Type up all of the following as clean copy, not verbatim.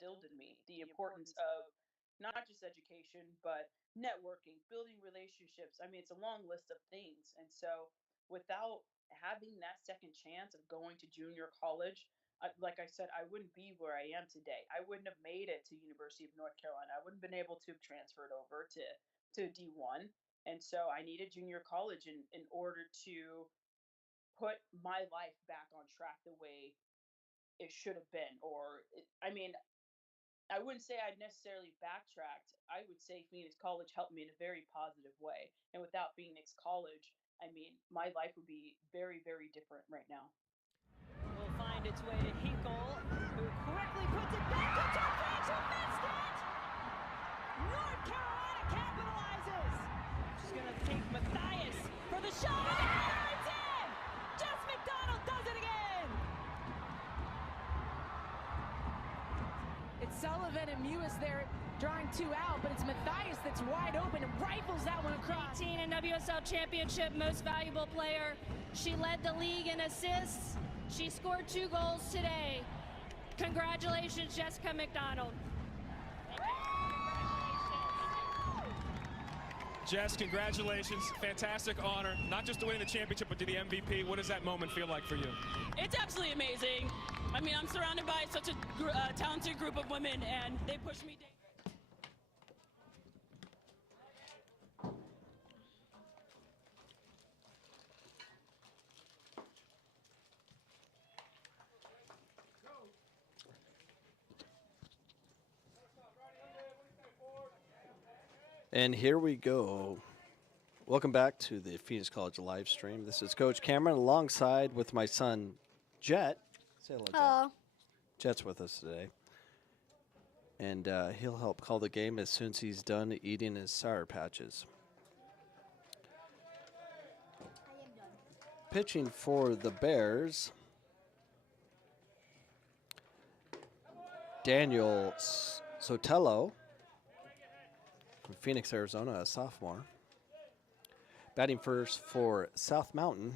instilled in me the importance of not just education, but networking, building relationships. I mean, it's a long list of things. And so, without having that second chance of going to junior college, like I said, I wouldn't be where I am today. I wouldn't have made it to University of North Carolina. I wouldn't have been able to have transferred over to D1. And so I needed junior college in order to put my life back on track the way it should have been. I mean, I wouldn't say I'd necessarily backtracked. I would say Phoenix College helped me in a very positive way. And without Phoenix College, I mean, my life would be very, very different right now. Will find its way to Hinkle, who quickly puts it back to Jackson Mascot! North Carolina capitalizes! She's going to take Matthias for the shot! It's in! Jess McDonald does it again! It's Sullivan and Mewis there drawing two out, but it's Matthias that's wide open and rifles that one across. 18 and WSL Championship Most Valuable Player. She led the league in assists. She scored 2 goals today. Congratulations, Jessica McDonald. Jess, congratulations. Fantastic honor, not just to winning the championship, but to the MVP. What does that moment feel like for you? It's absolutely amazing. I mean, I'm surrounded by such a talented group of women, and they push me. And here we go. Welcome back to the Phoenix College live stream. This is Coach Cameron alongside with my son, Jet. Say hello, Jet. Jet's with us today. And he'll help call the game as soon as he's done eating his Sour Patches. I am done. Pitching for the Bears, Daniel Sotelo from Phoenix, Arizona, a sophomore. Batting first for South Mountain,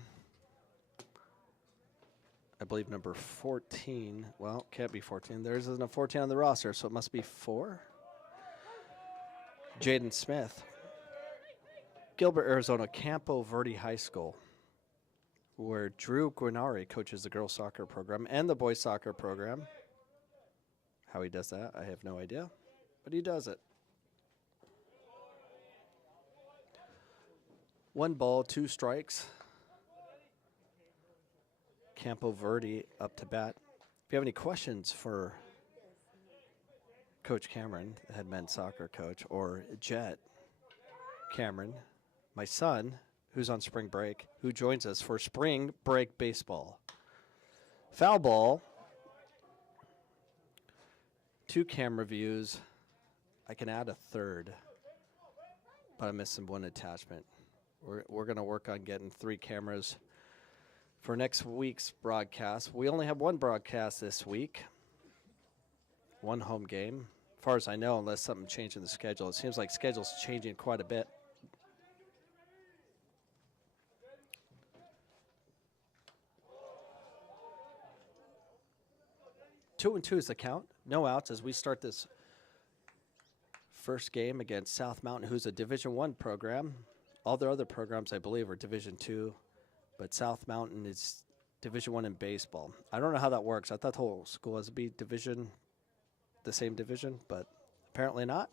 I believe number 14. Well, can't be 14. There isn't a 14 on the roster, so it must be 4. Jaden Smith. Gilbert, Arizona, Campo Verde High School, where Drew Guinari coaches the girls soccer program and the boys soccer program. How he does that, I have no idea, but he does it. 1 ball, 2 strikes. Campo Verde up to bat. If you have any questions for Coach Cameron, the head men's soccer coach, or Jet Cameron, my son, who's on spring break, who joins us for spring break baseball. Foul ball. 2 camera views. I can add a third, but I'm missing one attachment. We're going to work on getting 3 cameras for next week's broadcast. We only have 1 broadcast this week, 1 home game. As far as I know, unless something changed in the schedule. It seems like the schedule's changing quite a bit. Two and two is the count. No outs as we start this first game against South Mountain, who's a Division I program. All their other programs, I believe, are Division II, but South Mountain is Division I in baseball. I don't know how that works. I thought the whole school has to be the same division, but apparently not.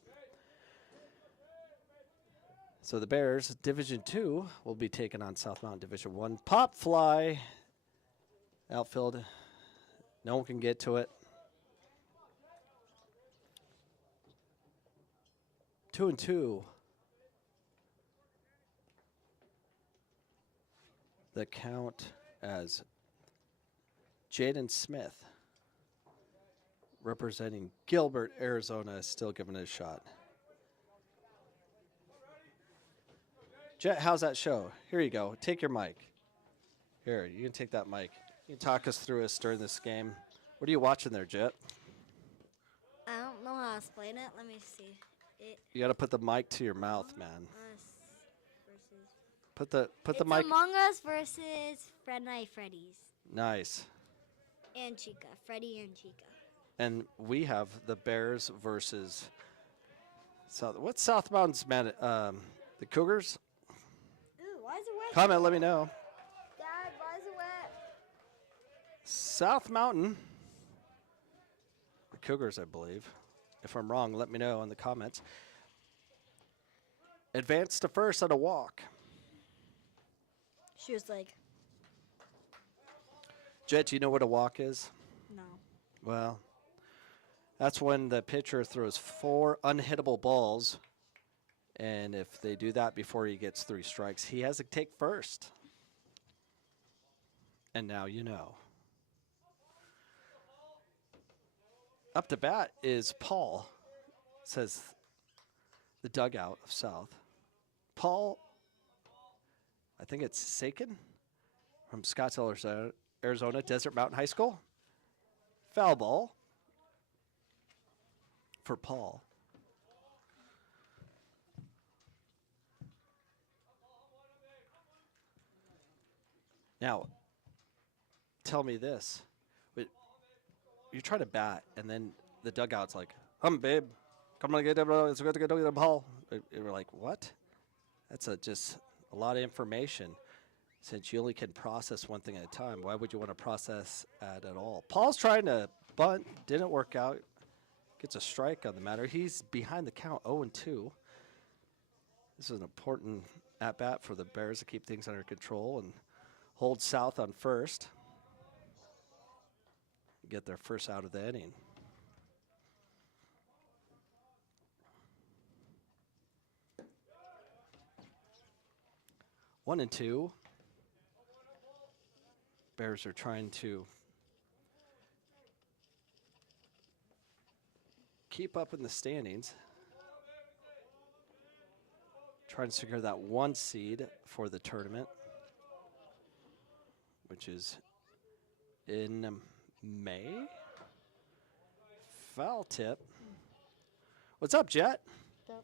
So the Bears, Division II, will be taking on South Mountain Division I. Pop fly, outfield. No one can get to it. 2 and 2. The count as Jaden Smith, representing Gilbert, Arizona, is still giving it a shot. Jet, how's that show? Here you go. Take your mic. Here, you can take that mic. You can talk us through us during this game. What are you watching there, Jet? I don't know how to explain it. Let me see. You got to put the mic to your mouth, man. Us versus. Put the It's mic. Among Us versus Friday Night Freddy's Nice. and Chica. Freddy and Chica. And we have the Bears versus South. What's South Mountain's man? The Cougars? Ooh, why is it wet? Comment, let me know. Dad, why is it wet? South Mountain. The Cougars, I believe. If I'm wrong, let me know in the comments. Advanced to first on a walk. She was like, Jet, do you know what a walk is? no. Well, that's when the pitcher throws 4 unhittable balls. And if they do that before he gets 3 strikes, he has to take first. And now you know. Up to bat is Paul, says the dugout of South. Paul, I think it's Sakin from Scottsdale, Arizona, Desert Mountain High School. Foul ball for Paul. Now, tell me this. You try to bat, and then the dugout's like, babe, come on, get the ball. We're like, what? That's just a lot of information. Since you only can process one thing at a time, why would you want to process at all? Paul's trying to bunt, didn't work out. Gets a strike on the matter. He's behind the count, 0-2. This is an important at-bat for the Bears to keep things under control and hold South on first. Get their first out of the inning. One and two. Bears are trying to keep up in the standings. Trying to secure that 1 seed for the tournament, which is in May. Foul tip. What's up, Jet? Yep.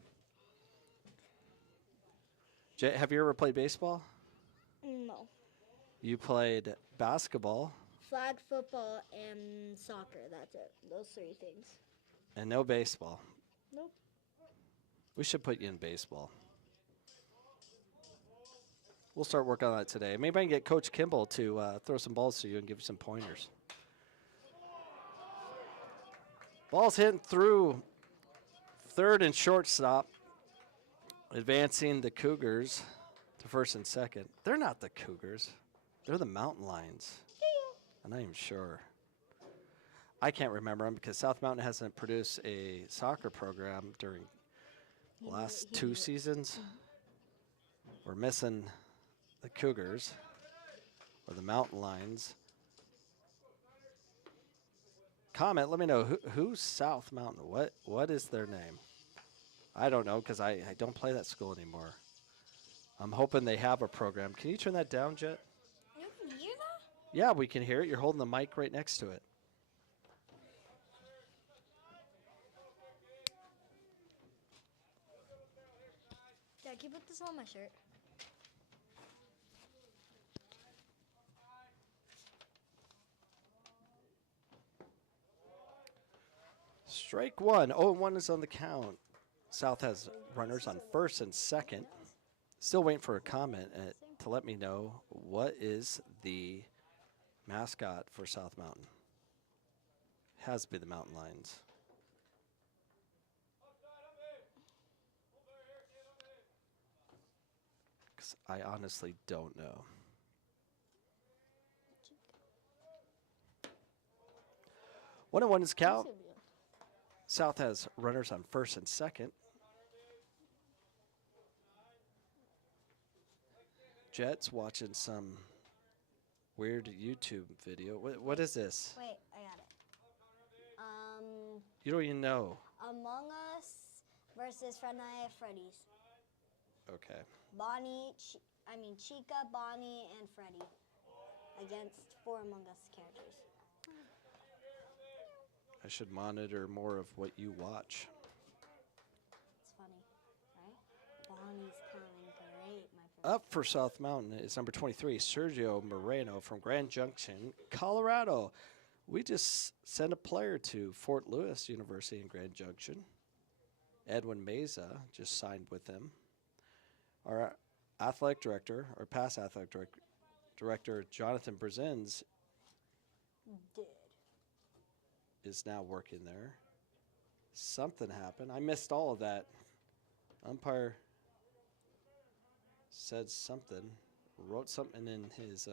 Jet, have you ever played baseball? No. You played basketball. Flag football and soccer. That's it. Those 3 things. And no baseball. Nope. We should put you in baseball. We'll start working on that today. Maybe I can get Coach Kimball to throw some balls to you and give you some pointers. Ball's hitting through third and shortstop, advancing the Cougars to first and second. They're not the Cougars. They're the Mountain Lions. I'm not even sure. I can't remember them because South Mountain hasn't produced a soccer program during the last 2 seasons. We're missing the Cougars or the Mountain Lions. Comment, let me know who's South Mountain. What is their name? I don't know because I don't play that school anymore. I'm hoping they have a program. Can you turn that down, Jet? You can hear that? Yeah, we can hear it. You're holding the mic right next to it. Dad, can you put this on my shirt? Strike one. 0-1 is on the count. South has runners on first and second. Still waiting for a comment to let me know what is the mascot for South Mountain. Has to be the Mountain Lions. Because I honestly don't know. One and one is count. South has runners on first and second. Jet's watching some weird YouTube video. What is this? Wait, I got it. You don't even know. Among Us versus Friday Night at Freddy's. Okay. Chica, Bonnie, and Freddy against 4 Among Us characters. I should monitor more of what you watch. It's funny, right? Bonnie's coming great, my friend. Up for South Mountain is number 23, Sergio Moreno from Grand Junction, Colorado. We just sent a player to Fort Lewis University in Grand Junction. Edwin Meza just signed with them. Our athletic director, our past athletic director, Jonathan Brzins, is now working there. Something happened. I missed all of that. Umpire said something, wrote something in his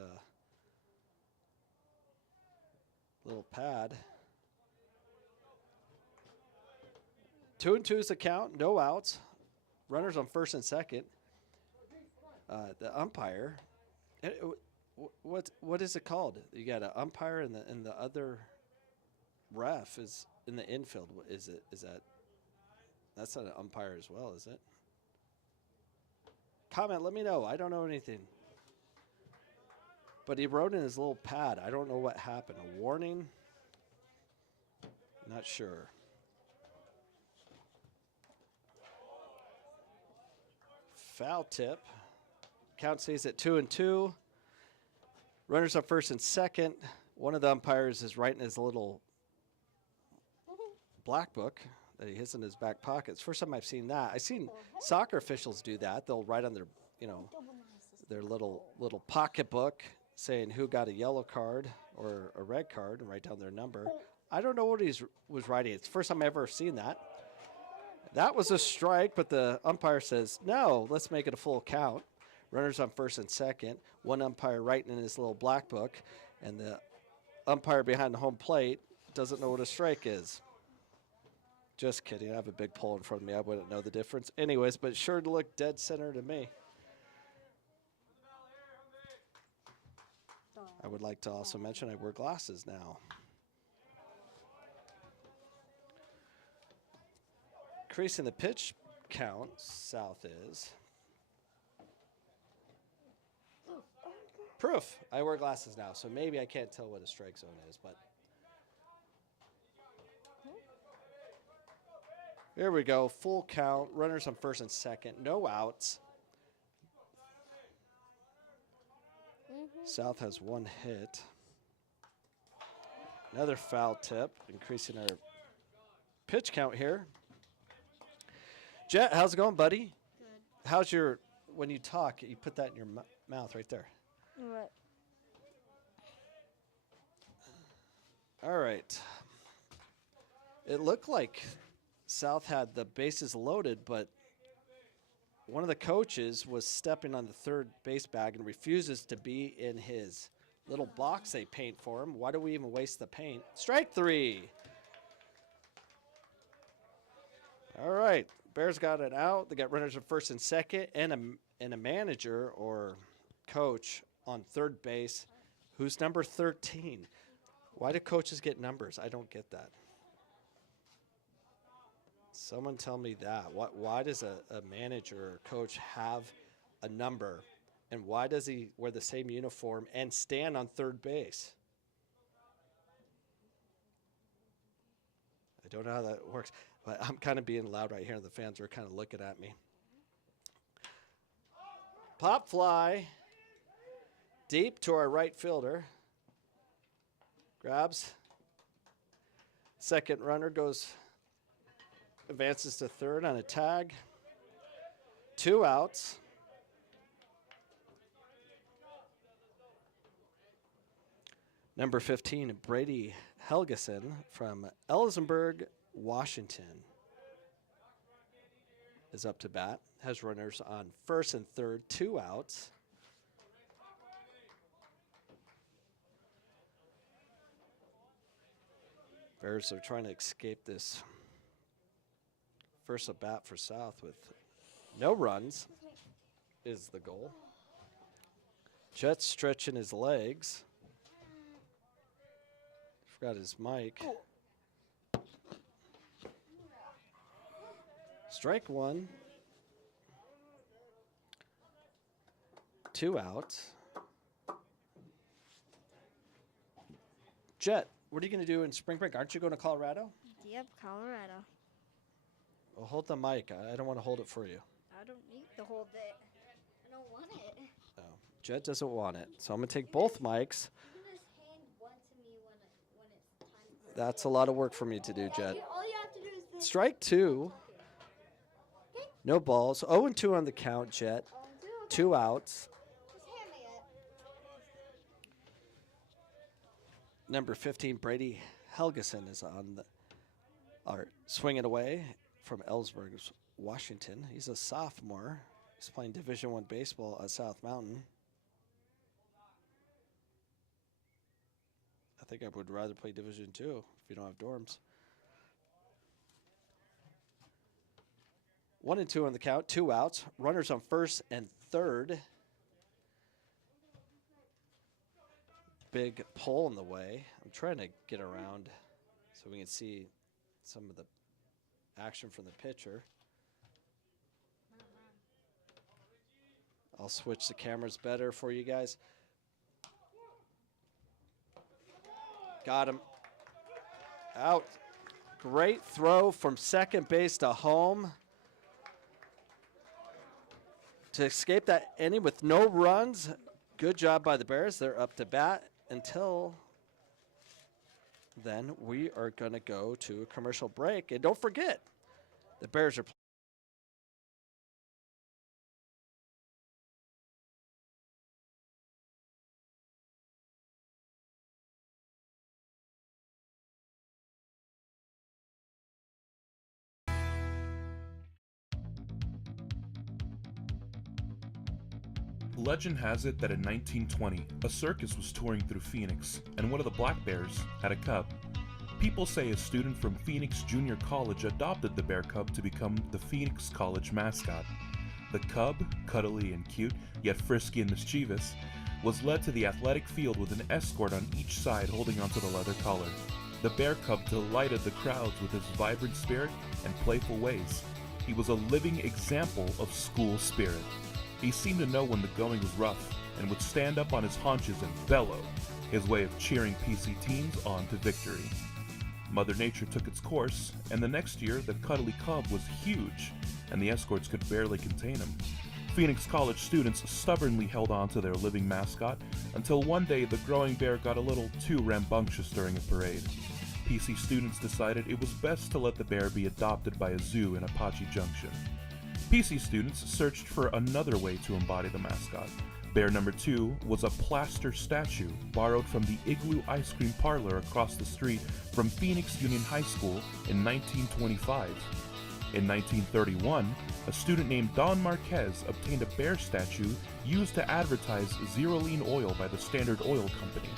little pad. 2-2 is the count, no outs. Runners on first and second. The umpire, what is it called? You got an umpire and the other ref is in the infield. Is that's not an umpire as well, is it? Comment, let me know. I don't know anything. But he wrote in his little pad, I don't know what happened. A warning? Not sure. Foul tip. Count stays at 2-2. Runners up first and second. One of the umpires is writing his little black book that he has in his back pocket. It's the first time I've seen that. I've seen soccer officials do that. They'll write on their, their little pocketbook saying who got a yellow card or a red card and write down their number. I don't know what he was writing. It's the first time I've ever seen that. That was a strike, but the umpire says, no, let's make it a full count. Runners on first and second. One umpire writing in his little black book, and the umpire behind the home plate doesn't know what a strike is. Just kidding. I have a big pole in front of me. I wouldn't know the difference. Anyways, but it sure looked dead center to me. I would like to also mention I wear glasses now. Increasing the pitch count, South is. Proof. I wear glasses now, so maybe I can't tell what a strike zone is, but. Here we go. Full count. Runners on first and second. No outs. South has one hit. Another foul tip, increasing our pitch count here. Jet, how's it going, buddy? Good. How's your, when you talk, you put that in your mouth right there. What? All right. It looked like South had the bases loaded, but one of the coaches was stepping on the third base bag and refuses to be in his little box they paint for him. Why do we even waste the paint? Strike three. All right. Bears got it out. They got runners at first and second, and a manager or coach on third base who's number 13. Why do coaches get numbers? I don't get that. Someone tell me that. Why does a manager or coach have a number, and why does he wear the same uniform and stand on third base? I don't know how that works, but I'm kind of being loud right here, and the fans are kind of looking at me. Pop fly deep to our right fielder. Grabs. Second runner advances to third on a tag. 2 outs. Number 15, Brady Helgeson from Ellisonburg, Washington, is up to bat. Has runners on first and third, 2 outs. Bears are trying to escape this first at bat for South with no runs is the goal. Chet's stretching his legs. Forgot his mic. Strike one. 2 outs. Jet, what are you going to do in spring break? Aren't you going to Colorado? Yep, Colorado. Well, hold the mic. I don't want to hold it for you. I don't need to hold it. I don't want it. Oh, Jet doesn't want it. So I'm going to take both mics. You can just hand one to me when it's That's a lot of work for me to do, Jet. All you have to do is this. Strike 2. No balls. 0-2 on the count, Jet. 2 outs. Just hand me it. Number 15, Brady Helgeson, is on the swinging away from Ellsberg, Washington. He's a sophomore. He's playing Division I baseball at South Mountain. I think I would rather play Division II if you don't have dorms. 1-2 on the count, 2 outs. Runners on first and third. Big pole in the way. I'm trying to get around so we can see some of the action from the pitcher. I'll switch the cameras better for you guys. Got him. Out. Great throw from second base to home to escape that inning with no runs. Good job by the Bears. They're up to bat. Until then, we are going to go to a commercial break. And don't forget, the Bears are Legend has it that in 1920, a circus was touring through Phoenix, and one of the Black Bears had a cub. People say a student from Phoenix Junior College adopted the bear cub to become the Phoenix College mascot. The cub, cuddly and cute, yet frisky and mischievous, was led to the athletic field with an escort on each side holding onto the leather collar. The bear cub delighted the crowds with his vibrant spirit and playful ways. He was a living example of school spirit. He seemed to know when the going was rough and would stand up on his haunches and bellow, his way of cheering PC teams on to victory. Mother Nature took its course, and the next year the cuddly cub was huge, and the escorts could barely contain him. Phoenix College students stubbornly held on to their living mascot until one day the growing bear got a little too rambunctious during a parade. PC students decided it was best to let the bear be adopted by a zoo in Apache Junction. PC students searched for another way to embody the mascot. Bear number 2 was a plaster statue borrowed from the Igloo Ice Cream Parlor across the street from Phoenix Union High School in 1925. In 1931, a student named Don Marquez obtained a bear statue used to advertise Zero-Lean oil by the Standard Oil Company,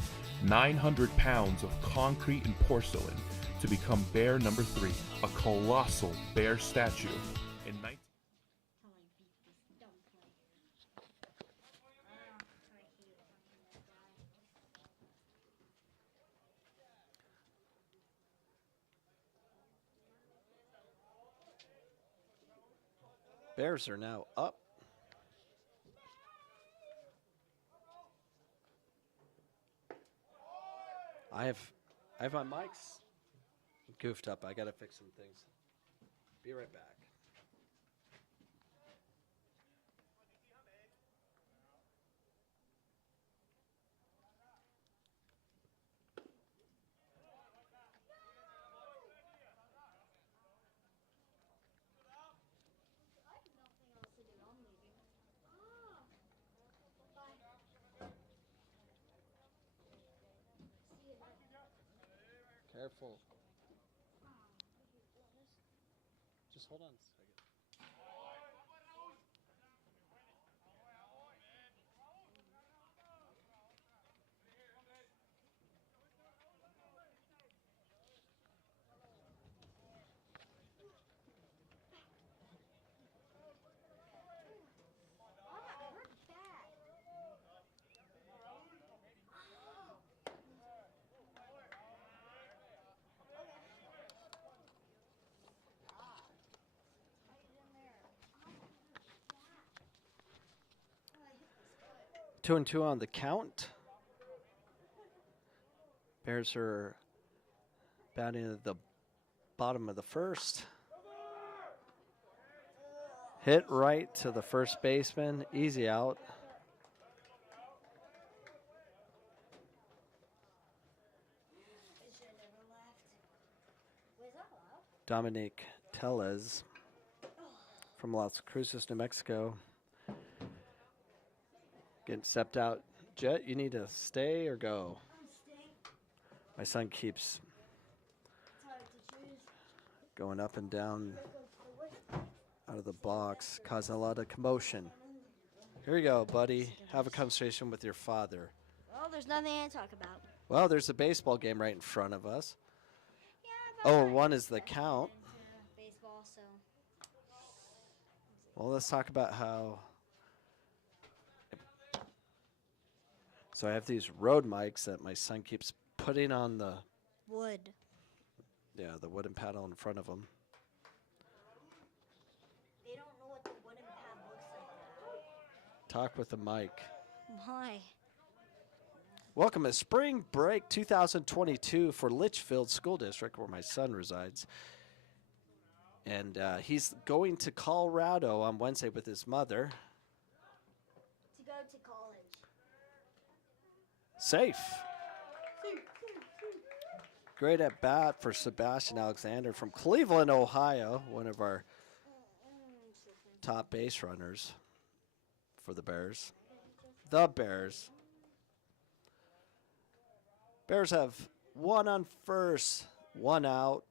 900 pounds of concrete and porcelain, to become bear number 3, a colossal bear statue. In 19 Bears are now up. I have my mics goofed up. I gotta fix some things. Be right back. Careful. Just hold on a second. Two and two on the count. Bears are batting at the bottom of the first. Hit right to the first baseman. Easy out. Dominique Tellez from Las Cruces, New Mexico. Getting stepped out. Jet, you need to stay or go? My son keeps going up and down out of the box, causing a lot of commotion. Here you go, buddy. Have a conversation with your father. Well, there's nothing to talk about. Well, there's a baseball game right in front of us. Yeah, Oh, one is the count. Baseball, so. Well, let's talk about how. So I have these Rode mics that my son keeps putting on the Wood. the wooden paddle in front of him. They don't know what the wooden pad looks like. Talk with the mic. Why? Welcome to Spring Break 2022 for Litchfield School District, where my son resides. And he's going to Colorado on Wednesday with his mother. To go to college. Safe. Great at bat for Sebastian Alexander from Cleveland, Ohio, one of our top base runners for the Bears. The Bears. Bears have one on first, one out.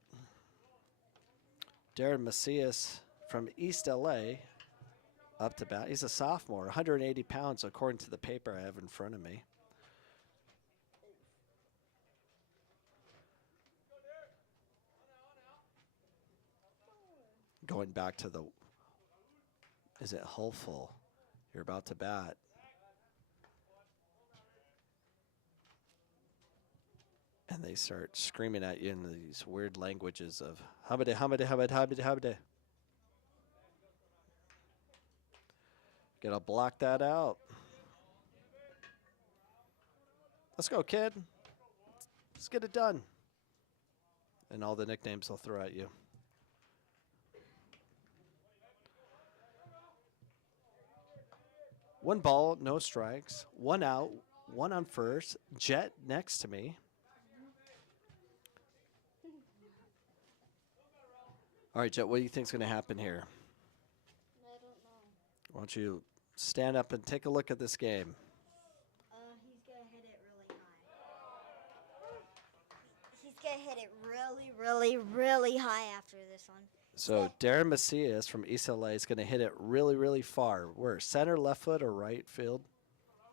Darren Macias from East LA up to bat. He's a sophomore, 180 pounds according to the paper I have in front of me. Going back to the, is it Hullful? You're about to bat. And they start screaming at you in these weird languages of habade, habade, habade, habade, habade. Gotta block that out. Let's go, kid. Let's get it done. And all the nicknames they'll throw at you. One ball, no strikes. One out, one on first. Jet next to me. All right, Jet, what do you think is going to happen here? I don't know. Why don't you stand up and take a look at this game? He's going to hit it really high. He's going to hit it really, really, really high after this one. So Darren Macias from East LA is going to hit it really, really far. Where? Center, left foot, or right field?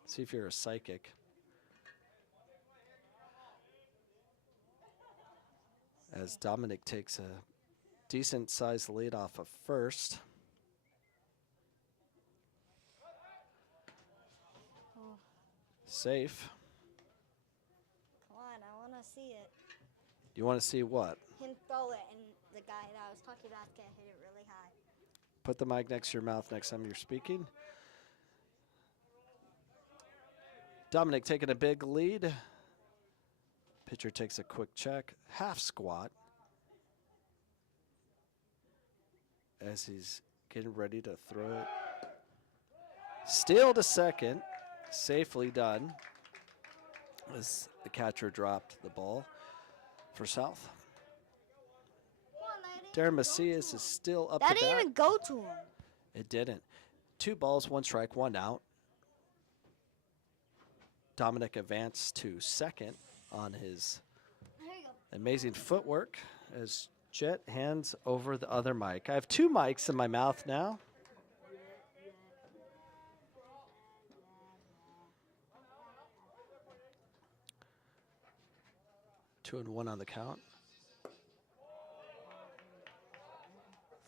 See if you're a psychic. As Dominic takes a decent-sized lead off of first. Oh. Safe. Come on, I want to see it. You want to see what? Him throw it, and the guy that I was talking about is going to hit it really high. Put the mic next to your mouth next time you're speaking. Dominic taking a big lead. Pitcher takes a quick check. Half squat. As he's getting ready to throw it. Steal to second. Safely done. As the catcher dropped the ball for South. Darren Macias is still up That to didn't bat. even go to him. It didn't. 2 balls, 1 strike, 1 out. Dominic advanced to second on his There you go. amazing footwork as Jet hands over the other mic. I have 2 mics in my mouth now. Two and one on the count.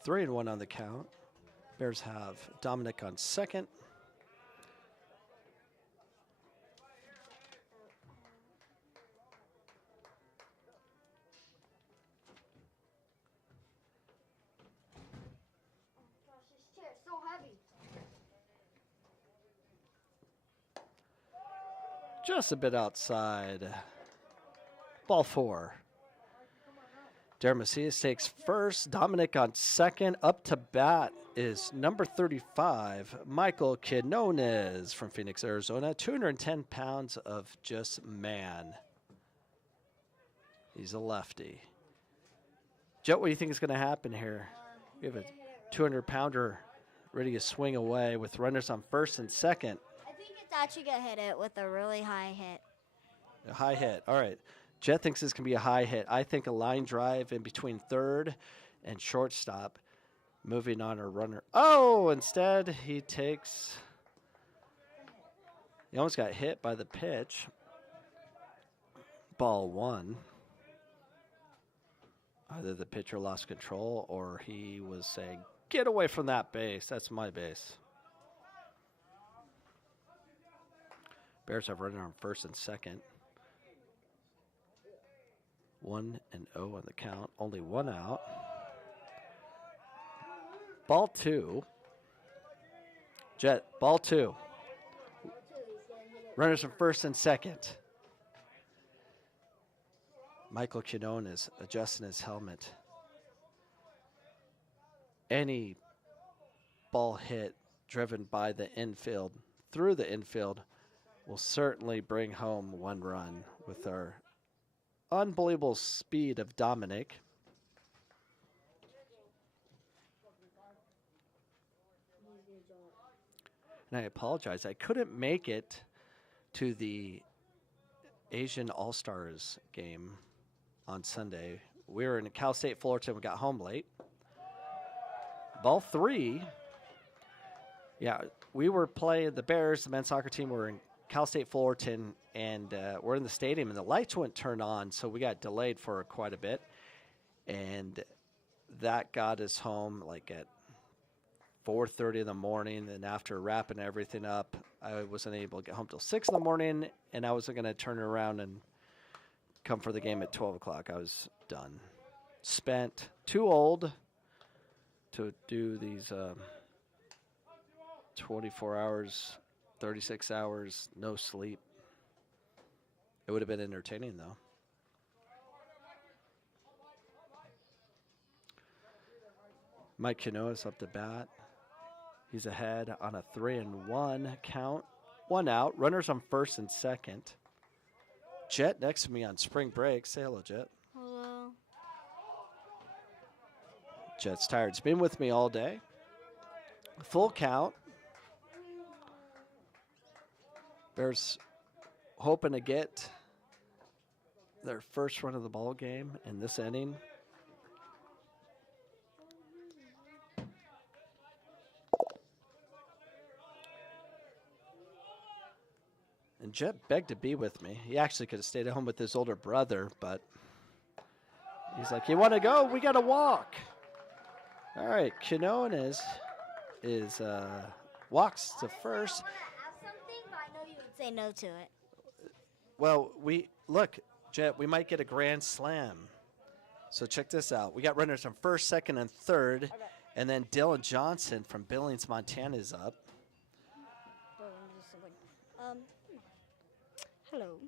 3-1 on the count. Bears have Dominic on second. Gosh, this chair is so heavy. Just a bit outside. Ball 4. Darren Macias takes first. Dominic on second. Up to bat is number 35, Michael Quinones from Phoenix, Arizona. 210 pounds of just man. He's a lefty. Jet, what do you think is going to happen here? We have a 200-pounder ready to swing away with runners on first and second. I think it's actually going to hit it with a really high hit. A high hit. All right. Jet thinks this can be a high hit. I think a line drive in between third and shortstop. Moving on a runner. Oh, instead he takes. He almost got hit by the pitch. Ball one. Either the pitcher lost control or he was saying, get away from that base. That's my base. Bears have runner on first and second. 1-0 on the count. Only one out. Ball two. Jet, ball two. Runners from first and second. Michael Quinone is adjusting his helmet. Any ball hit driven by the infield, through the infield, will certainly bring home one run with our unbelievable speed of Dominic. And I apologize, I couldn't make it to the Asian All-Stars game on Sunday. We were in Cal State Fullerton. We got home late. Ball three. Yeah, we were playing the Bears, the men's soccer team. Were in Cal State Fullerton, and we're in the stadium, and the lights wouldn't turn on, so we got delayed for quite a bit. And that got us home like at 4:30 in the morning, and after wrapping everything up, I wasn't able to get home till 6 in the morning, and I wasn't going to turn around and come for the game at 12 o'clock. I was done. Spent, too old to do these 24 hours, 36 hours, no sleep. It would have been entertaining, though. Mike Quinoa up to bat. He's ahead on a 3-1 count. One out. Runners on first and second. Jet next to me on spring break. Say hello, Jet. Hello. Jet's tired. He's been with me all day. Full count. Bears hoping to get their first run of the ball game in this inning. And Jet begged to be with me. He actually could have stayed at home with his older brother, but he's like, you want to go? We got to walk. All right, Quinoa is walks to first. Have something, but I know you would say no to it. Well, Jet, we might get a grand slam. So check this out. We got runners from first, second, and third. Okay. And then Dylan Johnson from Billings, Montana is up. Hello.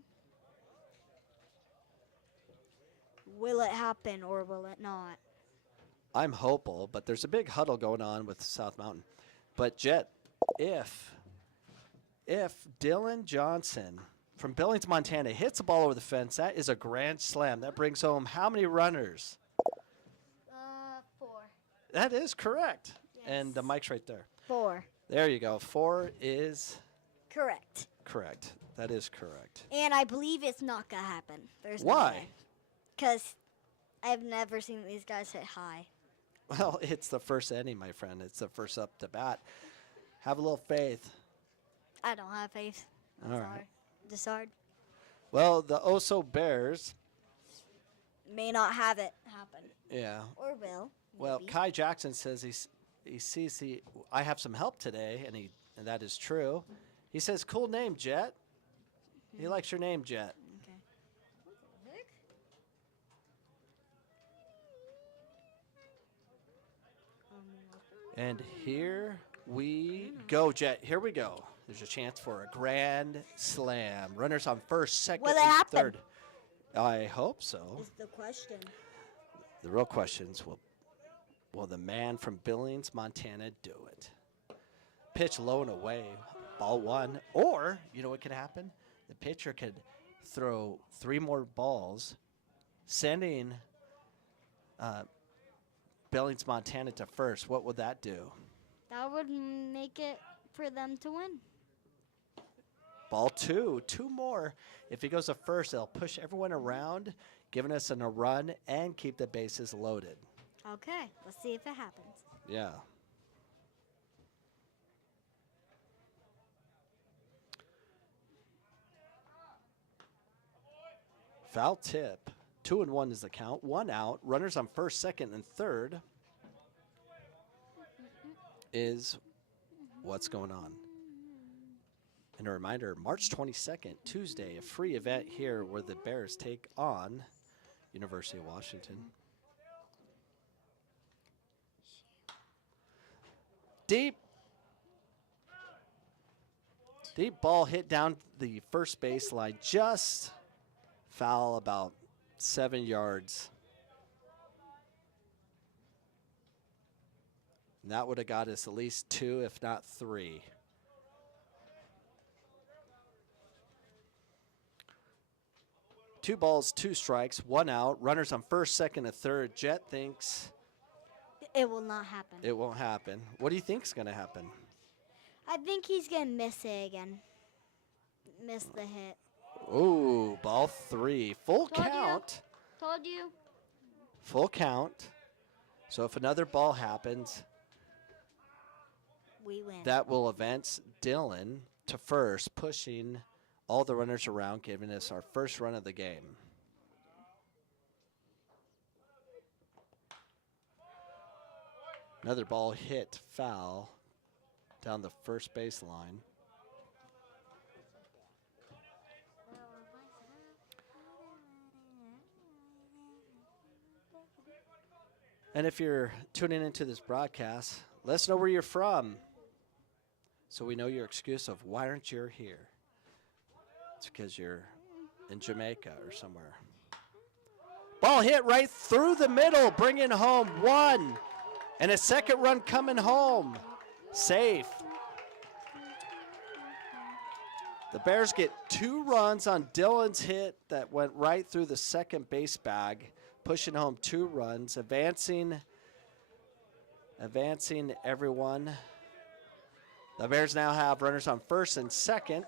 Will it happen or will it not? I'm hopeful, but there's a big huddle going on with South Mountain. But Jet, if Dylan Johnson from Billings, Montana hits a ball over the fence, that is a grand slam. That brings home how many runners? 4. That is correct. Yes. And the mic's right there. 4. There you go. 4 is Correct. correct. That is correct. And I believe it's not going to happen. There's Why? Because I've never seen these guys hit high. Well, it's the first inning, my friend. It's the first up to bat. Have a little faith. I don't have faith. All right. Disard. Well, the Oso Bears. May not have it happen. Yeah. Or will. Well, maybe. Kai Jackson says he sees I have some help today, and that is true. He says, cool name, Jet. He likes your name, Jet. Okay. And here we go, Jet. Here we go. There's a chance for a grand slam. Runners on first, second, Will it and happen? third. I hope so. Is the question. The real questions, will the man from Billings, Montana do it? Pitch low and away, ball one. Or, you know what could happen? The pitcher could throw 3 more balls, sending Billings, Montana to first. What would that do? That would make it for them to win. Ball 2. 2 more. If he goes to first, they'll push everyone around, giving us a run and keep the bases loaded. Okay, let's see if it happens. Yeah. Foul tip. 2-1 is the count. 1 out. Runners on first, second, and third is what's going on. And a reminder, March 22nd, Tuesday, a free event here where the Bears take on University of Washington. Deep ball hit down the first baseline, just foul about 7 yards. And that would have got us at least 2, if not 3. Two balls, 2 strikes, 1 out. Runners on first, second, and third. Jet thinks It will not happen. it won't happen. What do you think's going to happen? I think he's going to miss it again. Miss the hit. Ooh, ball 3. Full Told you. count. Told you. Full count. So if another ball happens, We win. that will advance Dylan to first, pushing all the runners around, giving us our first run of the game. Another ball hit foul down the first baseline. And if you're tuning into this broadcast, let us know where you're from so we know your excuse of why aren't you here. It's because you're in Jamaica or somewhere. Ball hit right through the middle, bringing home 1. And a second run coming home. Safe. The Bears get 2 runs on Dylan's hit that went right through the second base bag, pushing home 2 runs, advancing everyone. The Bears now have runners on first and second.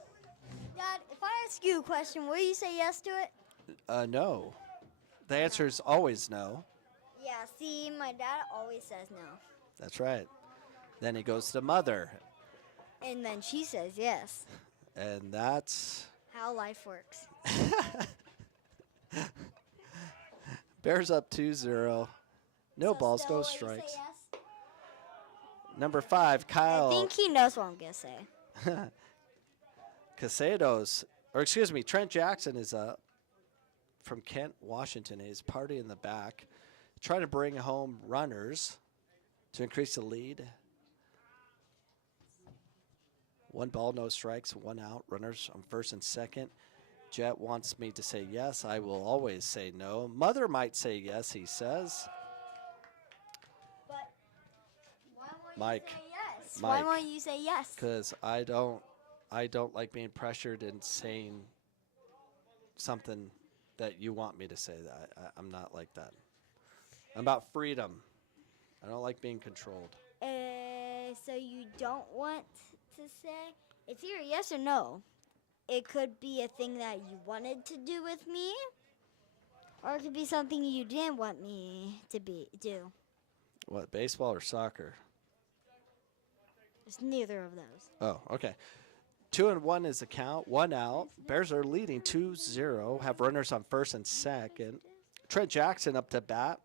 Dad, if I ask you a question, will you say yes to it? No. The answer is always no. Yeah, see, my dad always says no. That's right. Then he goes to mother, And then she says yes. and that's How life works. Bears up 2-0. No So balls, still, no will you say strikes. yes? Number 5, Kyle I think he knows what I'm going to say. Casados, or excuse me, Trent Jackson is up from Kent, Washington. He's party in the back, trying to bring home runners to increase the lead. 1 ball, no strikes, 1 out. Runners on first and second. Jet wants me to say yes. I will always say no. Mother might say yes, he says. But why won't Mike. you say yes? Mike. Why won't you say yes? Because I don't like being pressured and saying something that you want me to say. That I'm not like that. I'm about freedom. I don't like being controlled. So you don't want to say? It's either yes or no. It could be a thing that you wanted to do with me, or it could be something you didn't want me to do. What, baseball or soccer? It's neither of those. Oh, okay. 2-1 is the count. 1 out. Bears are leading 2-0. Have runners on first and second. Trent Jackson up to bat.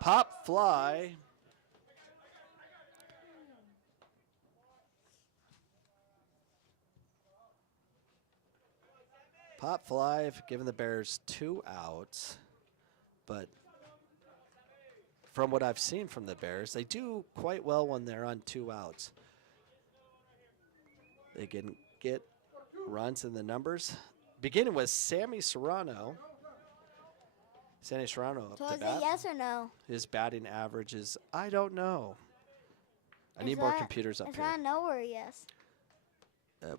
Pop fly. Pop fly, giving the Bears 2 outs. But from what I've seen from the Bears, they do quite well when they're on 2 outs. They can get runs in the numbers. Beginning with Sammy Serrano. Sammy Serrano up So to is it bat. yes or no? His batting average is, I don't know. I need Is more that- computers up Is here. that a no or a yes?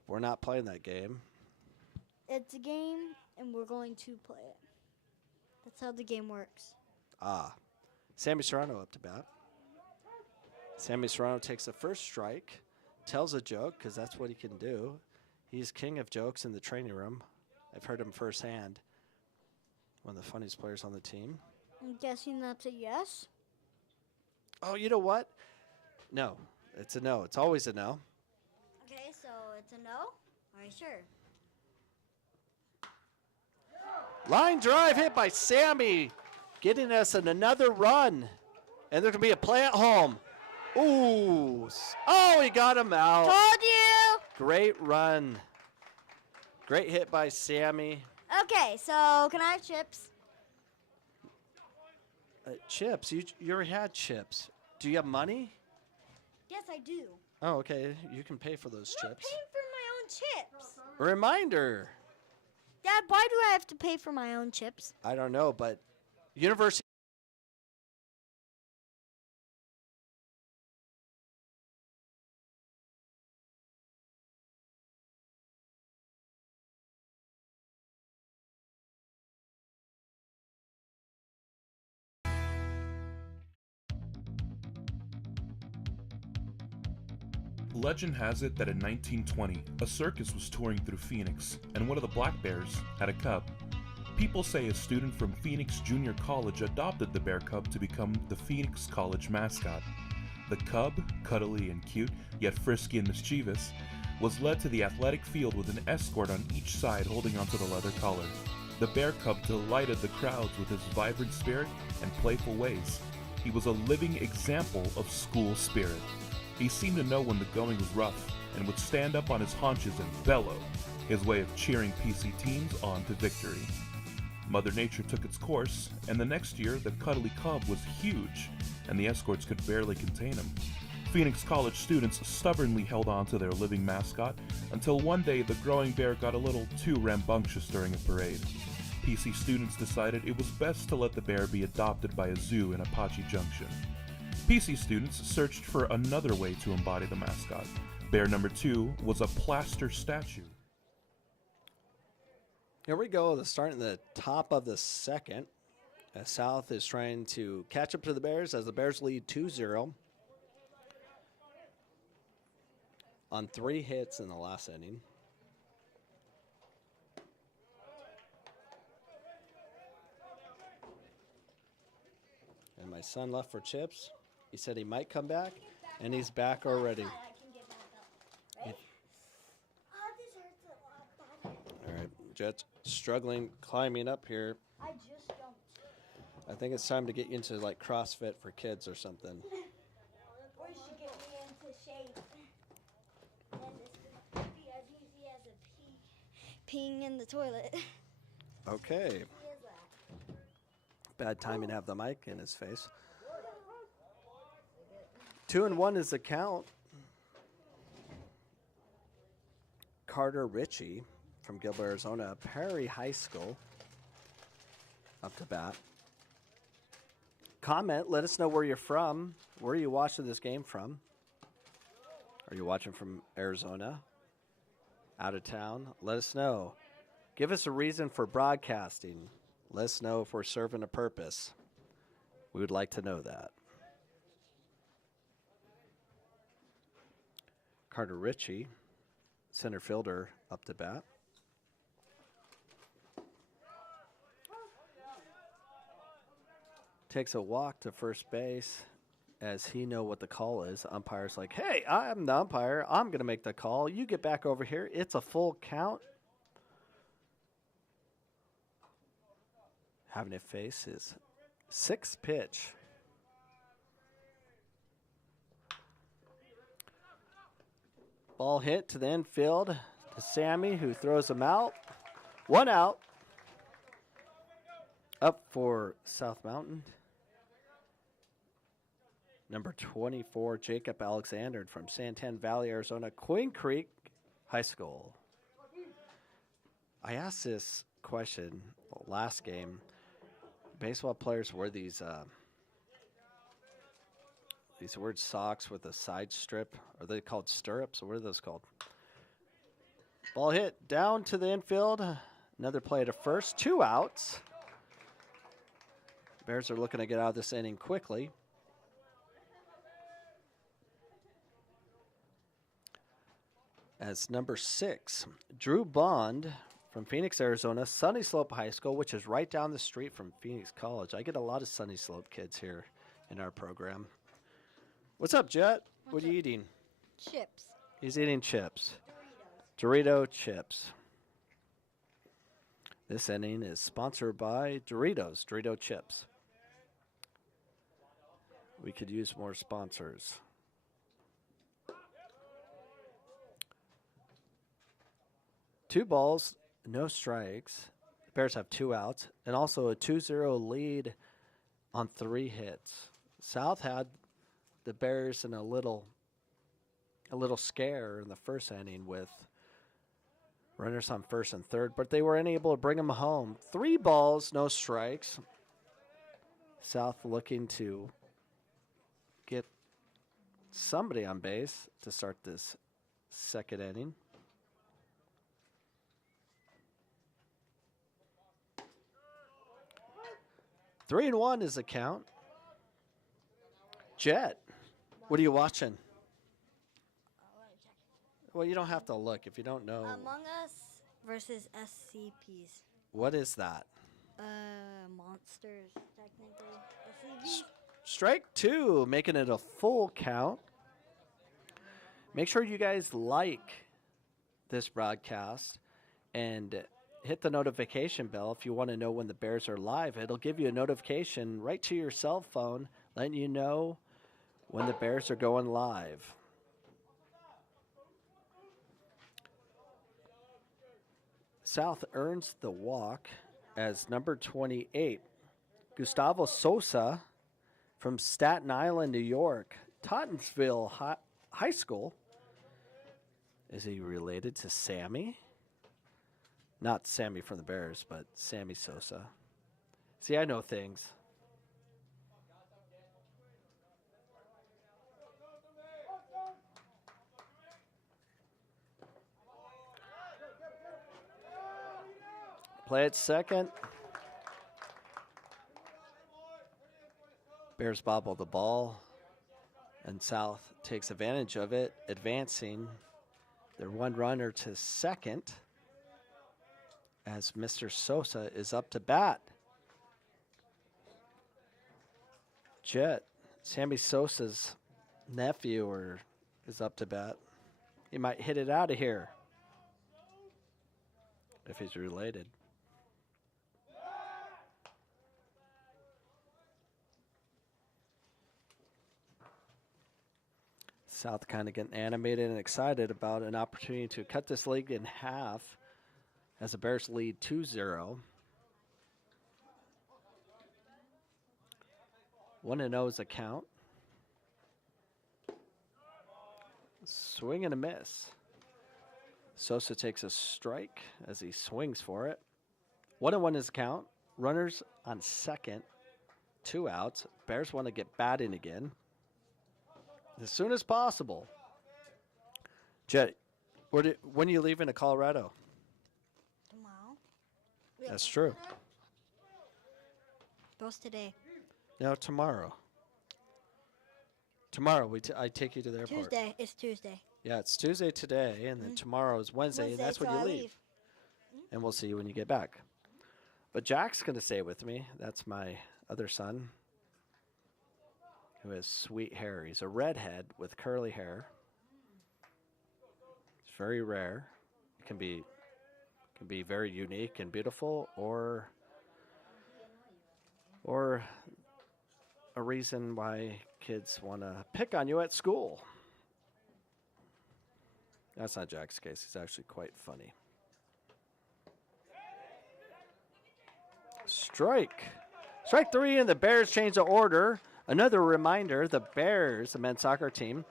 We're not playing that game. It's a game and we're going to play it. That's how the game works. Sammy Serrano up to bat. Sammy Serrano takes the first strike, tells a joke, because that's what he can do. He's king of jokes in the training room. I've heard him firsthand. One of the funniest players on the team. I'm guessing that's a yes. Oh, you know what? No, it's a no. It's always a no. Okay, so it's a no? Are you sure? Line drive hit by Sammy, getting us another run. And there's going to be a play at home. Ooh. Oh, he got him out. Told you! Great run. Great hit by Sammy. Okay, so can I have chips? Chips? You already had chips. Do you have money? Yes, I do. Oh, okay. You can pay for those I'm not chips. paying for my own chips. A reminder. Dad, why do I have to pay for my own chips? I don't know, but University. Legend has it that in 1920, a circus was touring through Phoenix, and one of the Black Bears had a cub. People say a student from Phoenix Junior College adopted the bear cub to become the Phoenix College mascot. The cub, cuddly and cute, yet frisky and mischievous, was led to the athletic field with an escort on each side holding onto the leather collar. The bear cub delighted the crowds with his vibrant spirit and playful ways. He was a living example of school spirit. He seemed to know when the going was rough and would stand up on his haunches and bellow, his way of cheering PC teams on to victory. Mother Nature took its course, and the next year the cuddly cub was huge, and the escorts could barely contain him. Phoenix College students stubbornly held on to their living mascot until one day the growing bear got a little too rambunctious during a parade. PC students decided it was best to let the bear be adopted by a zoo in Apache Junction. PC students searched for another way to embody the mascot. Bear number 2 was a plaster statue. Here we go, starting the top of the second. South is trying to catch up to the Bears as the Bears lead 2-0 on 3 hits in the last inning. And my son left for chips. He said he might come back, and he's back already. All right, Jet's struggling, climbing up here. I just don't. I think it's time to get you into like CrossFit for kids or something. Or you should get me into shape. And this would be as easy as a peeing in the toilet. Okay. Bad timing to have the mic in his face. 2-1 is the count. Carter Ritchie from Gilbert, Arizona, Perry High School, up to bat. Comment, let us know where you're from. Where are you watching this game from? Are you watching from Arizona? Out of town? Let us know. Give us a reason for broadcasting. Let us know if we're serving a purpose. We would like to know that. Carter Ritchie, center fielder, up to bat. Takes a walk to first base as he know what the call is. The umpire's like, hey, I'm the umpire. I'm going to make the call. You get back over here. It's a full count. Having to face his 6th pitch. Ball hit to the infield to Sammy, who throws him out. 1 out. Up for South Mountain. Number 24, Jacob Alexander from Santan Valley, Arizona, Queen Creek High School. I asked this question last game. Baseball players wear these weird socks with a side strip. Are they called stirrups? What are those called? Ball hit down to the infield Another play to first, 2 outs. Bears are looking to get out of this inning quickly. As number 6, Drew Bond from Phoenix, Arizona, Sunny Slope High School, which is right down the street from Phoenix College. I get a lot of Sunny Slope kids here in our program. What's up, Jet? What are you eating? Chips. He's eating chips. Dorito chips. This inning is sponsored by Doritos, Dorito chips. We could use more sponsors. Two balls, no strikes. The Bears have 2 outs and also a 2-0 lead on 3 hits. South had the Bears in a little scare in the first inning with runners on first and third, but they were unable to bring them home. 3 balls, no strikes. South looking to get somebody on base to start this second inning. Three and 1 is the count. Jet, what are you watching? Well, you don't have to look if you don't know. Among Us versus SCPs. What is that? Monsters, technically. SCPs. Strike 2, making it a full count. Make sure you guys like this broadcast and hit the notification bell if you want to know when the Bears are live. It'll give you a notification right to your cell phone, letting you know when the Bears are going live. South earns the walk as number 28, Gustavo Sosa from Staten Island, New York, Tottenville High School. Is he related to Sammy? Not Sammy from the Bears, but Sammy Sosa. See, I know things. Play at second. Bears bobble the ball, and South takes advantage of it, advancing their 1 runner to second as Mr. Sosa is up to bat. Jet, Sammy Sosa's nephew is up to bat. He might hit it out of here if he's related. South kind of getting animated and excited about an opportunity to cut this lead in half as the Bears lead 2-0. 1-0 is a count. Swing and a miss. Sosa takes a strike as he swings for it. 1-1 is a count. Runners on second. 2 outs. Bears want to get batting again as soon as possible. Jet, when are you leaving to Colorado? Tomorrow. That's true. Goes today. No, tomorrow. Tomorrow, I take you to the airport. Tuesday. It's Tuesday. Yeah, it's Tuesday today, and then tomorrow is Wednesday, and that's when so you I leave. And we'll see you when you get back. But Jack's going to stay with me. That's my other son, who has sweet hair. He's a redhead with curly hair. It's very rare. It can be very unique and beautiful, or a reason why kids want to pick on you at school. That's not Jack's case. He's actually quite funny. Strike 3, and the Bears change the order. Another reminder, the Bears, the men's soccer team,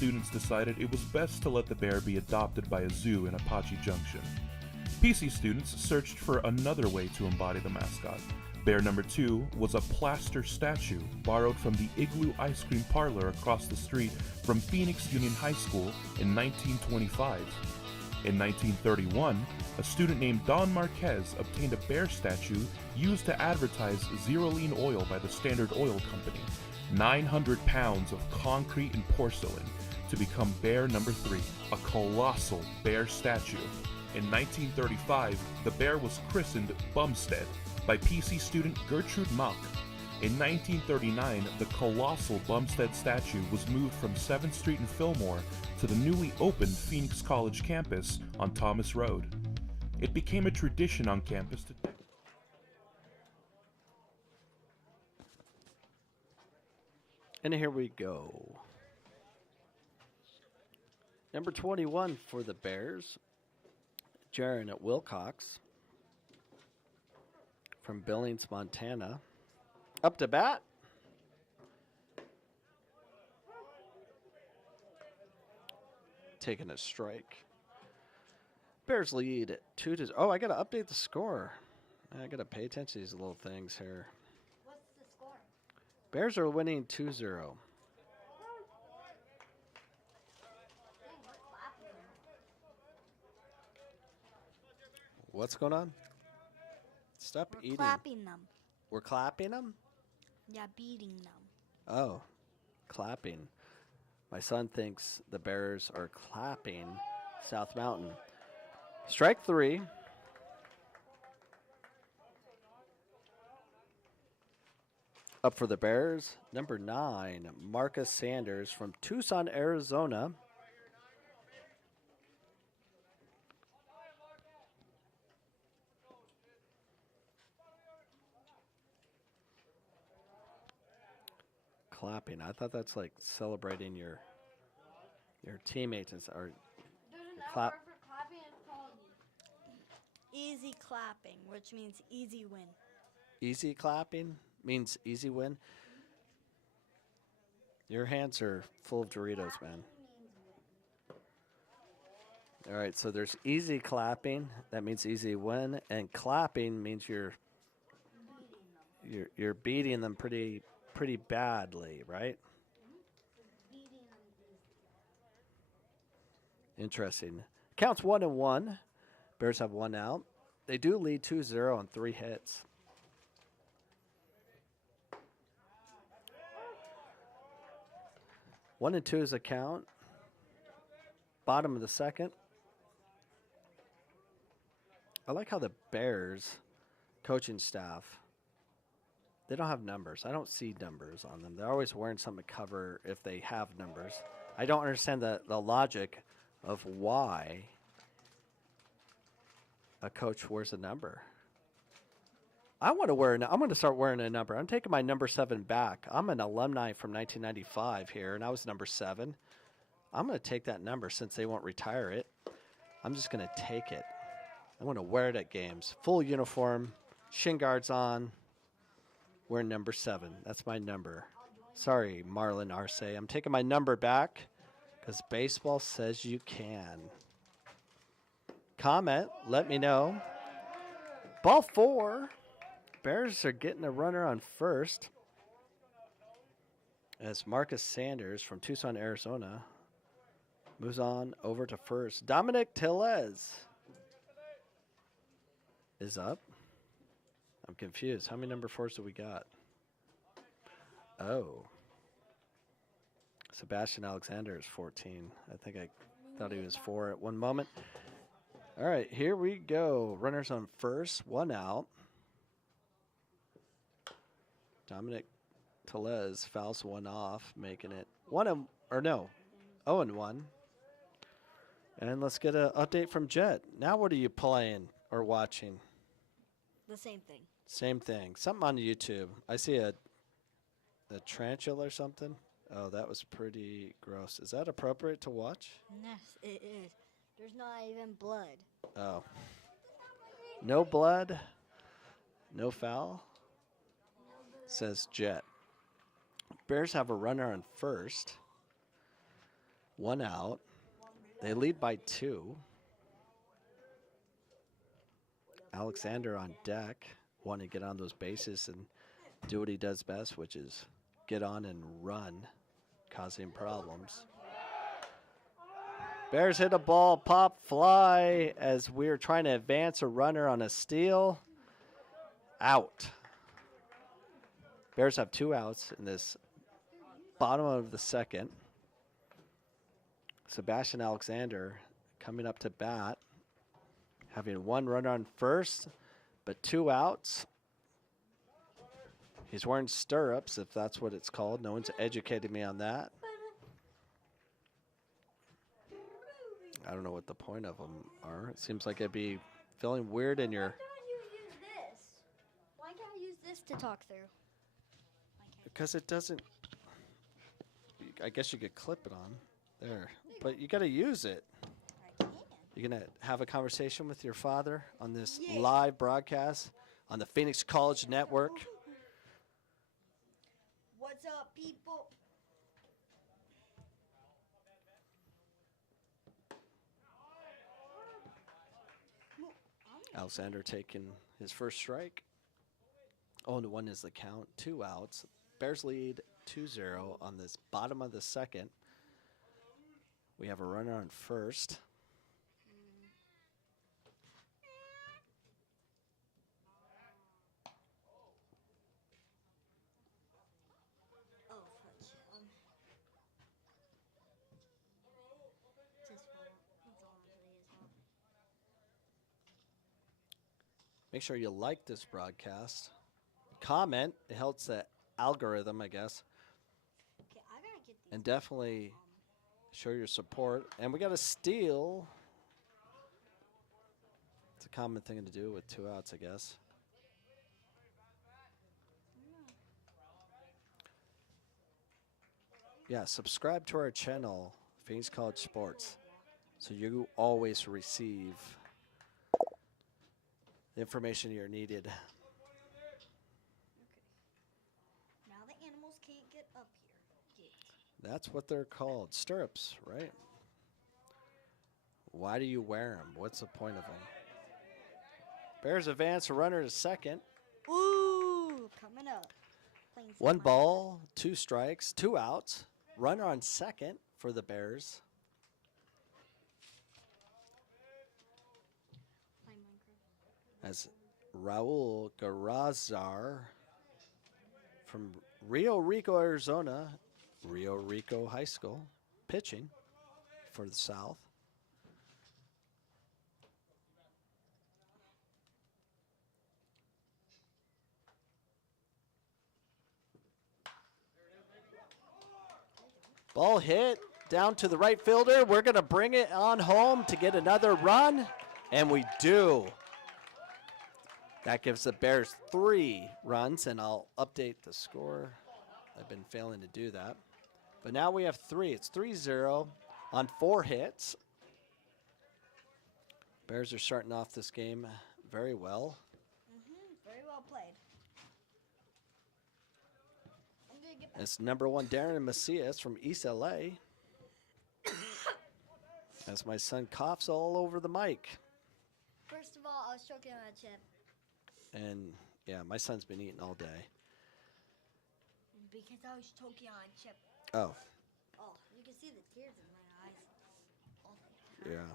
students decided it was best to let the bear be adopted by a zoo in Apache Junction. PC students searched for another way to embody the mascot. Bear number 2 was a plaster statue borrowed from the Igloo Ice Cream Parlor across the street from Phoenix Union High School in 1925. In 1931, a student named Don Marquez obtained a bear statue used to advertise Zeroline oil by the Standard Oil Company, 900 pounds of concrete and porcelain, to become bear number 3, a colossal bear statue. In 1935, the bear was christened Bumstead by PC student Gertrude Mauck. In 1939, the colossal Bumstead statue was moved from 7th Street in Fillmore to the newly opened Phoenix College campus on Thomas Road. It became a tradition on campus to... And here we go. Number 21 for the Bears, Jaron Wilcox from Billings, Montana. Up to bat. Taking a strike. Bears lead 2-0. Oh, I got to update the score. I got to pay attention to these little things here. What's the score? Bears are winning 2-0. What's going on? Stop We're eating. clapping them. We're clapping them? Yeah, beating them. Oh, clapping. My son thinks the Bears are clapping South Mountain. Strike 3. Up for the Bears, number 9, Marcus Sanders from Tucson, Arizona. Clapping. I thought that's like celebrating your teammates or clap. Easy clapping, which means easy win. Easy clapping means easy win. Your hands are full of Doritos, man. All right, so there's easy clapping. That means easy win, and clapping means you're beating them pretty badly, right? Interesting. Counts 1-1. Bears have 1 out. They do lead 2-0 on 3 hits. One and 2 is a count. Bottom of the second. I like how the Bears coaching staff, they don't have numbers. I don't see numbers on them. They're always wearing something to cover if they have numbers. I don't understand the logic of why a coach wears a number. I want to wear. I'm going to start wearing a number. I'm taking my number 7 back. I'm an alumni from 1995 here, and I was number 7. I'm going to take that number since they won't retire it. I'm just going to take it. I'm going to wear it at games. Full uniform, shin guards on. We're number 7. That's my number. Sorry, Marlon Arce. I'm taking my number back because baseball says you can. Comment. Let me know. Ball 4. Bears are getting a runner on first as Marcus Sanders from Tucson, Arizona moves on over to first. Dominic Tellez is up. I'm confused. How many number 4s do we got? Oh. Sebastian Alexander is 14. I think I thought he was 4 at one moment. All right, here we go. Runners on first, 1 out. Dominic Tellez fouls 1 off, making it 0-1. And let's get an update from Jet. Now what are you playing or watching? The same thing. Same thing. Something on YouTube. I see a tarantula or something. Oh, that was pretty gross. Is that appropriate to watch? Yes, it is. There's not even blood. Oh. No blood, no foul, says Jet. Bears have a runner on first. 1 out. They lead by 2. Alexander on deck, wanting to get on those bases and do what he does best, which is get on and run, causing problems. Bears hit a ball, pop, fly, as we're trying to advance a runner on a steal. Out. Bears have 2 outs in this bottom of the second. Sebastian Alexander coming up to bat, having 1 runner on first, but 2 outs. He's wearing stirrups, if that's what it's called. No one's educated me on that. I don't know what the point of them are. It seems like it'd be feeling weird in your... Why don't you use this? Why can't I use this to talk through? Because it doesn't... I guess you could clip it on. There. But you got to use it. I can. You're going to have a conversation with your father on this Yeah. live broadcast on the Phoenix College Network. What's up, people? Alexander taking his first strike. 0-1 is the count. 2 outs. Bears lead 2-0 on this bottom of the second. We have a runner on first. Oh, fudge. It's his fault. It's honestly his fault. Make sure you like this broadcast. Comment. It helps the algorithm, I guess. Okay, I gotta get these. And definitely show your support. And we got a steal. It's a common thing to do with 2 outs, I guess. Yeah, subscribe to our channel, Phoenix College Sports, so you always receive the information you're needed. Now the animals can't get up here. That's what they're called, stirrups, right? Why do you wear them? What's the point of them? Bears advance a runner to second. Ooh, coming up. Playing some 1 Minecraft. ball, 2 strikes, 2 outs. Runner on second for the Bears. Playing Minecraft. As Raul Garazar from Rio Rico, Arizona, Rio Rico High School, pitching for the South. Ball hit down to the right fielder. We're going to bring it on home to get another run, and we do. That gives the Bears 3 runs, and I'll update the score. I've been failing to do that. But now we have 3. It's 3-0 on 4 hits. Bears are starting off this game very well. Very well played. I'm gonna get back. It's number 1, Darren Macias from East LA. As my son coughs all over the mic. First of all, I was choking on a chip And yeah, my son's been eating all day. because I was choking on a chip. Oh, Oh, you can see the tears in my eyes. Oh, yeah.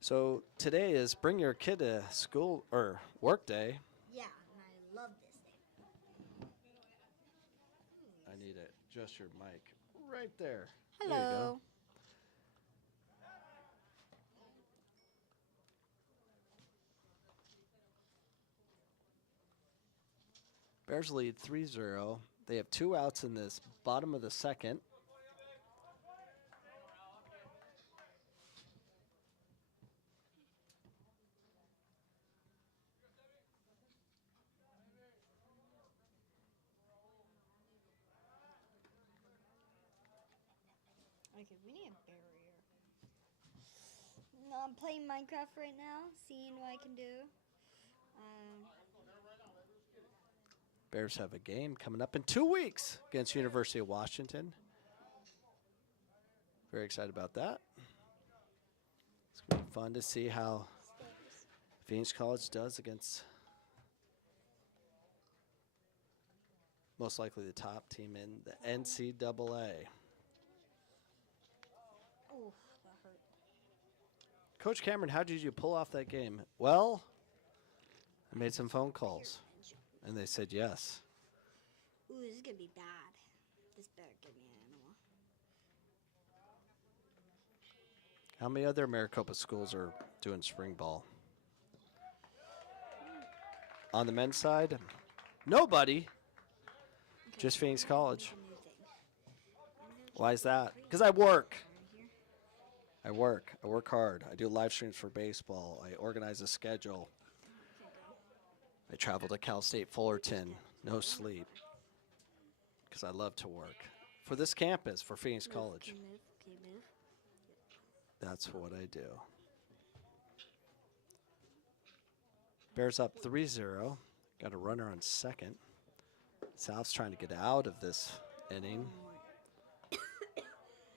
So today is bring your kid to school or work day. yeah, and I love this thing. I need to adjust your mic right there. There you go. Hello. Bears lead 3-0. They have 2 outs in this bottom of the second. Okay, we need a barrier. No, I'm playing Minecraft right now, seeing what I can do. Bears have a game coming up in 2 weeks against University of Washington. Very excited about that. It's going to be fun to see how Phoenix College does against most likely the top team in the NCAA. Oh, that hurt. Coach Cameron, how did you pull off that game? Well, I made some phone calls, and they said yes. Ooh, this is gonna be bad. This better give me an animal. How many other Maricopa schools are doing spring ball? On the men's side, nobody. Just Phoenix College. Why is that? Because I work. I work hard. I do live streams for baseball. I organize a schedule. I travel to Cal State Fullerton. No sleep. Because I love to work. For this campus, for Phoenix College. Can you move? Can you move? That's what I do. Bears up 3-0. Got a runner on second. South's trying to get out of this inning.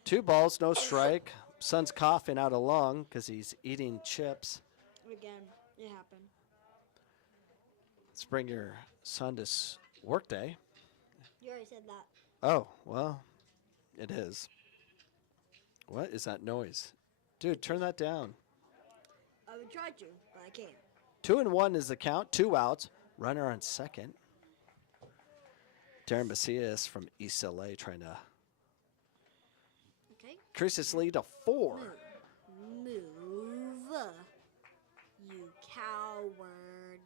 2 balls, no strike. Son's coughing out a lung because he's eating chips. Again, it happened. Let's bring your son to work day. You already said that. Oh, well, it is. What is that noise? Dude, turn that down. I would try to, but I can't. 2-1 is the count. 2 outs. Runner on second. Darren Macias from East LA trying to increase his lead to 4. Move. You coward.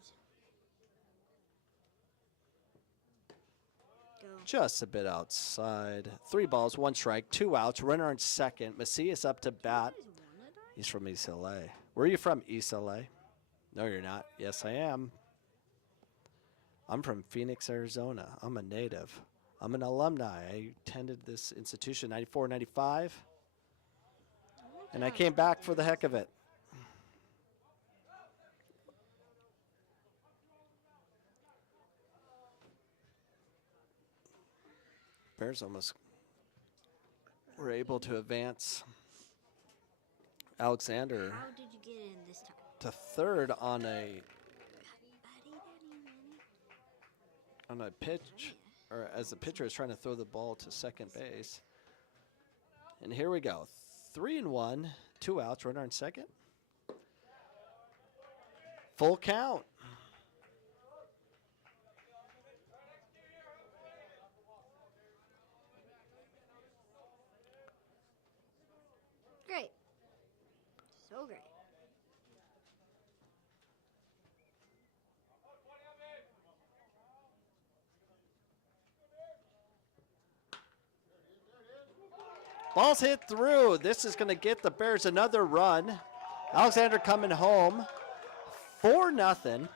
Go. Just a bit outside. 3 balls, 1 strike, 2 outs. Runner on second. Macias up to bat. He's from East LA. Where are you from, East LA? No, you're not. Yes, I am. I'm from Phoenix, Arizona. I'm a native. I'm an alumni. I attended this institution 94, 95. And I came back for the heck of it. Bears almost were able to advance Alexander How did you get in this time? to third on a pitch, or as the pitcher is trying to throw the ball to second base. And here we go. 3-1, 2 outs, runner on second. Full count. Great. So great. Ball's hit through. This is going to get the Bears another run. Alexander coming home. 4-0.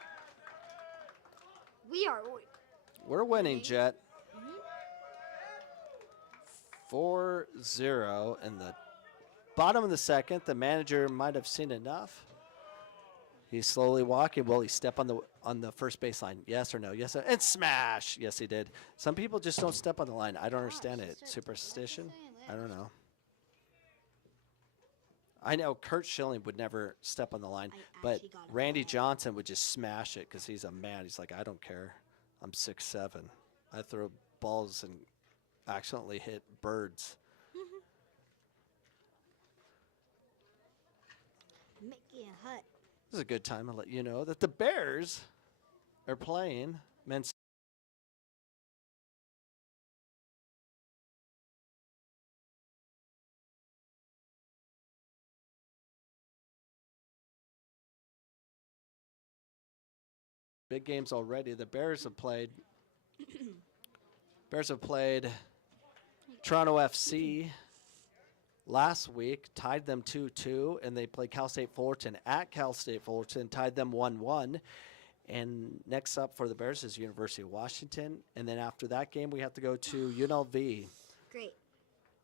We're winning, Jet. 4-0 in the bottom of the second. The manager might have seen enough. He's slowly walking. Will he step on the first baseline? Yes or no? Yes. And smash. Yes, he did. Some people just don't step on the line. I don't understand it. Superstition? I don't know. I know Kurt Schilling would never step on the line, but Randy Johnson would just smash it because he's a man. He's like, I don't care. I'm 6'7". I throw balls and accidentally hit birds. Mickey and Hut. This is a good time to let you know that the Bears are playing men's. Big games already. The Bears have played. Toronto FC last week, tied them 2-2, and they played Cal State Fullerton at Cal State Fullerton, tied them 1-1. And next up for the Bears is University of Washington, and then after that game, we have to go to UNLV. Great.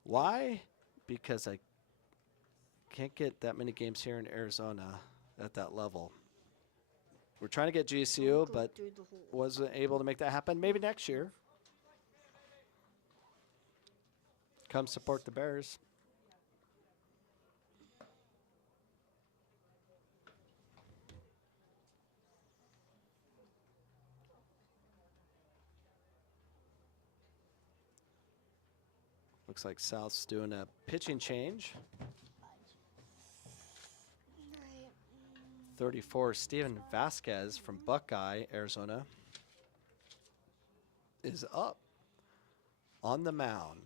Why? Because I can't get that many games here in Arizona at that level. We're trying to get GCU, but wasn't able to make that happen. Maybe next year. Come support the Bears. Looks like South's doing a pitching change. 34, Steven Vasquez from Buckeye, Arizona, is up on the mound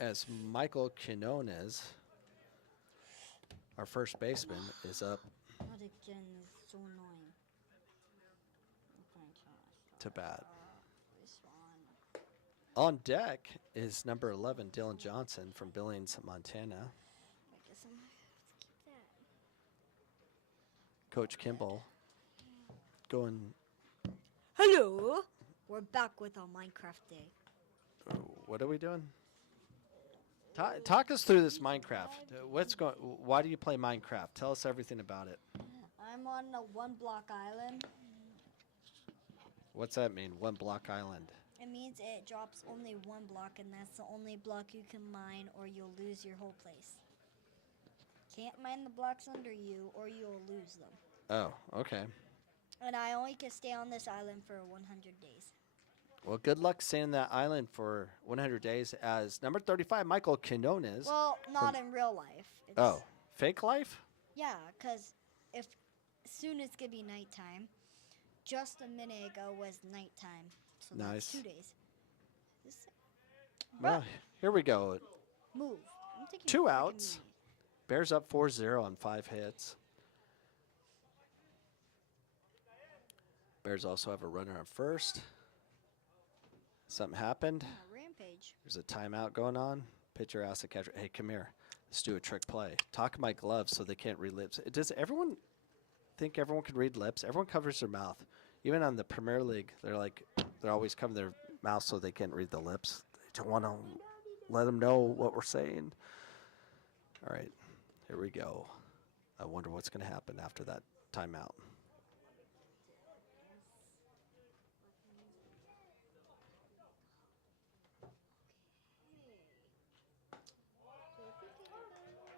as Michael Quinones, our first baseman, is up That again is so annoying. to bat. On deck is number 11, Dylan Johnson from Billings, Montana. I guess I'm gonna have to keep that. Coach Kimball going, Hello. We're back with our Minecraft day. what are we doing? Talk us through this Minecraft. What's going? Why do you play Minecraft? Tell us everything about it. I'm on a one-block island. What's that mean? One block island. It means it drops only one block, and that's the only block you can mine, or you'll lose your whole place. Can't mine the blocks under you, or you'll lose them. Oh, okay. And I only can stay on this island for 100 days. Well, good luck staying on that island for 100 days as number 35, Michael Quinones. Well, not in real life. It's, Oh, fake life? Yeah, because if soon it's going to be nighttime. Just a minute ago was nighttime. So Nice. that's 2 days. This- Well, here we go. Move. I'm taking 2 a freaking outs. minute. Bears up 4-0 on 5 hits. Bears also have a runner on first. Something happened. Rampage. There's a timeout going on. Pitcher asks the catcher, hey, come here. Let's do a trick play. Talk my gloves so they can't read lips. Does everyone think everyone can read lips? Everyone covers their mouth. Even on the Premier League, they're always covering their mouth so they can't read the lips. They don't want to let them know what we're saying. All right, here we go. I wonder what's going to happen after that timeout.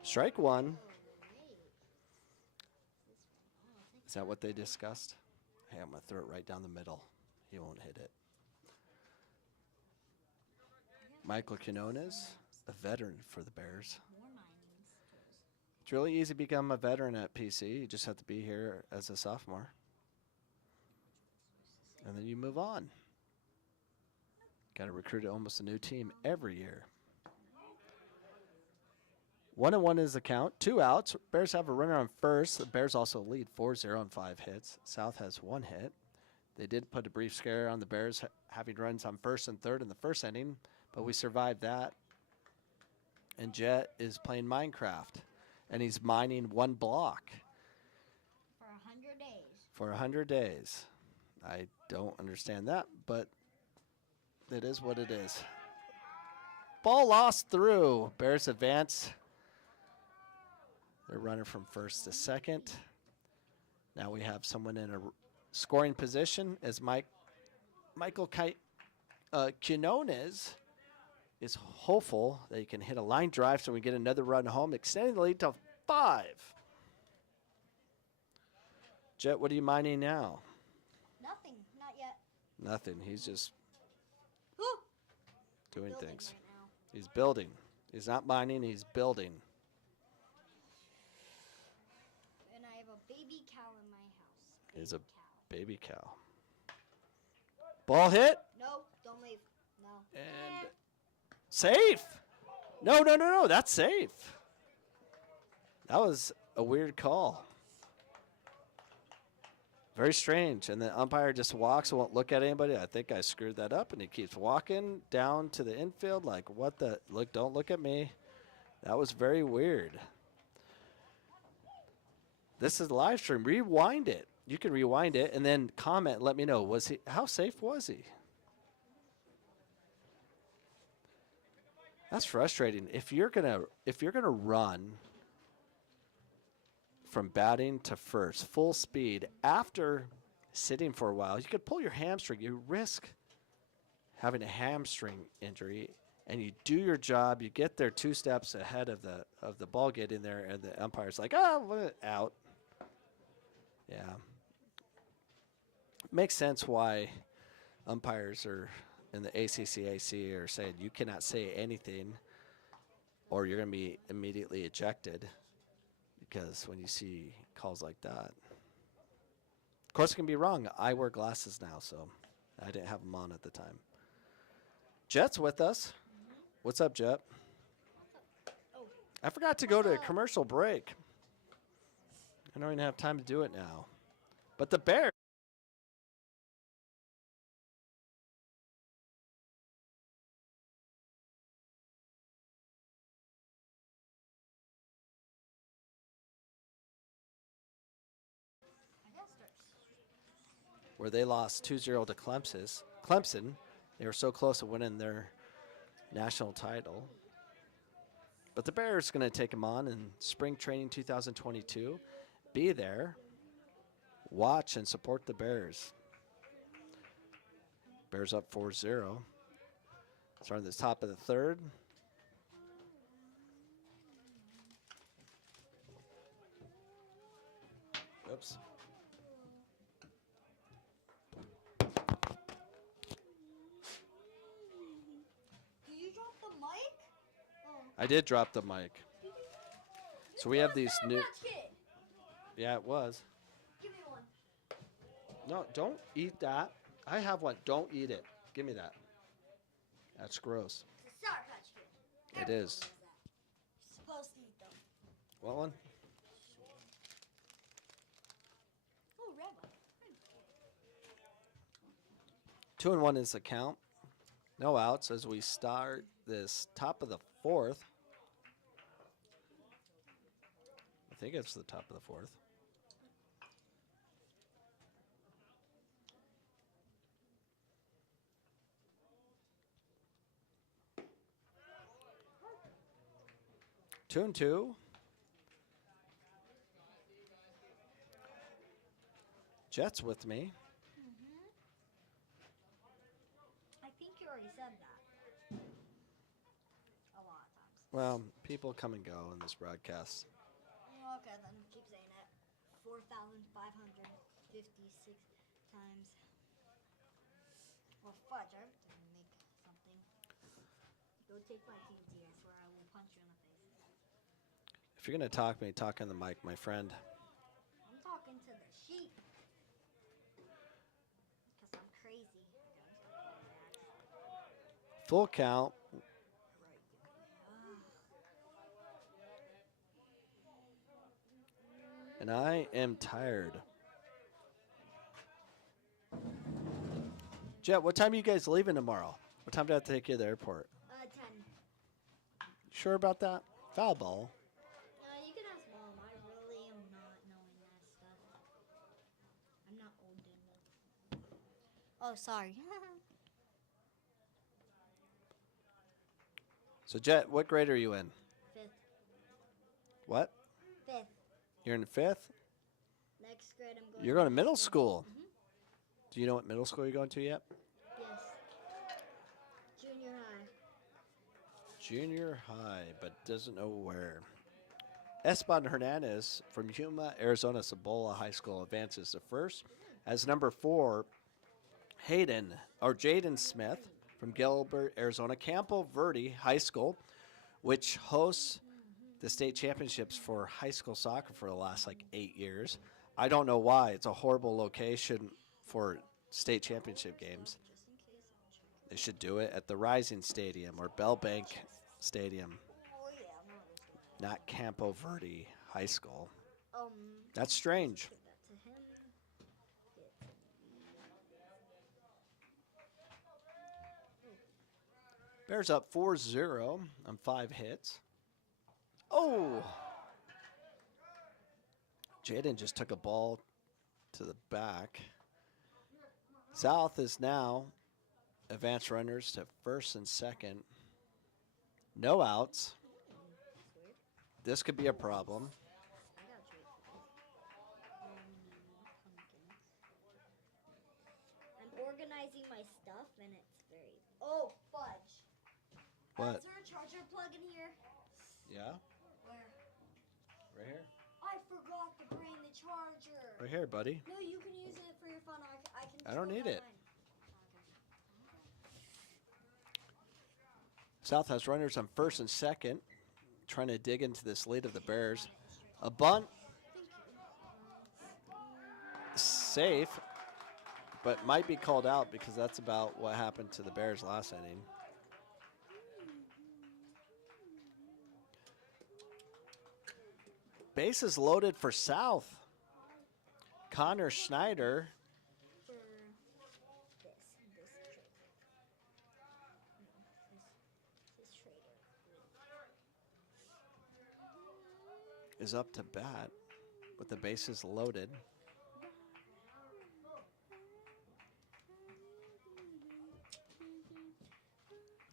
Strike one. Is that what they discussed? Hey, I'm going to throw it right down the middle. He won't hit it. Michael Quinones, a veteran for the Bears. It's really easy to become a veteran at PC. You just have to be here as a sophomore. And then you move on. Got to recruit almost a new team every year. 1-1 is the count. 2 outs. Bears have a runner on first. The Bears also lead 4-0 on 5 hits. South has 1 hit. They did put a brief scare on the Bears having runs on first and third in the first inning, but we survived that. And Jet is playing Minecraft, and he's mining 1 block. For 100 days. For 100 days. I don't understand that, but it is what it is. Ball lost through. Bears advance. They're running from first to second. Now we have someone in a scoring position as Michael Quinones is hopeful that he can hit a line drive so we get another run home, extending the lead to 5. Jet, what are you mining now? Nothing. Not yet. Nothing. He's just Woo! doing Building things. right now. He's building. He's not mining, he's building. And I have a baby cow in my house. He's a Baby baby cow. cow. Ball hit No, don't leave. No. and safe. No. That's safe. That was a weird call. Very strange. And the umpire just walks and won't look at anybody. I think I screwed that up. And he keeps walking down to the infield like, what the? Look, don't look at me. That was very weird. This is a live stream. Rewind it. You can rewind it and then comment. Let me know. How safe was he? That's frustrating. If you're gonna run from batting to first, full speed. After sitting for a while, you could pull your hamstring. You risk having a hamstring injury, and you do your job. You get there 2 steps ahead of the ball getting there, and the umpire's like, oh, out. Yeah. Makes sense why umpires are in the ACCAC are saying you cannot say anything or you're going to be immediately ejected, because when you see calls like that. Of course, it can be wrong. I wear glasses now, so I didn't have them on at the time. Jet's with us. What's up, Jet? I forgot to go to a commercial break. I don't even have time to do it now. But the Bears. Where they lost 2-0 to Clemson. They were so close to winning their national title. But the Bears going to take them on in spring training 2022. Be there. Watch and support the Bears. Bears up 4-0. Starting at the top of the third. Oops. I did drop the mic. So we have these new. Yeah, it was. Give me one. No, don't eat that. I have one. Don't eat it. Give me that. That's gross. It's a Sour Patch Kid. It is. You're supposed to eat them. What one? Oh, red one. 2-1 is the count. No outs as we start this top of the fourth. I think it's the top of the fourth. Two and two. Jets with me. I think you already said that. A lot of times. Well, people come and go in this broadcast. Okay, then keep saying it. 4,556 times. Well, fudge, I have to make something. Go take my TNT, I swear I will punch you in the face. If you're going to talk me, talk on the mic, my friend. I'm talking to the sheep. Because I'm crazy. Full count. And I am tired. Jet, what time are you guys leaving tomorrow? What time do I have to take you to the airport? 10. Sure about that? Foul ball. You can ask Mom. I really am not knowing that stuff. I'm not old enough. Oh, sorry. So, Jet, what grade are you in? 5th. What? 5th. You're in 5th? Next grade I'm going You're going to middle school. Mhm. Do you know what middle school you're going to yet? Yes. Junior high. Junior high, but doesn't know where. Esteban Hernandez from Yuma, Arizona Cibola High School advances to first. As number 4, Jaden Smith from Gilbert, Arizona, Campo Verde High School, which hosts the state championships for high school soccer for the last 8 years. I don't know why. It's a horrible location for state championship games. They should do it at the Rising Stadium or Bell Bank Stadium, Oh, yeah. I'm not listening to not Campo Verde High School. that. That's strange. Give that to him. Bears up 4-0 on 5 hits. Oh! Jaden just took a ball to the back. South is now advanced runners to first and second. No outs. This could be a problem. I gotta trade for this. organizing my stuff, and it's very. Oh, fudge. What? Is there a charger plug in here? Yeah? Where? Right here? I forgot to bring the charger. Right here, buddy. No, you can use it for your phone. I can. I don't need it. Mine. South has runners on first and second, trying to dig into this lead of the Bears. A bunt, safe, but might be called out because that's about what happened to the Bears last inning. Bases loaded for South. Connor Schneider is up to bat with the bases loaded.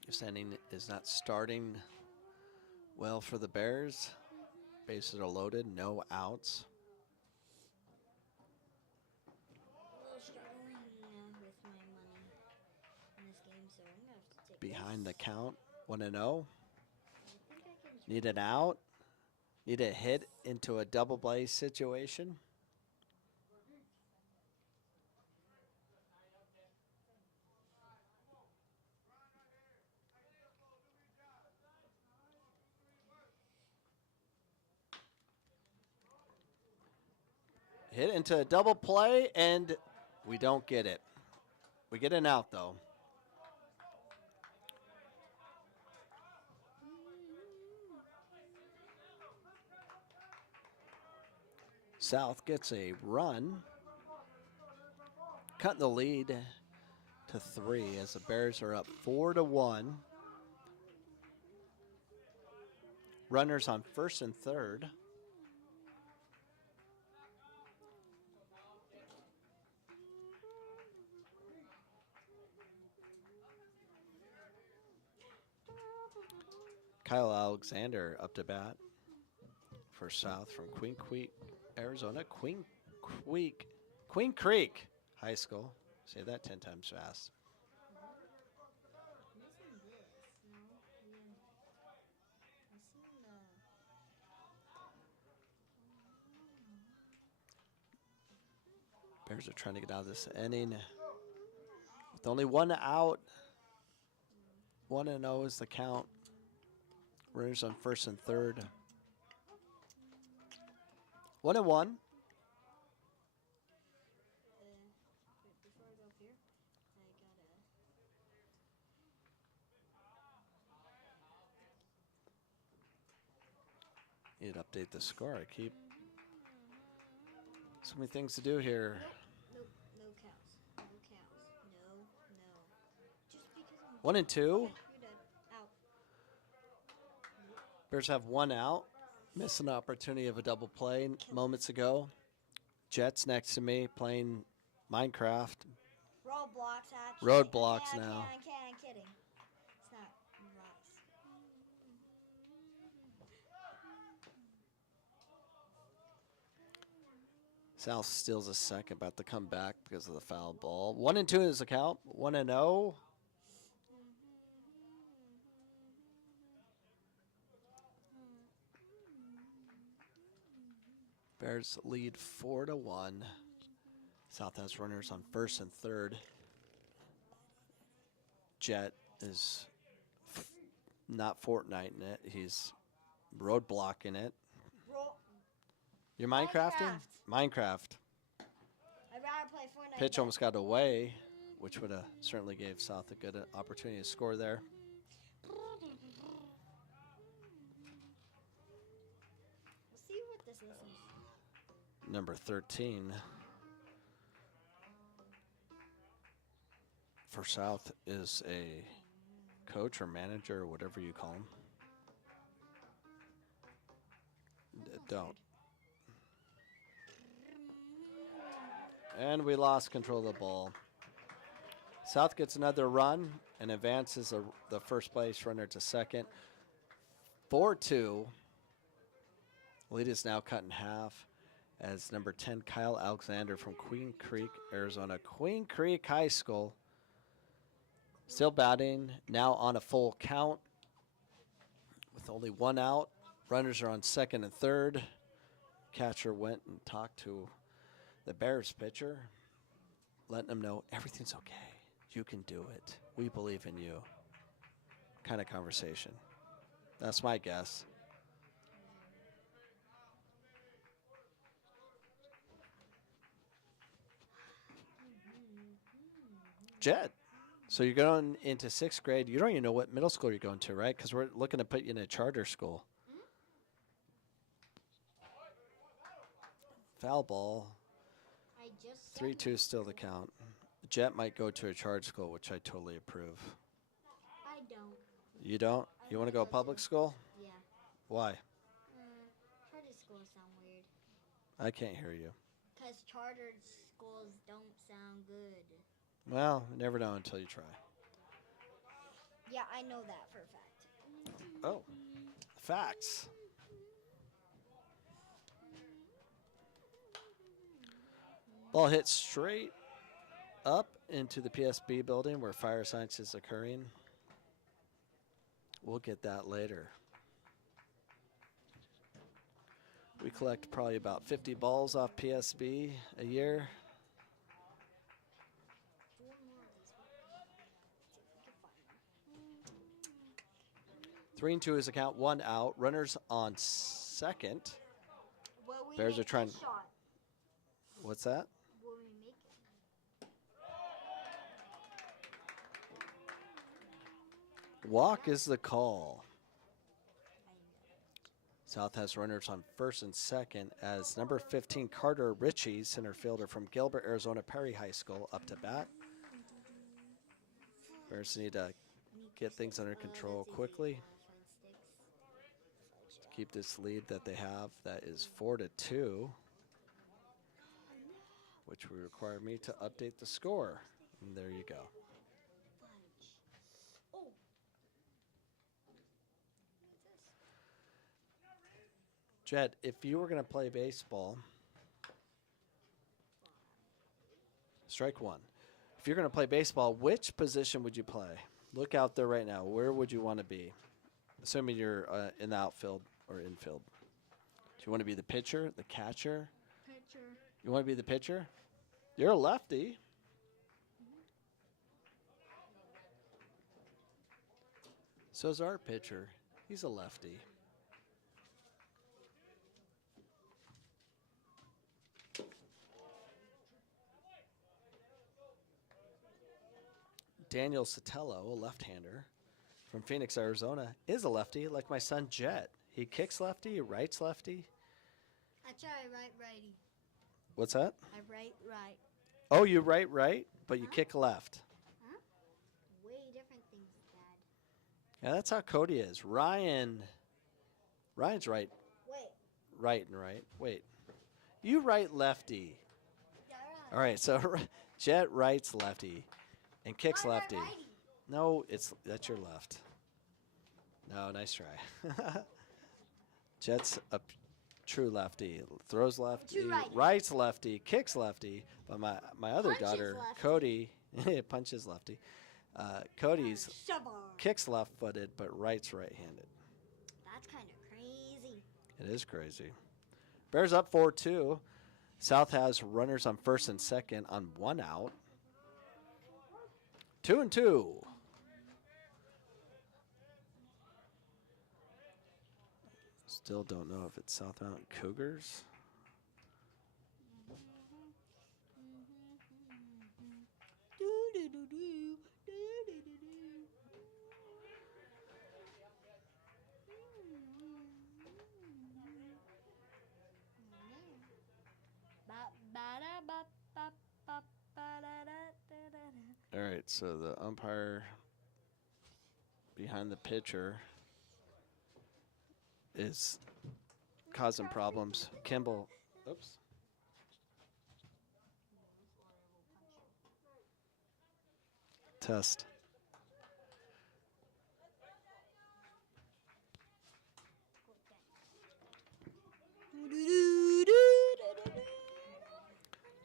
This inning is not starting well for the Bears. Bases are loaded, no outs. Behind the count, 1-0. Need an out. Need a hit into a double play situation. Hit into a double play, and we don't get it. We get an out, though. South gets a run, cutting the lead to 3 as the Bears are up 4-1. Runners on first and third. Kyle Alexander up to bat for South from Queen Creek, Arizona. Queen Creek High School. Say that 10 times fast. Bears are trying to get out of this inning with only one out. 1-0 is the count. Runners on first and third. 1-1. Before I go up here, Need to update the score. I keep so many things to do here. Nope, no cows. No cows. No. Just because I'm 1 and 2. Okay, you're dead. Out. Bears have one out. Missed an opportunity of a double play moments ago. Jets next to me playing Minecraft. Roadblocks, actually. Roadblocks now. I'm kidding. It's not blocks. South steals a second, about to come back because of the foul ball. 1 and 2 is the count. 1-0. Bears lead 4-1. South has runners on first and third. Jet is not Fortnite-ing it. He's roadblocking it. You're Minecrafting? Minecraft. I'd rather play Fortnite. Pitch almost got away, which would have certainly gave South a good opportunity to score there. Let's see what this is. Number 13 for South is a coach or manager or whatever you call him. Don't. And we lost control of the ball. South gets another run and advances the first place runner to second. 4-2. Lead is now cut in half as number 10, Kyle Alexander from Queen Creek, Arizona. Queen Creek High School Still batting, now on a full count with only one out. Runners are on second and third. Catcher went and talked to the Bears pitcher, letting him know everything's okay. You can do it. We believe in you. Kind of conversation. That's my guess. Jet. So you're going into 6th grade. You don't even know what middle school you're going to, right? Because we're looking to put you in a charter school. Foul ball. 3-2 still the count. Jet might go to a charter school, which I totally approve. I don't. You don't? You want to go public school? Yeah. Why? Charter schools sound weird. I can't hear you. Because chartered schools don't sound good. Well, you never know until you try. Yeah, I know that for a fact. Oh, facts. Ball hits straight up into the PSB building where fire science is occurring. We'll get that later. We collect probably about 50 balls off PSB a year. Three and two is a count, one out. Runners on second. Bears are trying. What's that? Will we make it? Walk is the call. South has runners on first and second as number 15 Carter Ritchie, center fielder from Gilbert, Arizona Perry High School, up to bat. Bears need to get things under control quickly. Keep this lead that they have, that is 4-2, which would require me to update the score. And there you go. Jed, if you were going to play baseball, strike one. If you're going to play baseball, which position would you play? Look out there right now. Where would you want to be? Assuming you're in the outfield or infield. Do you want to be the pitcher, the catcher? Pitcher. You want to be the pitcher? You're a lefty. So's our pitcher. He's a lefty. Daniel Sotelo, a left-hander from Phoenix, Arizona, is a lefty, like my son Jet. He kicks lefty, he writes lefty. I try right righty. What's that? I write right. Oh, you write right, but you kick left. Huh? Way different things, Dad. Yeah, that's how Cody is. Ryan's right. Wait. Right and right. Wait. You write lefty. Yeah, All right, so Jet writes lefty and kicks lefty. righty. No, that's your left. No, nice try. Jet's a true lefty. Throws lefty, writes lefty, kicks lefty. But my other Punches daughter, lefty. Cody, punches lefty. Cody's Shove on. kicks left-footed but writes right-handed. That's kind of crazy. It is crazy. Bears up 4-2. South has runners on first and second on one out. 2-2. Still don't know if it's South Mountain Cougars. All right, so the umpire behind the pitcher is causing problems. Kimball, oops. Test.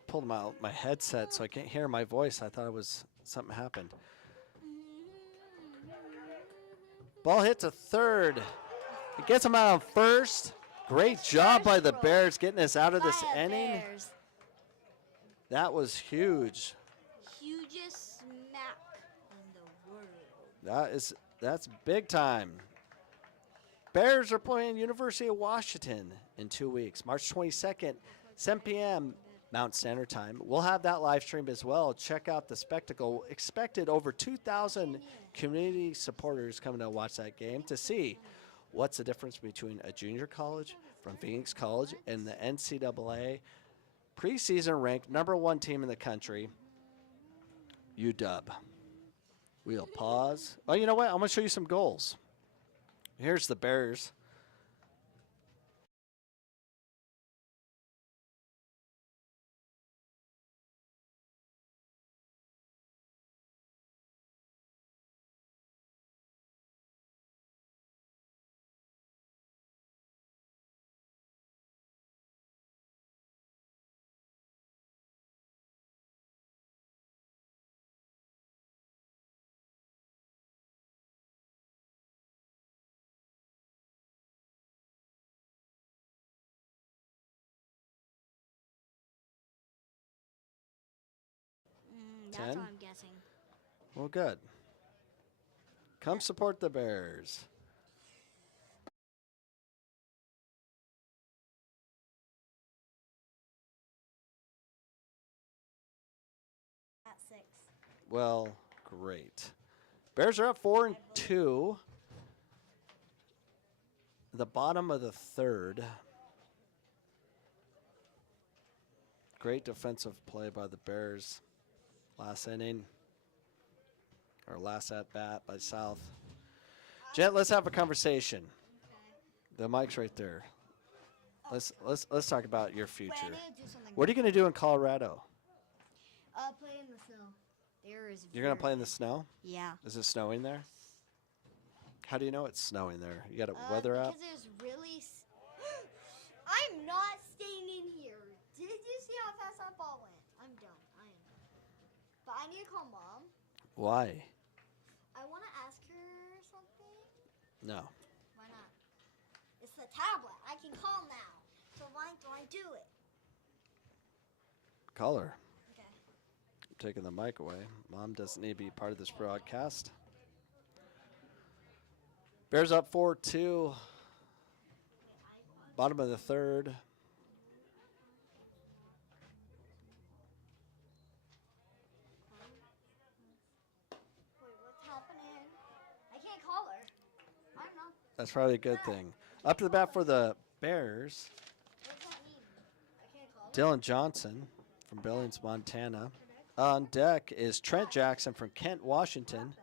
Pulled my headset so I can't hear my voice. I thought it was something happened. Ball hit to third. It gets him out on first. Great job by the Bears getting us out of this inning. Bears. That was huge. Hugest smack in the world. That's big time. Bears are playing University of Washington in 2 weeks, March 22nd, 7 p.m. Mountain Standard Time. We'll have that live stream as well. Check out the spectacle. Expected over 2,000 community supporters coming to watch that game to see what's the difference between a junior college from Phoenix College and the NCAA preseason ranked #1 team in the country, UW. We'll pause. Oh, you know what? I'm going to show you some goals. Here's the Bears. That's 10? what I'm guessing. Well, good. Come support the Bears. At 6. Well, great. Bears are up 4-2. The bottom of the third. Great defensive play by the Bears. Last inning. Or last at bat by South. Jet, let's have a conversation. The mic's right there. Let's talk about your future. Wait, I need to do something. What are you going to do in Colorado? Play in the snow. There is. You're going to play in the snow? Yeah. Is it snowing there? How do you know it's snowing there? You got a weather app? Because it was really. I'm not staying in here. Did you see how fast that ball went? I'm done. I am done. But I need to call Mom. Why? I want to ask her something. No. Why not? It's the tablet. I can call now. So why don't I do it? Call her. Okay. I'm taking the mic away. Mom doesn't need to be part of this broadcast. Bears up 4-2. Bottom of the third. Wait, what's happening? I can't call her. I don't know. That's probably a good thing. Up to the bat for the Bears. What does that mean? I can't call her. Dylan Johnson from Billings, Montana. On deck is Trent Jackson from Kent, Washington.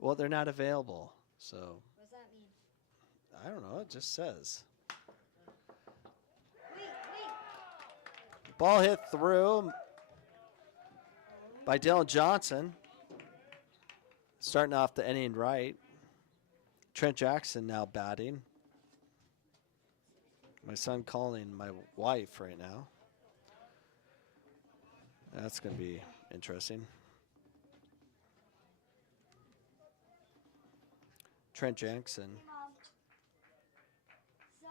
Well, they're not available, so What does that mean? I don't know. It just says. Wait. Ball hit through by Dylan Johnson. Starting off the inning right. Trent Jackson now batting. My son calling my wife right now. That's going to be interesting. Trent Jackson. Mom. So,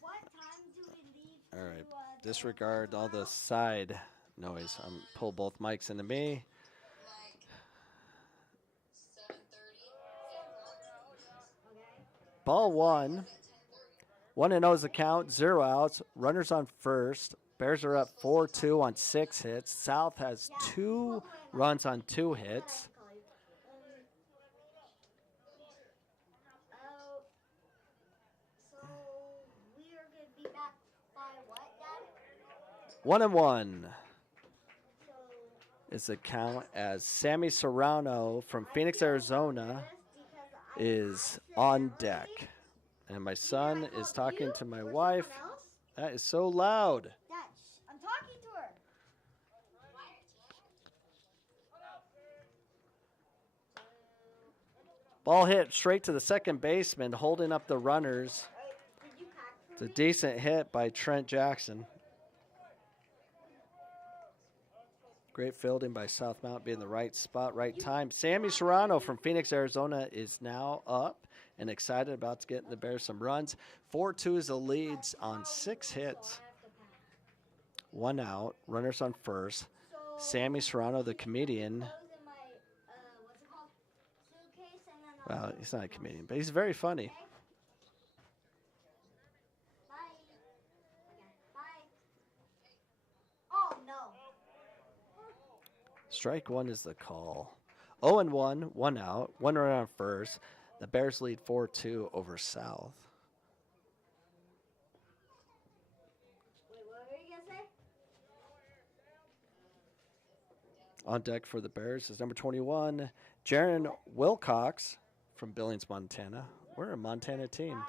what time do we leave? All right. To, Disregard all the side noise. Pull both mics into me. Ball one. 1-0 is the count. 0 outs. Runners on first. Bears are up 4-2 on 6 hits. South has 2 runs on 2 hits. So, we are going to be back by what, Dad? 1-1 So, is the count as Sammy Serrano from Phoenix, Arizona is on deck. And my son is talking to my wife. That is so loud. Dad, I'm talking to her. Ball hit straight to the second baseman, holding up the runners. Did you pack for It's a me? decent hit by Trent Jackson. Great fielding by South Mount, being the right spot, right time. Sammy Serrano from Phoenix, Arizona is now up and excited about to get the Bears some runs. 4-2 is the leads on 6 hits. 1 out, runners on first. Sammy Serrano, the comedian. Well, he's not a comedian, but he's very funny. Strike 1 is the call. 0-1, 1 out, 1 run on first. The Bears lead 4-2 over South. Wait, what were you going to say? On deck for the Bears is number 21, Jaron Wilcox from Billings, Montana. We're a Montana team.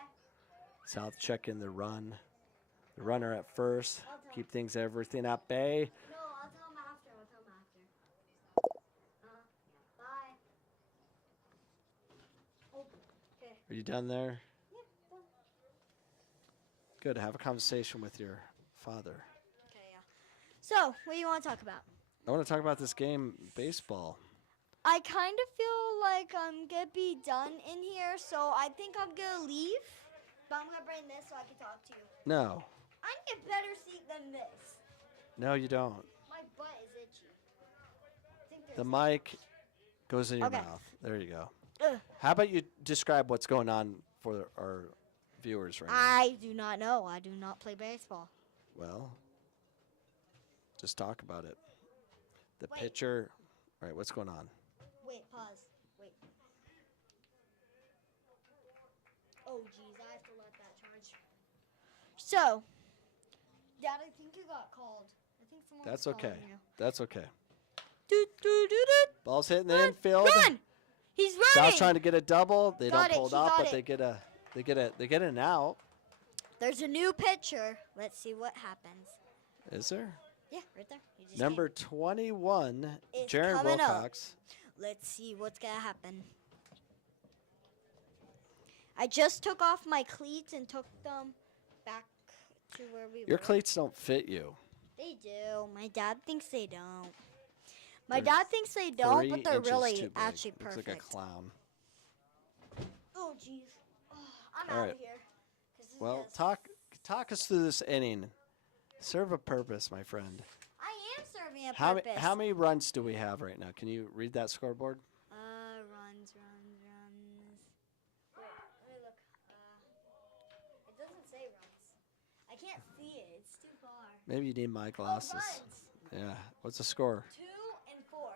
South checking the run. The runner at first. Keep everything at bay. No, I'll tell him after. Bye. Oh, okay. Are you done there? Yeah, done. Good. Have a conversation with your father. Okay, yeah. So, what do you want to talk about? I want to talk about this game, baseball. I kind of feel like I'm going to be done in here, so I think I'm going to leave. But I'm going to bring this so I can talk to you. No. I need a better seat than this. No, you don't. My butt is itchy. The mic goes in your Okay. mouth. There you go. Ugh. How about you describe what's going on for our viewers right now? I do not know. I do not play baseball. Well, just talk about it. The Wait. pitcher. All right, what's going on? Wait, pause. Wait. Oh, geez, I have to let that charge. So, Dad, I think you got called. I think someone That's was okay. calling you. That's okay. Doot, doot, doot, doot. Ball's hitting the Run, infield. Run! He's running! South's trying to get a double. They Got don't it, pull it he off, got but it. they get an out. There's a new pitcher. Let's see what happens. Is there? Yeah, right there. He just Number came. 21, It's Jaron coming up. Wilcox. Let's see what's going to happen. I just took off my cleats and took them back to where we Your were. cleats don't fit you. They do. My dad thinks they don't. My They're dad thinks they don't, 3 but they're inches too really big. actually Looks perfect. like a clown. Oh, jeez. Oh, I'm All out right. of here. 'Cause this Well, is- talk us through this inning. Serve a purpose, my friend. I am serving a How purpose. many runs do we have right now? Can you read that scoreboard? Runs. Wait, let me look. It doesn't say runs. I can't see it. It's too far. Maybe you need my glasses. Oh, runs. Yeah. What's the score? 2 and 4.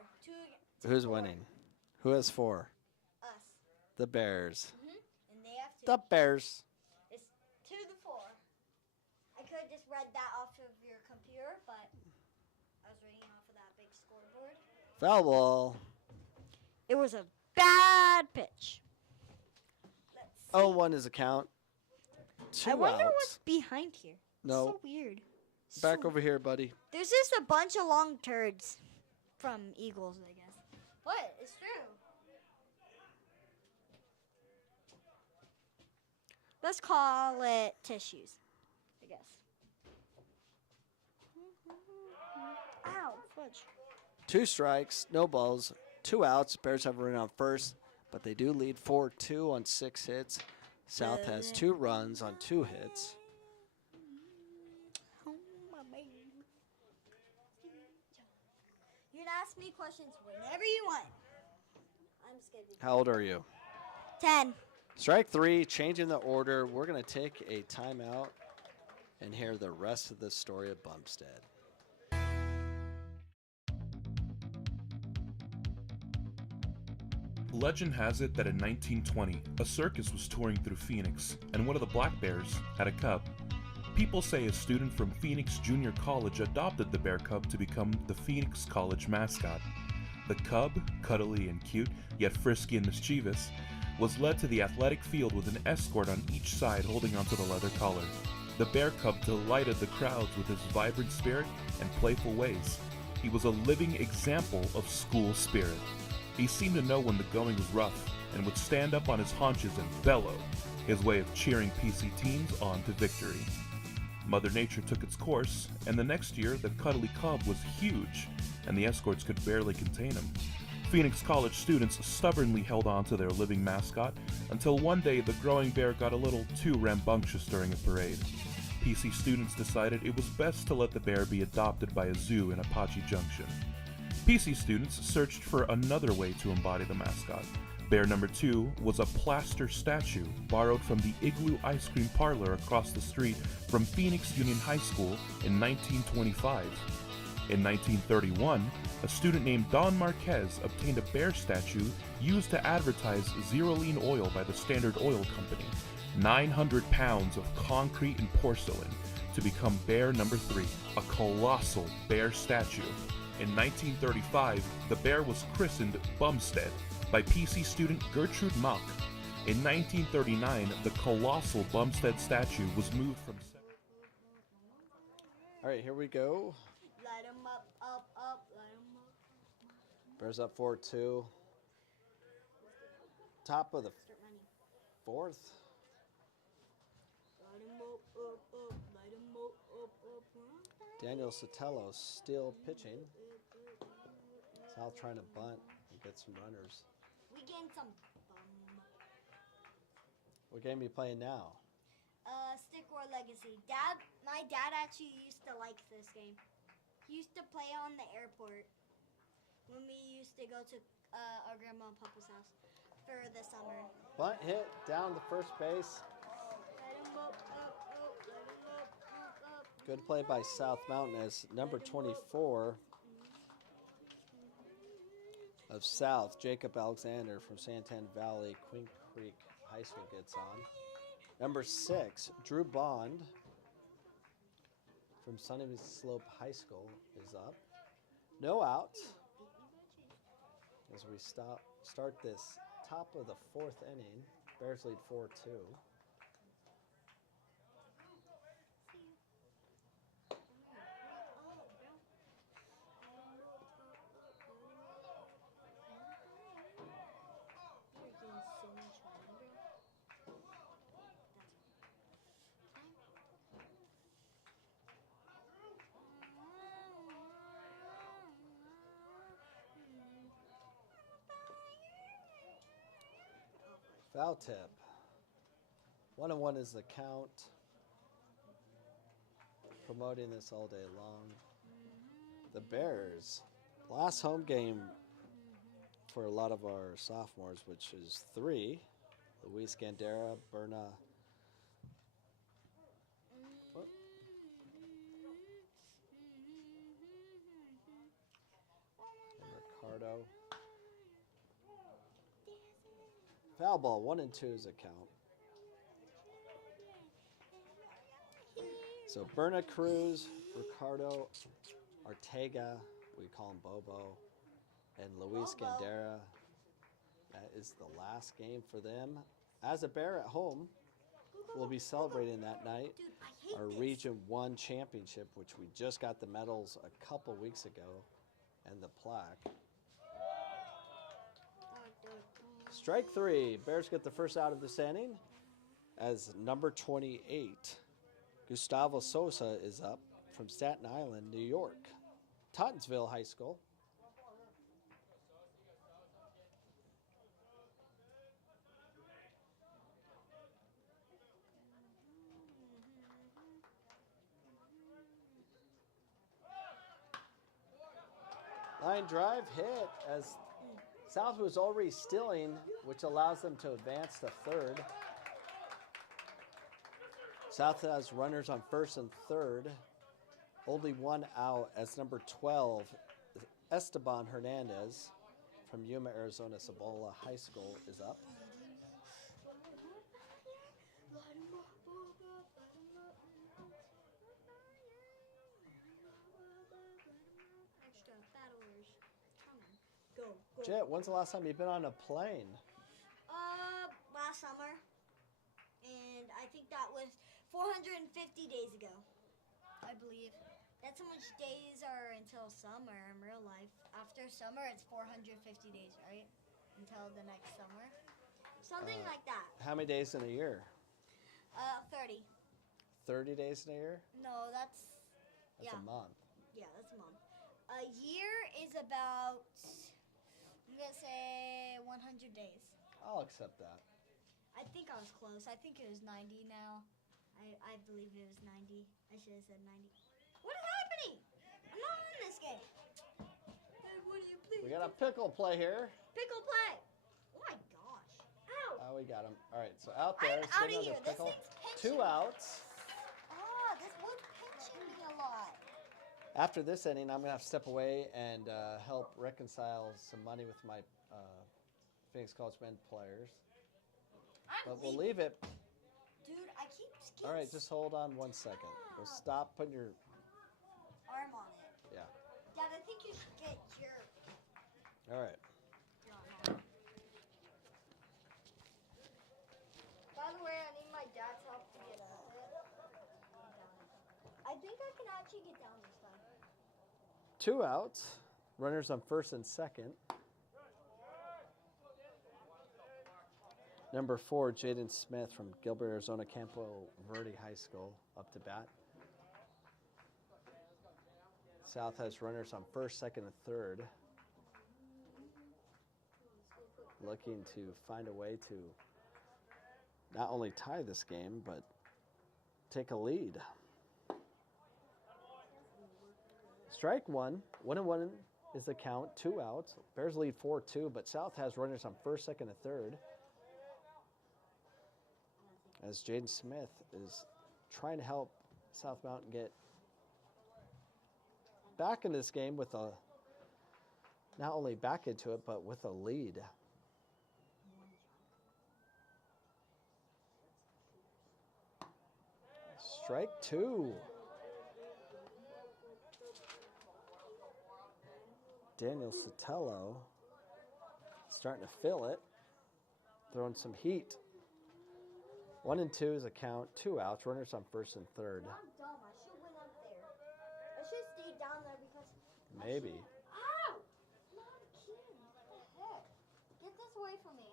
Who's 4. winning? Who has 4? Us. The Bears. And they have 2. The Bears. It's 2-4. I could have just read that off of your computer, but I was reading off of that big scoreboard. Foul ball. It was a bad pitch. Let's see. 0-1 is a count. 2 I wonder outs. what's behind here. No. It's so weird. Back So- over here, buddy. There's just a bunch of long turds from Eagles, I guess. What? It's true. Let's call it tissues, I guess. Ow, fudge. 2 strikes, no balls, 2 outs. Bears have a run on first, but they do lead 4-2 on 6 hits. South has 2 runs on 2 hits. Oh, my baby. You can ask me questions whenever you want. I'm just kidding. How old are you? 10. Strike 3, changing the order. We're going to take a timeout and hear the rest of the story of Bumstead. Legend has it that in 1920, a circus was touring through Phoenix, and one of the Black Bears had a cub. People say a student from Phoenix Junior College adopted the bear cub to become the Phoenix College mascot. The cub, cuddly and cute, yet frisky and mischievous, was led to the athletic field with an escort on each side holding onto the leather collar. The bear cub delighted the crowds with his vibrant spirit and playful ways. He was a living example of school spirit. He seemed to know when the going was rough and would stand up on his haunches and bellow, his way of cheering PC teams on to victory. Mother Nature took its course, and the next year the cuddly cub was huge. and the escorts could barely contain him. Phoenix College students stubbornly held on to their living mascot until one day the growing bear got a little too rambunctious during a parade. PC students decided it was best to let the bear be adopted by a zoo in Apache Junction. PC students searched for another way to embody the mascot. Bear number 2 was a plaster statue borrowed from the Igloo Ice Cream Parlor across the street from Phoenix Union High School in 1925. In 1931, a student named Don Marquez obtained a bear statue used to advertise Zeroline oil by the Standard Oil Company, 900 pounds of concrete and porcelain, to become bear number 3, a colossal bear statue. In 1935, the bear was christened Bumstead by PC student Gertrude Mock. In 1939, the colossal Bumstead statue was moved from... All right, here we go. Light 'em up, light 'em up. Bears up 4-2. Top of the fourth. Light 'em up, light 'em up. Daniel Sotelo still pitching. South trying to bunt and get some runners. We gained some What game are you playing now? Stick or Legacy. My dad actually used to like this game. He used to play on the airport when we used to go to our grandma and papa's house for the summer. Bunt hit down the first base. Good play by South Mountain as number 24 of South, Jacob Alexander from Santan Valley, Queen Creek High School gets on. Number 6, Drew Bond from Sunny Slope High School is up. No outs as we start this top of the fourth inning. Bears lead 4-2. Foul tip. 1-1 is the count. Promoting this all day long. The Bears, last home game for a lot of our sophomores, which is 3. Luis Gandera, Berna. And Ricardo. Foul ball, 1 and 2 is a count. So Berna Cruz, Ricardo, Ortega, we call him Bobo, and Luis Gandera. That is the last game for them. As a Bear at home, we'll be celebrating that night our Region 1 championship, which we just got the medals a couple weeks ago, and the plaque. Strike 3. Bears get the first out of this inning as number 28, Gustavo Sosa, is up from Staten Island, New York. Tottinsville High School. Line drive hit as South was already stealing, which allows them to advance to third. South has runners on first and third. Only 1 out as number 12, Esteban Hernandez from Yuma, Arizona, Cibola High School is up. Jet, when's the last time you've been on a plane? Last summer. And I think that was 450 days ago, I believe. That's how much days are until summer in real life. After summer, it's 450 days, right? Until the next summer. Something like that. How many days in a year? 30. 30 days in a year? No, that's a month. Yeah, that's a month. A year about, I'm going to say 100 days. I'll accept that. I think I was close. I think it was 90 now. I believe it was 90. I should have said 90. What is happening? I'm not in this game. Dad, what do you please? We got a pickle play here. Pickle play. Oh my gosh. Ow. Oh, we got him. All right, so out there. I'm out of another here. This pickle. thing's pinching 2 outs. Ah, this wood's pinching me a lot. After this inning, I'm going to have to step away and help reconcile some money with my Phoenix College men players. But we'll leave it. Dude, I keep skipping. All right, just hold on 1 second. We'll stop putting your arm on it. Yeah. Dad, I think you should get your. All right. By the way, I need my dad's help to get up. I think I can actually get down this time. 2 outs. Runners on first and second. Number 4, Jaden Smith from Gilbert, Arizona, Campo Verde High School, up to bat. South has runners on first, second, and third. Looking to find a way to not only tie this game, but take a lead. Strike one. 1-1 is the count. 2 outs. Bears lead 4-2, but South has runners on first, second, and third. As Jaden Smith is trying to help South Mountain get back in this game with a, not only back into it, but with a lead. Strike 2. Daniel Sotelo starting to feel it, throwing some heat. 1 and 2 is a count. 2 outs. Runners on first and third. I'm dumb. I should have went up there. I should have stayed down there because. Maybe. Ow! Not a kid. What the heck? Get this away from me.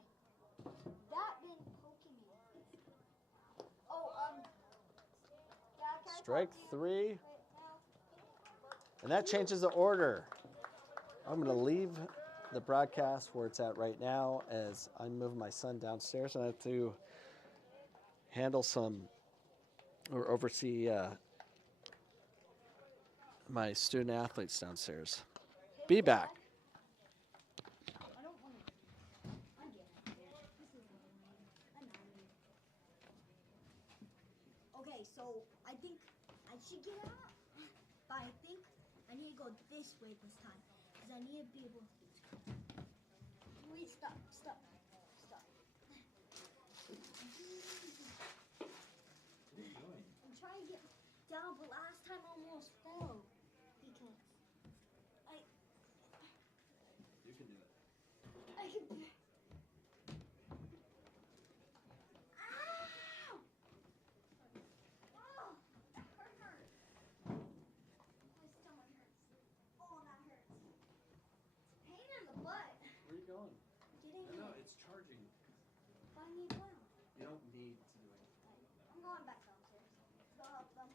That been poking me. Oh, Dad, can I Strike talk to you 3. right now? And that changes the order. I'm going to leave the broadcast where it's at right now as I'm moving my son downstairs, and I have to handle some or oversee my student athletes downstairs. Be back. I don't want to. I'm getting it. This is I'm out of here. Okay, so I think I should get out, but I think I need to go this way this time because I need to be able to. Wait, stop. I'm trying to get down, but last time I almost fell because You can do it. I can. Ow! Oh, that hurt. My stomach hurts. Oh, that hurts. It's a pain in the butt. Where are you going? Getting in. It's charging. I need one. You don't need to do anything. I'm going back downstairs. Go help them.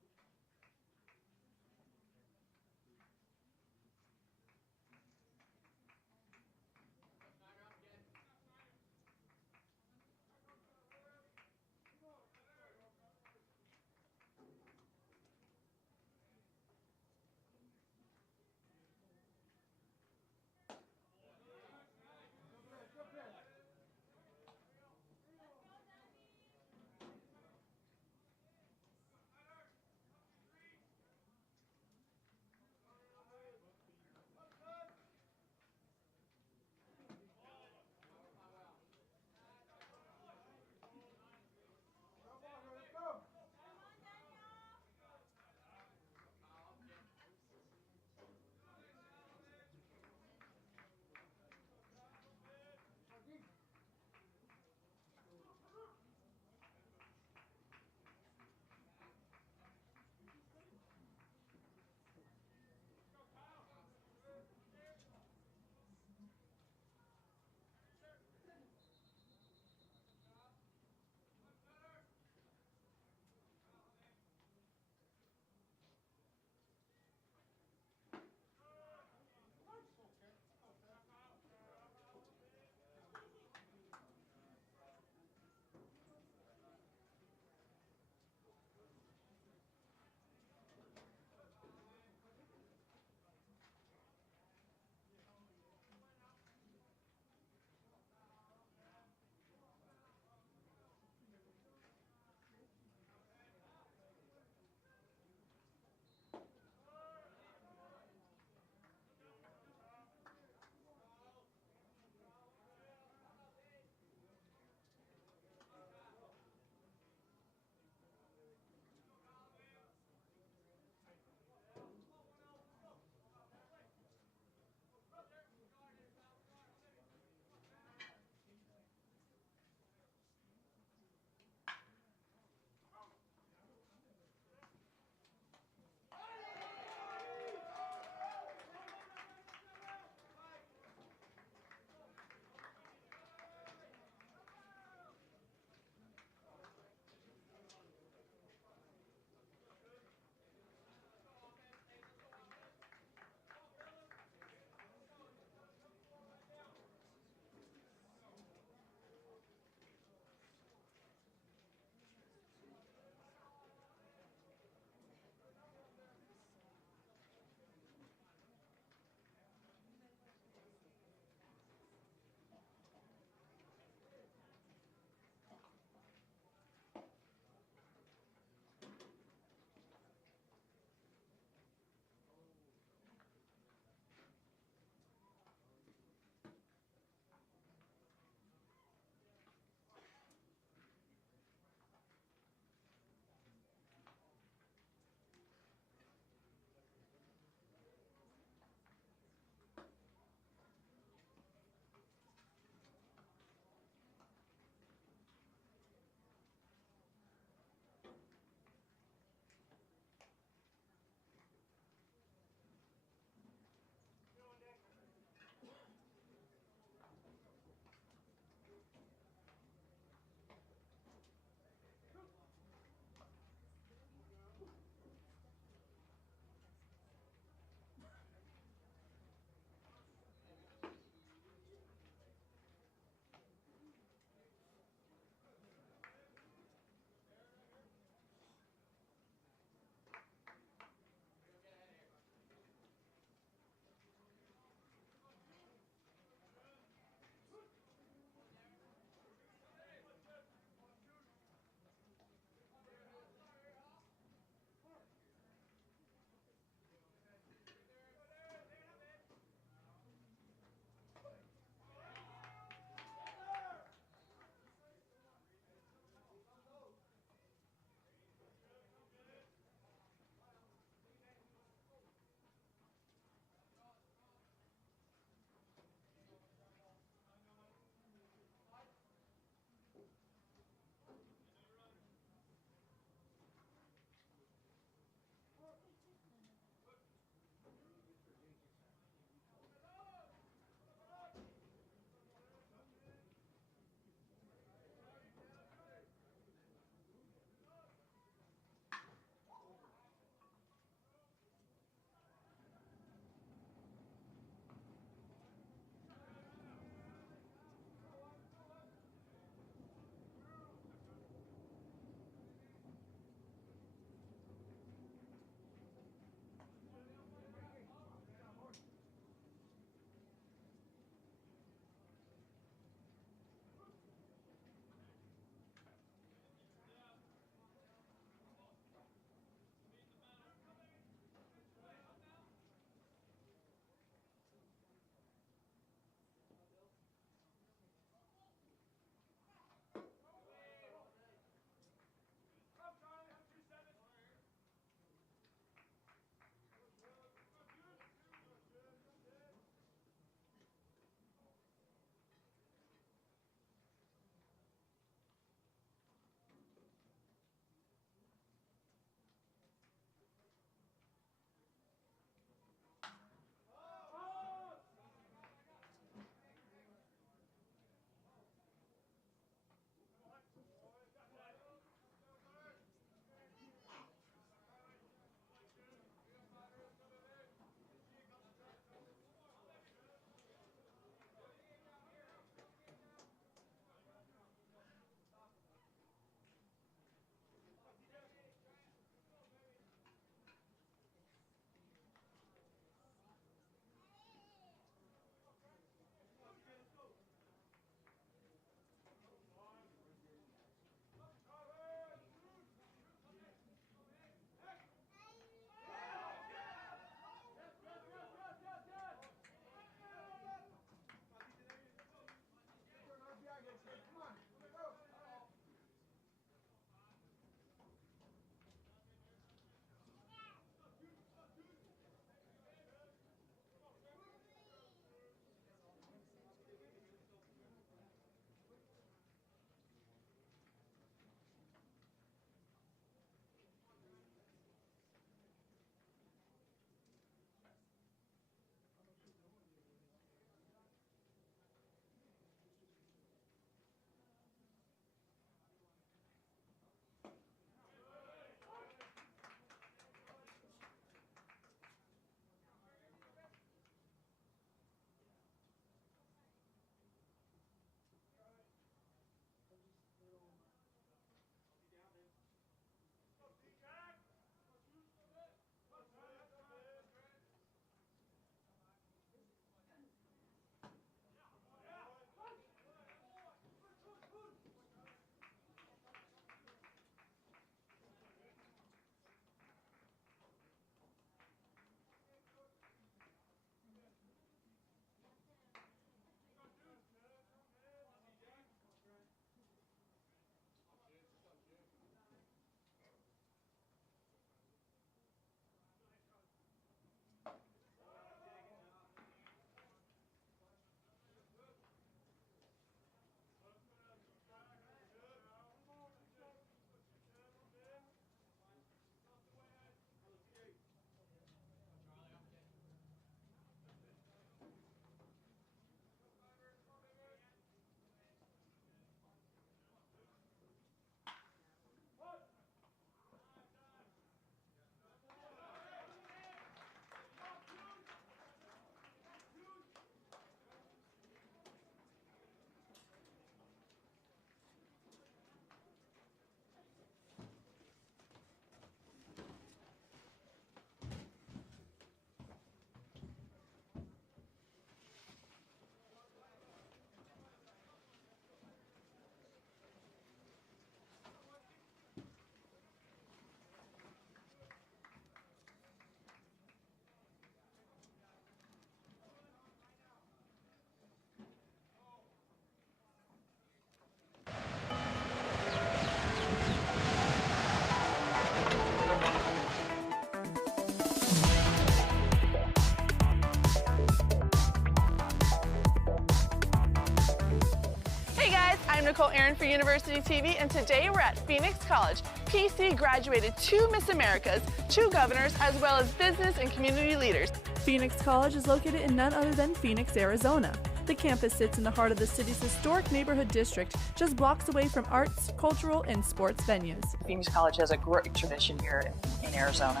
Nicole Aaron for University TV, and today we're at Phoenix College. PC graduated 2 Miss Americas, 2 governors, as well as business and community leaders. Phoenix College is located in none other than Phoenix, Arizona. The campus sits in the heart of the city's historic neighborhood district, just blocks away from arts, cultural, and sports venues. Phoenix College has a great tradition here in Arizona.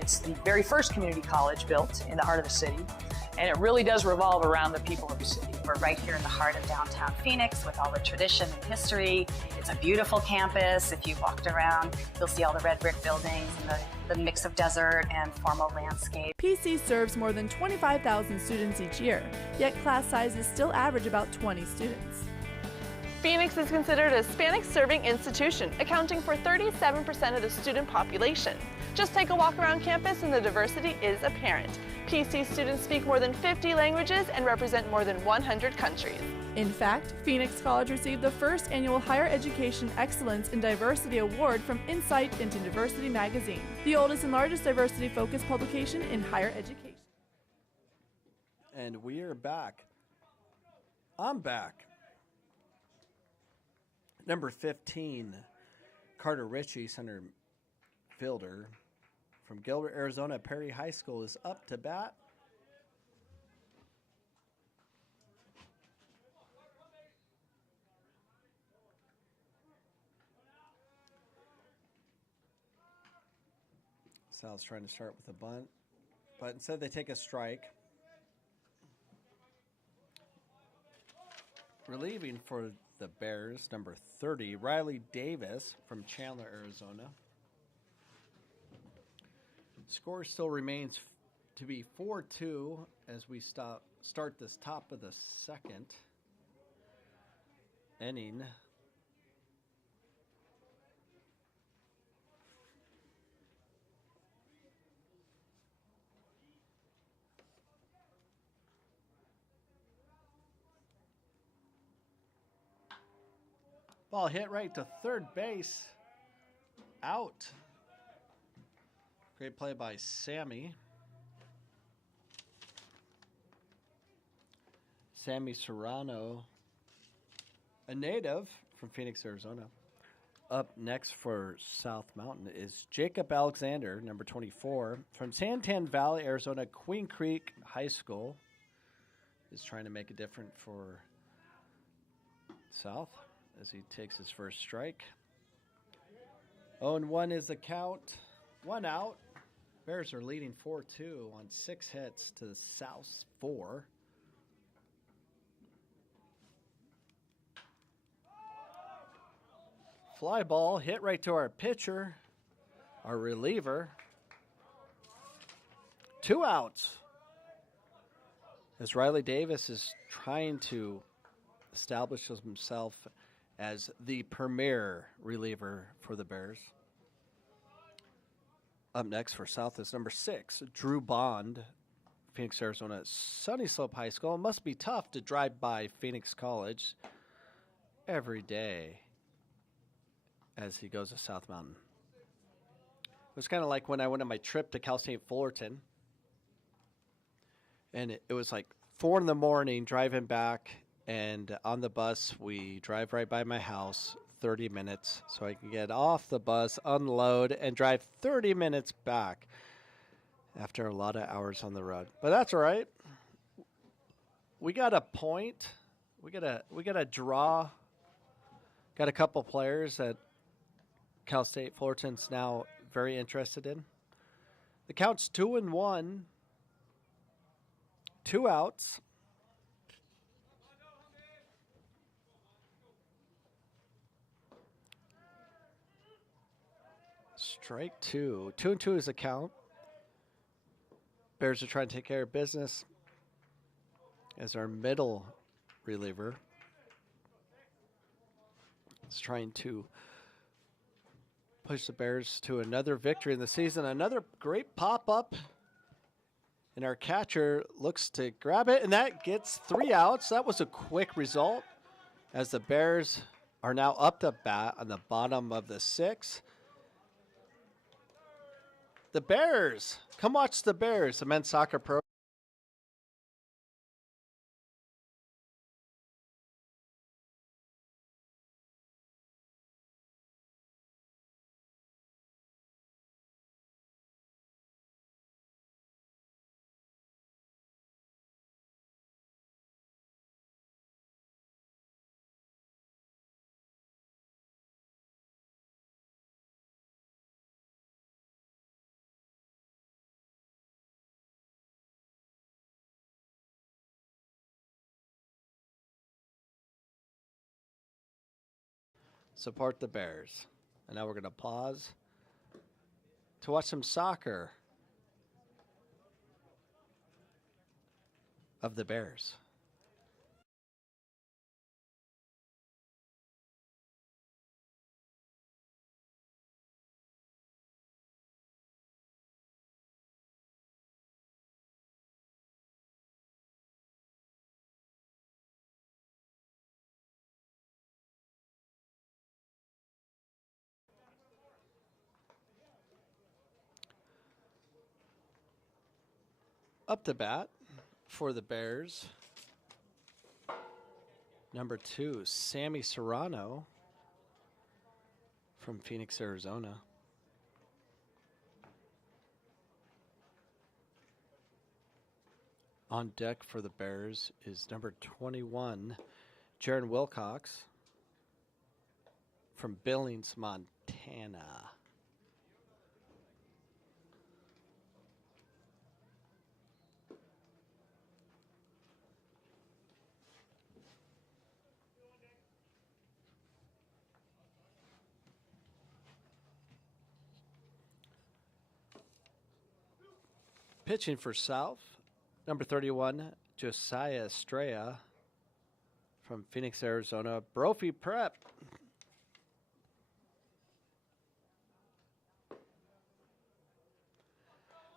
It's the very first community college built in the heart of the city, and it really does revolve around the people of the city. We're right here in the heart of downtown Phoenix with all the tradition and history. It's a beautiful campus. If you walked around, you'll see all the red brick buildings and the mix of desert and formal landscape. PC serves more than 25,000 students each year, yet class sizes still average about 20 students. Phoenix is considered a Hispanic-serving institution, accounting for 37% of the student population. Just take a walk around campus and the diversity is apparent. PC students speak more than 50 languages and represent more than 100 countries. In fact, Phoenix College received the first annual Higher Education Excellence in Diversity Award from Insight into Diversity magazine, the oldest and largest diversity-focused publication in higher education. And we are back. I'm back. Number 15, Carter Ritchie, center fielder from Gilbert, Arizona, Perry High School, is up to bat. Sal's trying to start with a bunt, but instead they take a strike. Relieving for the Bears, number 30, Riley Davis from Chandler, Arizona. Score still remains to be 4-2 as we start this top of the second inning. Ball hit right to third base. Out. Great play by Sammy. Sammy Serrano, a native from Phoenix, Arizona. Up next for South Mountain is Jacob Alexander, number 24, from Santan Valley, Arizona. Queen Creek High School is trying to make a difference for South as he takes his first strike. 0-1 is the count. 1 out. Bears are leading 4-2 on 6 hits to the South's 4. Fly ball hit right to our pitcher, our reliever. 2 outs. As Riley Davis is trying to establish himself as the premier reliever for the Bears. Up next for South is number 6, Drew Bond, Phoenix, Arizona, Sunny Slope High School. It must be tough to drive by Phoenix College every day as he goes to South Mountain. It was kind of like when I went on my trip to Cal State Fullerton. And it was like 4 in the morning driving back. And on the bus, we drive right by my house, 30 minutes, so I can get off the bus, unload, and drive 30 minutes back after a lot of hours on the road. But that's all right. We got a point. We got a draw. Got a couple players that Cal State Fullerton's now very interested in. The count's 2-1. 2 outs. Strike 2. 2-2 is the count. Bears are trying to take care of business as our middle reliever is trying to push the Bears to another victory in the season. Another great pop-up. And our catcher looks to grab it, and that gets 3 outs. That was a quick result as the Bears are now up to bat on the bottom of the 6th. The Bears. Come watch the Bears, the men's soccer program. Support the Bears. And now we're going to pause to watch some soccer of the Bears. Up to bat for the Bears, number 2, Sammy Serrano from Phoenix, Arizona. On deck for the Bears is number 21, Jaron Wilcox from Billings, Montana. Pitching for South, number 31, Josiah Estrella from Phoenix, Arizona. Brophy Prep.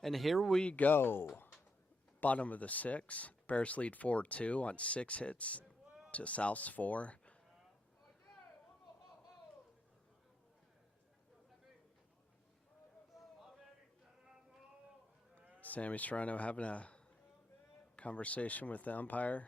And here we go. Bottom of the 6. Bears lead 4-2 on 6 hits to South's 4. Sammy Serrano having a conversation with the umpire.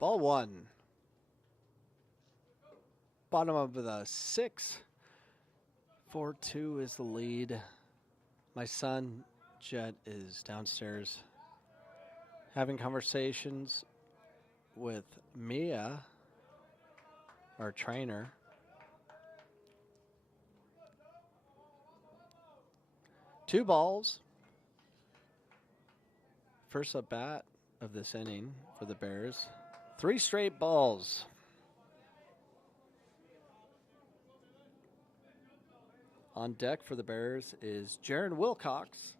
Ball 1. Bottom of the 6. 4-2 is the lead. My son, Jet, is downstairs having conversations with Mia, our trainer. Two balls. First at bat of this inning for the Bears. 3 straight balls. On deck for the Bears is Jaron Wilcox.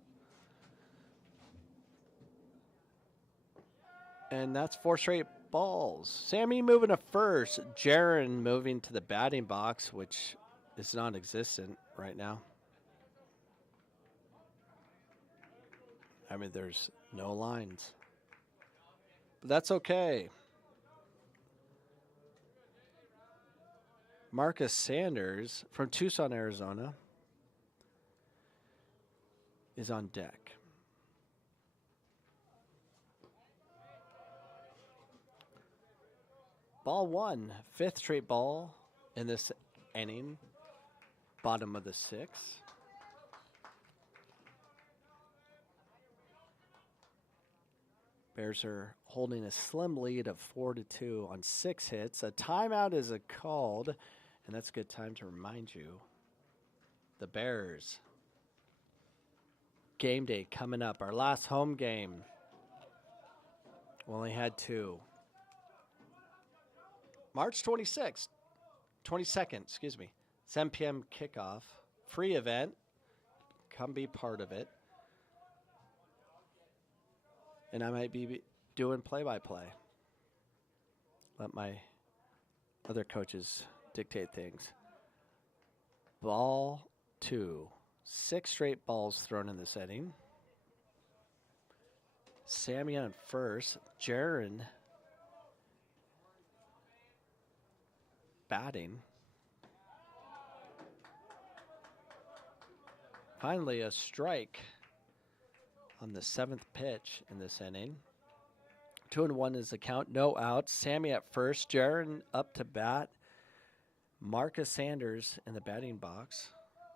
And that's 4 straight balls. Sammy moving to first. Jaron moving to the batting box, which is non-existent right now. I mean, there's no lines. But that's okay. Marcus Sanders from Tucson, Arizona is on deck. Ball 1, 5th straight ball in this inning. Bottom of the 6th. Bears are holding a slim lead of 4-2 on 6 hits. A timeout is called, and that's a good time to remind you. The Bears. Game day coming up. Our last home game. We only had 2. March 22nd, 7 p.m. kickoff. Free event. Come be part of it. And I might be doing play-by-play. Let my other coaches dictate things. Ball 2. 6 straight balls thrown in this inning. Sammy on first. Jaron batting. Finally, a strike on the 7th pitch in this inning. 2-1 is the count, no outs. Sammy at first, Jaron up to bat. Marcus Sanders in the batting box,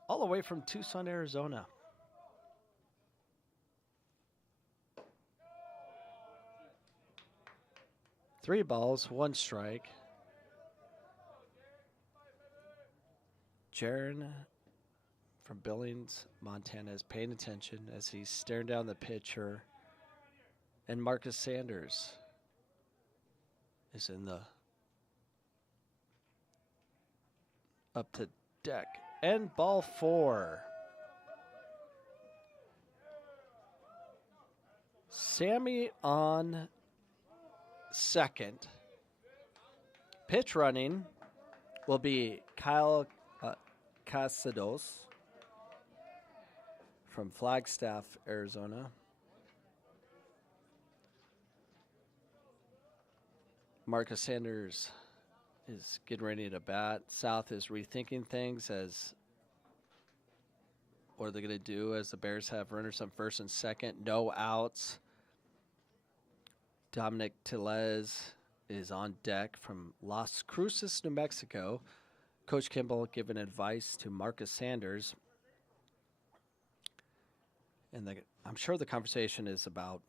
all the way from Tucson, Arizona. Three balls, 1 strike. Jaron from Billings, Montana, is paying attention as he's staring down the pitcher. And Marcus Sanders is in the up to deck. And ball 4. Sammy on second. Pitch running will be Kyle Casados from Flagstaff, Arizona. Marcus Sanders is getting ready to bat. South is rethinking things as what are they going to do as the Bears have runners on first and second, no outs. Dominic Tellez is on deck from Las Cruces, New Mexico. Coach Kimball giving advice to Marcus Sanders. And I'm sure the conversation is about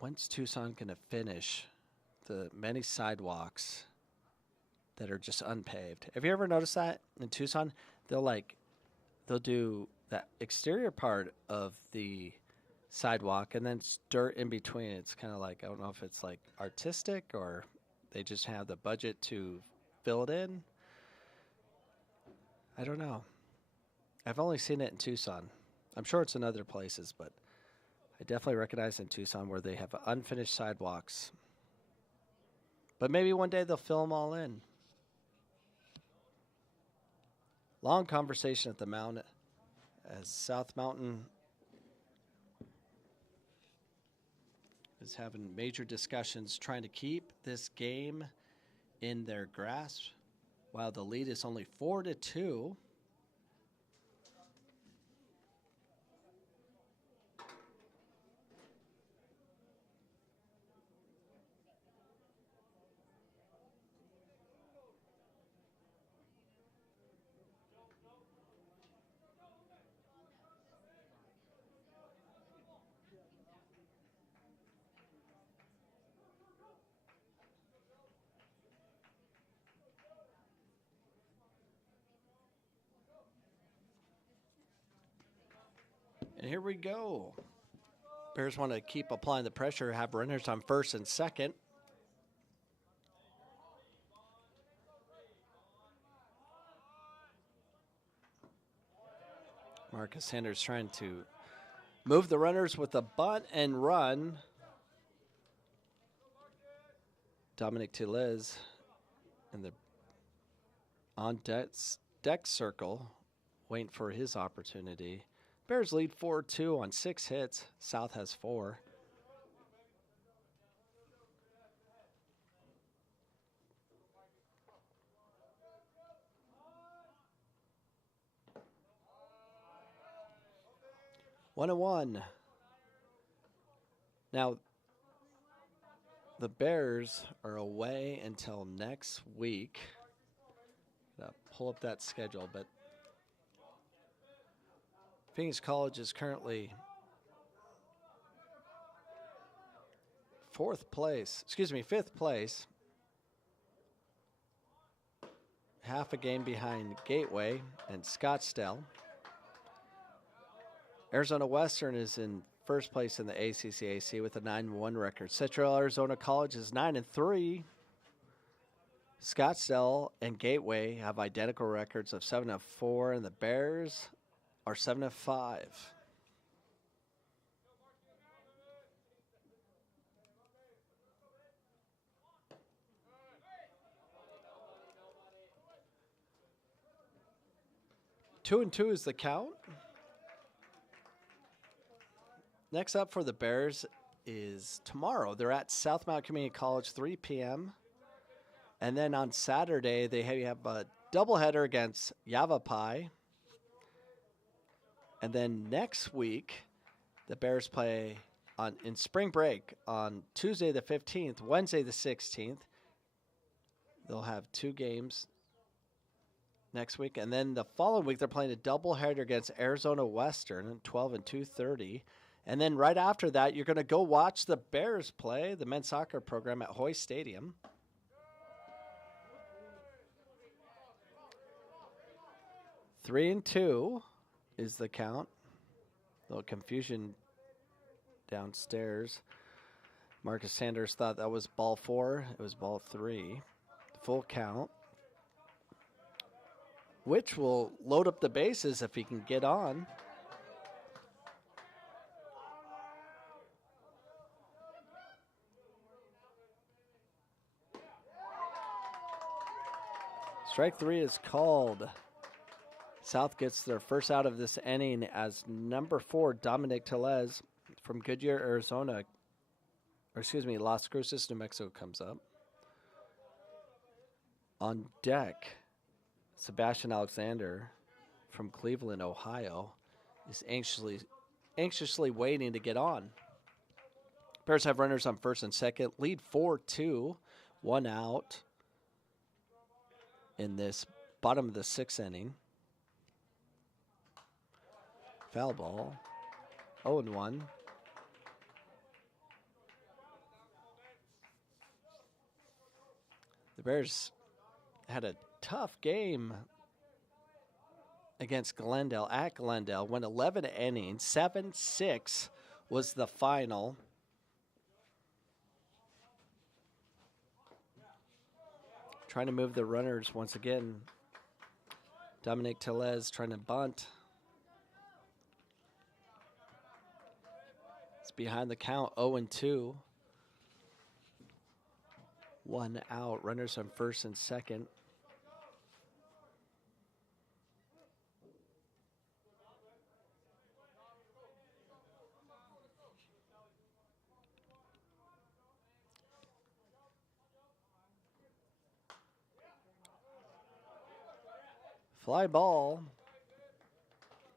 when's Tucson going to finish the many sidewalks that are just unpaved. Have you ever noticed that in Tucson? They'll do that exterior part of the sidewalk and then dirt in between. It's kind of like, I don't know if it's like artistic or they just have the budget to fill it in. I don't know. I've only seen it in Tucson. I'm sure it's in other places, but I definitely recognize in Tucson where they have unfinished sidewalks. But maybe one day they'll fill them all in. Long conversation at the mound as South Mountain is having major discussions trying to keep this game in their grasp while the lead is only 4-2. And here we go. Bears want to keep applying the pressure, have runners on first and second. Marcus Sanders trying to move the runners with a bunt and run. Dominic Tellez in the on deck circle, waiting for his opportunity. Bears lead 4-2 on 6 hits. South has 4. One and one. Now, the Bears are away until next week. Gotta pull up that schedule, but Phoenix College is currently fifth place. Half a game behind Gateway and Scottsdale. Arizona Western is in first place in the ACCAC with a 9-1 record. Central Arizona College is 9-3. Scottsdale and Gateway have identical records of 7-4, and the Bears are 7-5. Two and 2 is the count. Next up for the Bears is tomorrow. They're at South Mount Community College, 3 p.m. And then on Saturday, they have a doubleheader against Yavapai. And then next week, the Bears play in spring break on Tuesday the 15th, Wednesday the 16th. They'll have 2 games next week. And then the following week, they're playing a doubleheader against Arizona Western at 12 and 2:30. And then right after that, you're going to go watch the Bears play the men's soccer program at Hoy Stadium. 3-2 is the count. A little confusion downstairs. Marcus Sanders thought that was ball 4. It was ball 3. Full count. Which will load up the bases if he can get on. Strike 3 is called. South gets their first out of this inning as number 4, Dominic Telez from Goodyear, Arizona. Or excuse me, Las Cruces, New Mexico comes up. On deck, Sebastian Alexander from Cleveland, Ohio, is anxiously waiting to get on. Bears have runners on first and second. Lead 4-2, 1 out in this bottom of the 6th inning. Foul ball, 0-1. The Bears had a tough game against Glendale, at Glendale. Went 11 innings, 7-6 was the final. Trying to move the runners once again. Dominic Telez trying to bunt. It's behind the count, 0-2. 1 out, runners on first and second. Fly ball,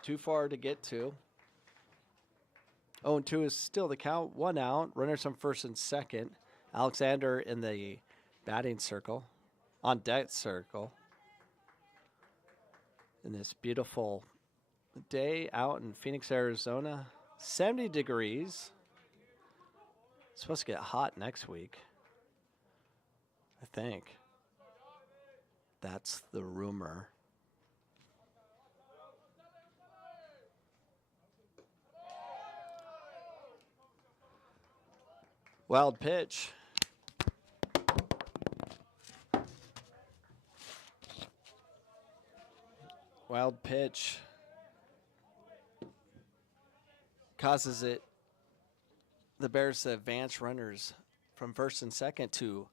too far to get to. 0-2 is still the count, 1 out, runners on first and second. Alexander in the batting circle, on deck circle. In this beautiful day out in Phoenix, Arizona. 70 degrees. It's supposed to get hot next week, I think. That's the rumor. Wild pitch. Wild pitch causes the Bears to advance runners from first and second to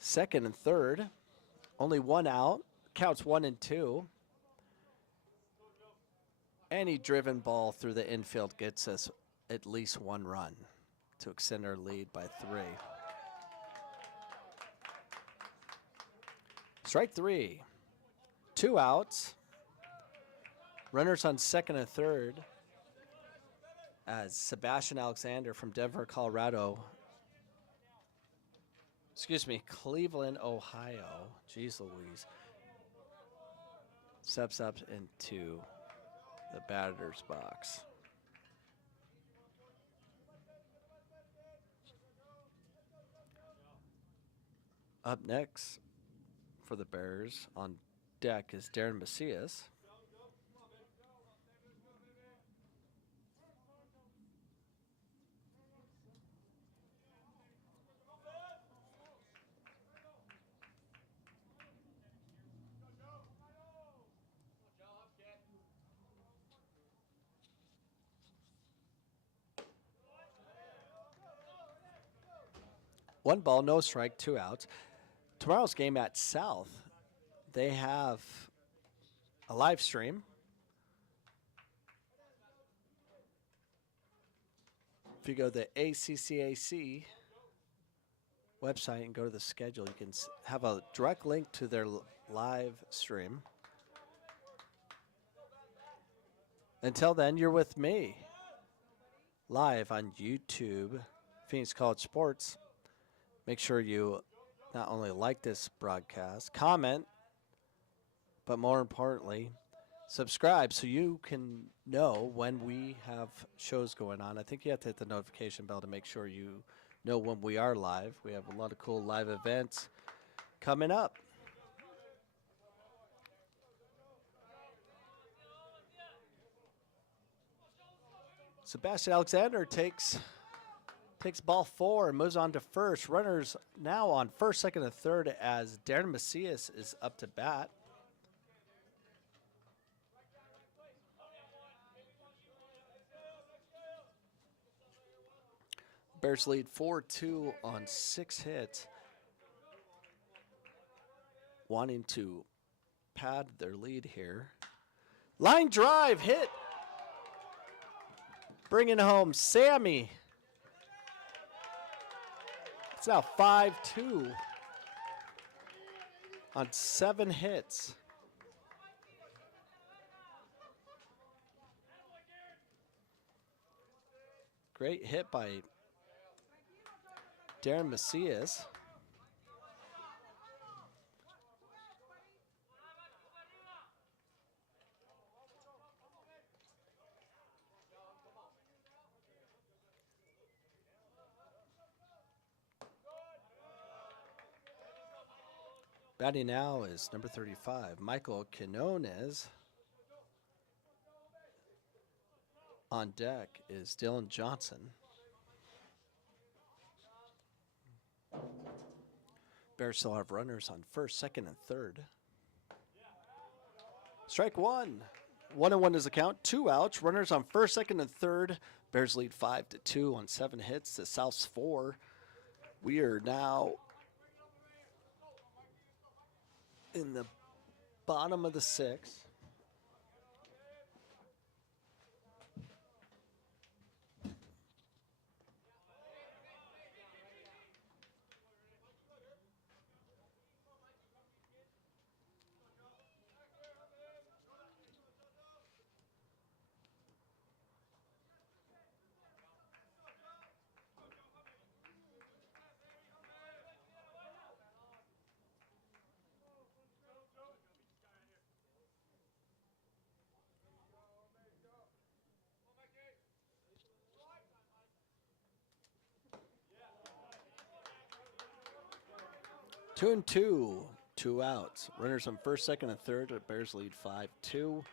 second and third. Only 1 out. Counts 1-2. Any driven ball through the infield gets us at least 1 run to extend our lead by 3. Strike 3. 2 outs. Runners on second and third as Sebastian Alexander from Denver, Colorado. Cleveland, Ohio. Jeez Louise. Steps up into the batter's box. Up next for the Bears on deck is Darren Macias. One ball, no strike, 2 outs. Tomorrow's game at South, they have a live stream. If you go to the ACCAC website and go to the schedule, you can have a direct link to their live stream. Until then, you're with me live on YouTube, Phoenix College Sports. Make sure you not only like this broadcast, comment, but more importantly, subscribe so you can know when we have shows going on. I think you have to hit the notification bell to make sure you know when we are live. We have a lot of cool live events coming up. Sebastian Alexander takes ball 4 and moves on to first. Runners now on first, second, and third as Darren Macias is up to bat. Bears lead 4-2 on 6 hits. Wanting to pad their lead here. Line drive hit. Bringing home Sammy. It's now 5-2 on 7 hits. Great hit by Darren Macias. Batting now is number 35, Michael Quinones. On deck is Dylan Johnson. Bears still have runners on first, second, and third. Strike 1. 1-1 is the count. 2 outs. Runners on first, second, and third. Bears lead 5-2 on 7 hits. The South's 4. We are now in the bottom of the 6th. Two and two, 2 outs. Runners on first, second, and third. The Bears lead 5-2.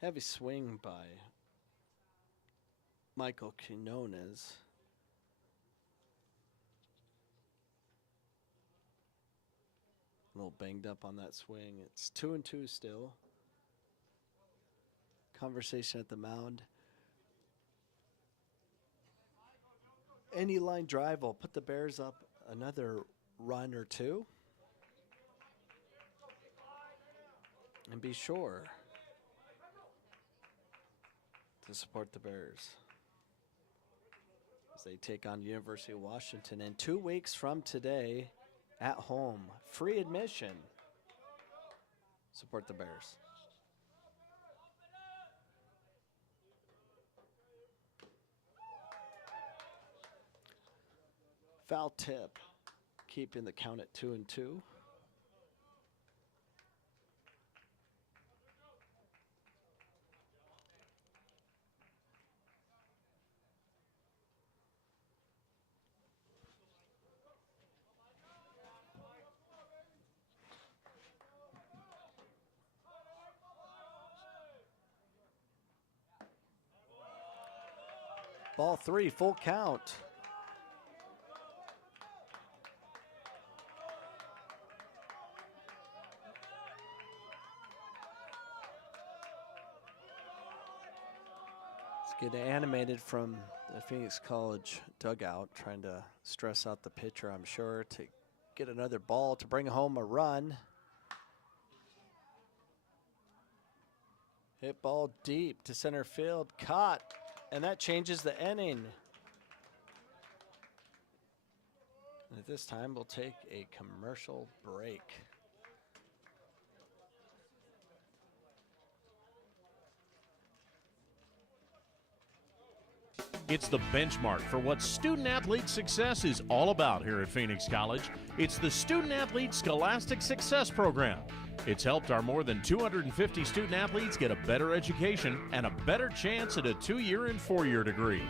Heavy swing by Michael Quinones. A little banged up on that swing. It's 2 and 2 still. Conversation at the mound. Any line drive will put the Bears up another run or 2. And be sure to support the Bears as they take on University of Washington in 2 weeks from today at home. Free admission. Support the Bears. Foul tip, keeping the count at 2 and 2. Ball 3, full count. Let's get animated from the Phoenix College dugout, trying to stress out the pitcher, I'm sure, to get another ball to bring home a run. Hit ball deep to center field, caught. And that changes the inning. And at this time, we'll take a commercial break. It's the benchmark for what student-athlete success is all about here at Phoenix College. It's the Student-Athlete Scholastic Success Program. It's helped our more than 250 student-athletes get a better education and a better chance at a 2-year and 4-year degree.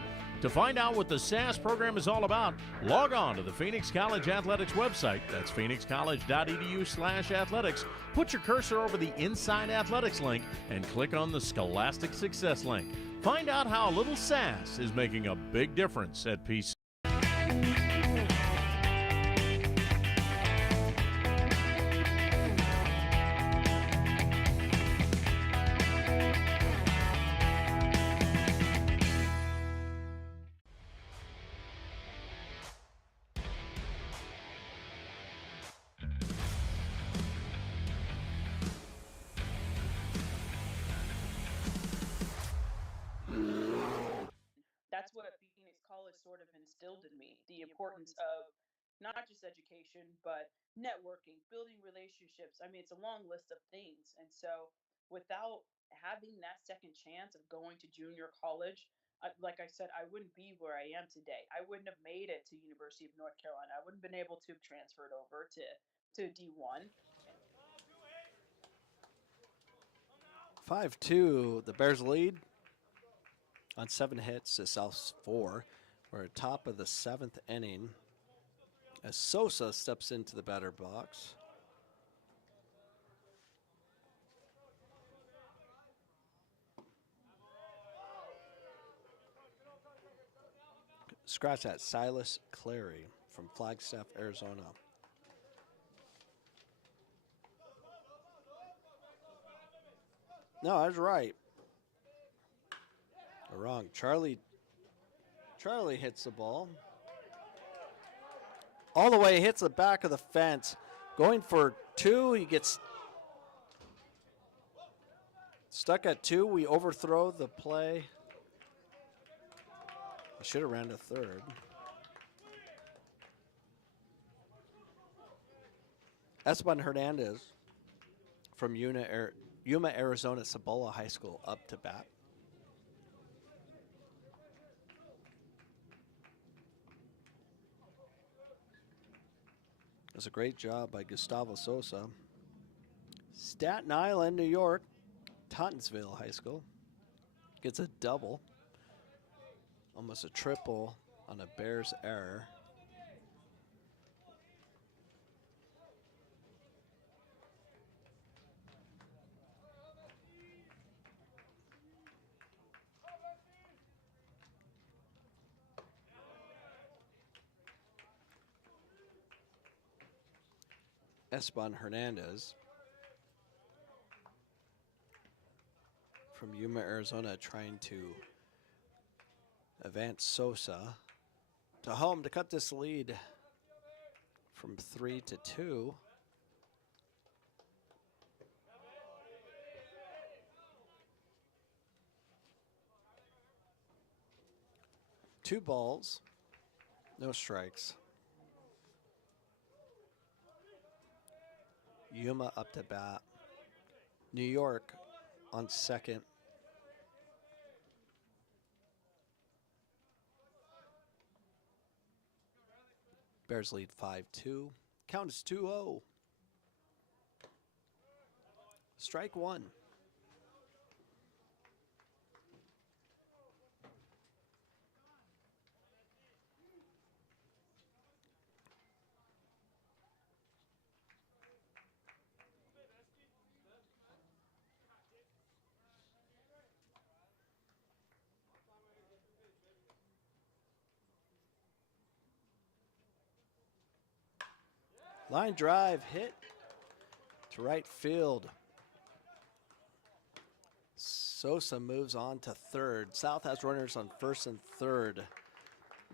To find out what the SAS program is all about, log on to the Phoenix College Athletics website. That's phoenixcollege.edu/athletics. Put your cursor over the Inside Athletics link and click on the Scholastic Success link. Find out how a little SAS is making a big difference at PC. That's what Phoenix College sort of instilled in me, the importance of not just education, but networking, building relationships. I mean, it's a long list of things. And so without having that second chance of going to junior college, like I said, I wouldn't be where I am today. I wouldn't have made it to University of North Carolina. I wouldn't have been able to have transferred over to D1. 5-2, the Bears lead on 7 hits to South's 4. We're at top of the 7th inning as Sosa steps into the batter box. Scratch that, Silas Clary from Flagstaff, Arizona. No, I was right. Or wrong. Charlie hits the ball. All the way, hits the back of the fence. Going for 2, he gets stuck at 2. We overthrow the play. I should have ran to third. Esteban Hernandez from Yuma, Arizona, Cibola High School up to bat. It was a great job by Gustavo Sosa. Staten Island, New York, Tottinsville High School gets a double. Almost a triple on a Bears error. Esteban Hernandez from Yuma, Arizona, trying to advance Sosa to home to cut this lead from 3-2. Two balls, no strikes. Yuma up to bat. New York on second. Bears lead 5-2. Count is 2-0. Strike 1. Line drive hit to right field. Sosa moves on to third. South has runners on first and third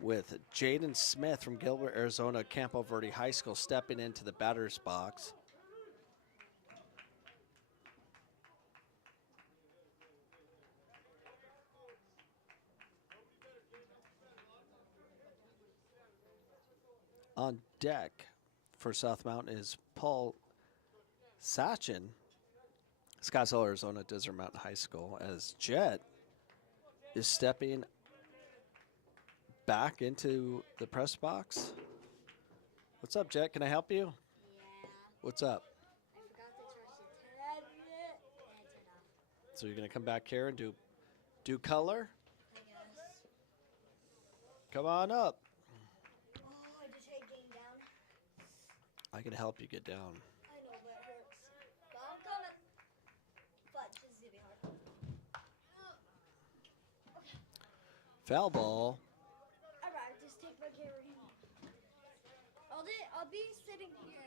with Jaden Smith from Gilbert, Arizona, Campo Verde High School stepping into the batter's box. On deck for South Mountain is Paul Sachin, Scottsdale, Arizona, Desert Mountain High School, as Jet is stepping back into the press box. What's up, Jet? Can I help you? Yeah. What's up? I forgot to charge the tablet, and it's enough. So you're gonna come back here and do color? I guess. Come on up. Oh, I just hate getting down. I can help you get down. I know, but it hurts. But I'm coming. But this is gonna be hard. Okay. Foul ball. Alright, just take my carry. I'll be sitting here.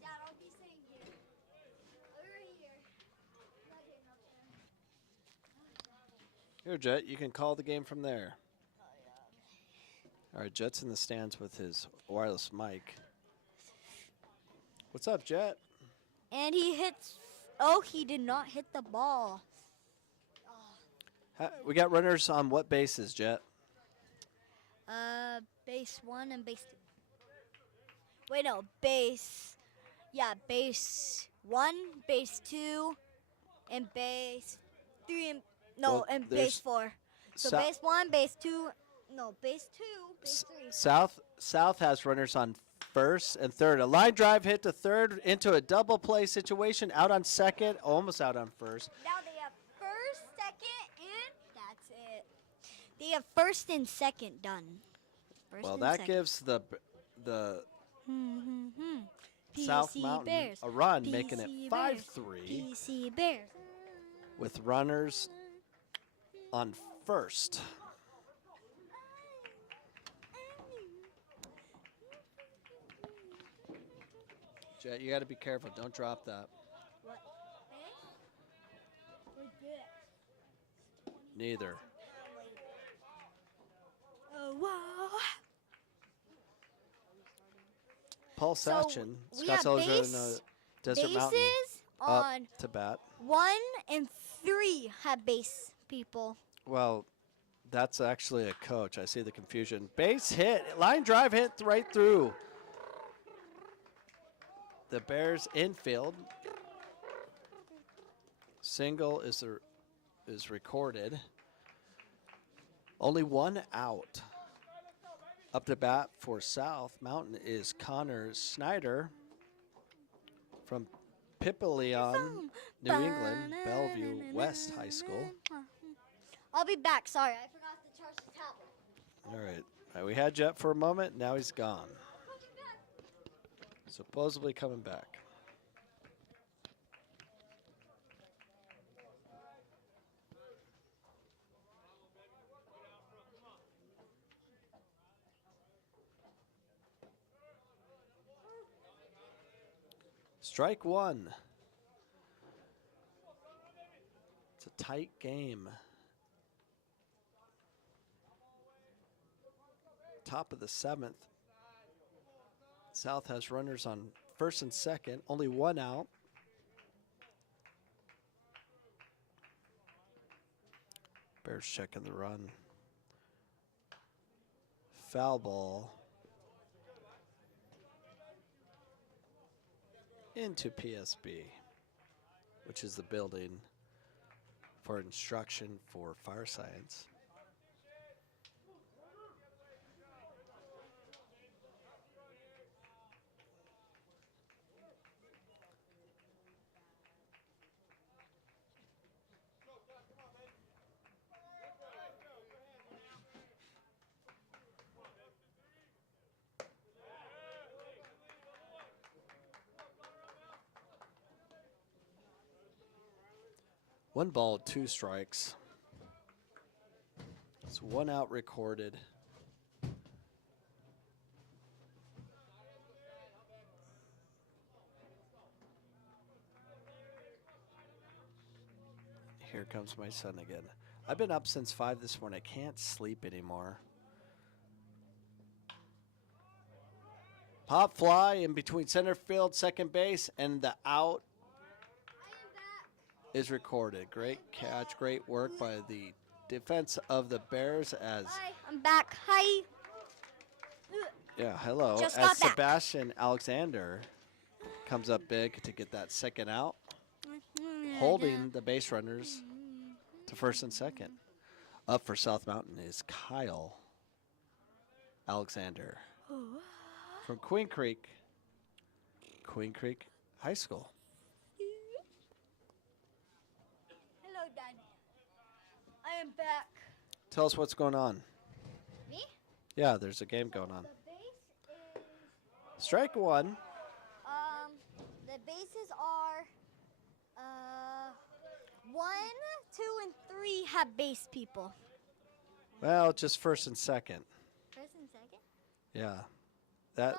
Dad, I'll be sitting here. I'll be right here. I'm not getting up there. Here, Jet. You can call the game from there. All right, Jet's in the stands with his wireless mic. What's up, Jet? And he hits. Oh, he did not hit the ball. We got runners on what bases, Jet? Base 1 and base 2. Wait, no, base. Yeah, base 1, base 2, and base 3, and Well, and there's base 4. So Sou- base 1, base 2, no, base 2, base 3. South has runners on first and third. A line drive hit to third into a double play situation. Out on second, almost out on first. Now they have first, second, and that's it. They have first and second done. First Well, and that second. gives the South PC Mountain Bears. a run, making it PC 5-3 PC Bears. with runners on first. Jet, you got to be careful. Don't drop that. What? Neither. Oh, wow. Paul So, Sachin, we have Scotts Arizona Desert bases Mountain, on up to bat. 1 and 3 have base people. Well, that's actually a coach. I see the confusion. Base hit, line drive hit right through the Bears infield. Single is recorded. Only one out. Up to bat for South Mountain is Connor Snyder from Papillion, New England, Bellevue West High School. I'll be back. Sorry, I forgot to charge the tablet. All right. We had Jet for a moment. Now he's gone. Supposedly coming back. Strike one. It's a tight game. Top of the 7th. South has runners on first and second, only one out. Bears checking the run. Foul ball into PSB, which is the building for instruction for fire science. One ball, two strikes. It's one out recorded. Here comes my son again. I've been up since 5 this morning. I can't sleep anymore. Pop fly in between center field, second base, and the out is recorded. Great catch, great work by the defense of the Bears as Hi, I'm back. Hi. hello. Just As got back. Sebastian Alexander comes up big to get that second out, holding the base runners to first and second. Up for South Mountain is Kyle Alexander from Queen Creek High School. Hello, Dad. I am back. Tell us what's going on. Me? Yeah, there's a game going on. The base is Strike one. the bases are 1, 2, and 3 have base people. Well, just first and second. First and second? Yeah. What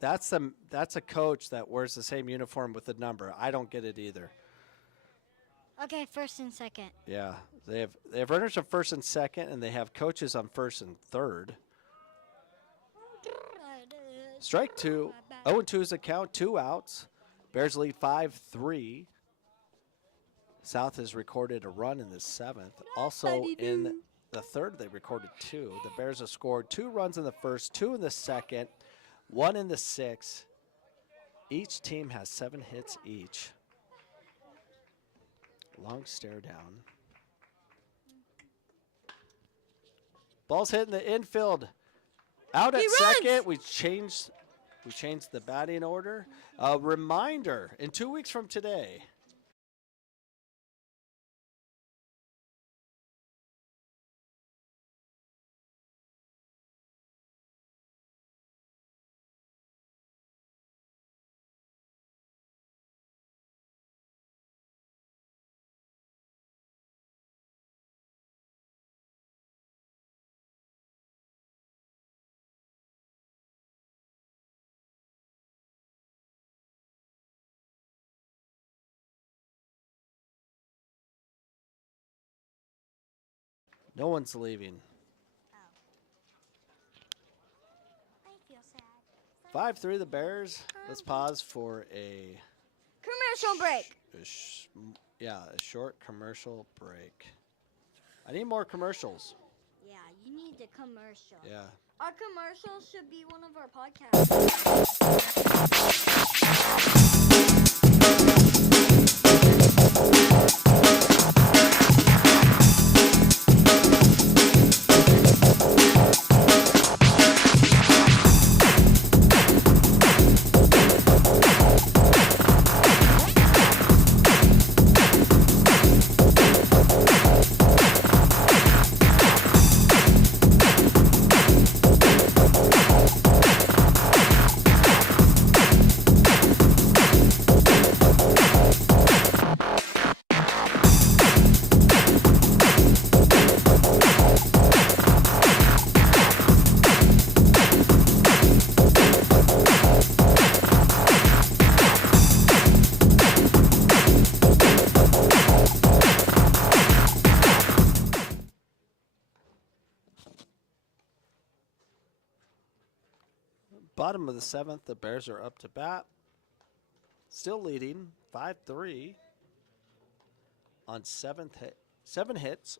about third? That's a coach that wears the same uniform with the number. I don't get it either. Okay, first and second. Yeah. They have runners on first and second, and they have coaches on first and third. Strike two. 0-2 is the count, 2 outs. Bears lead 5-3. South has recorded a run in the 7th. Also in the 3rd, they recorded 2. The Bears have scored 2 runs in the 1st, 2 in the 2nd, 1 in the 6th. Each team has 7 hits each. Long stare down. Ball's hitting the infield. Out at second. We changed the batting order. A reminder, in 2 weeks from today, no one's leaving. I feel sad. 5-3 the Bears. Let's pause for a Commercial break. a short commercial break. I need more commercials. Yeah, you need the commercial. Yeah. Our commercial should be one of our podcasts. Bottom of the 7th, the Bears are up to bat. Still leading, 5-3 on 7 hits.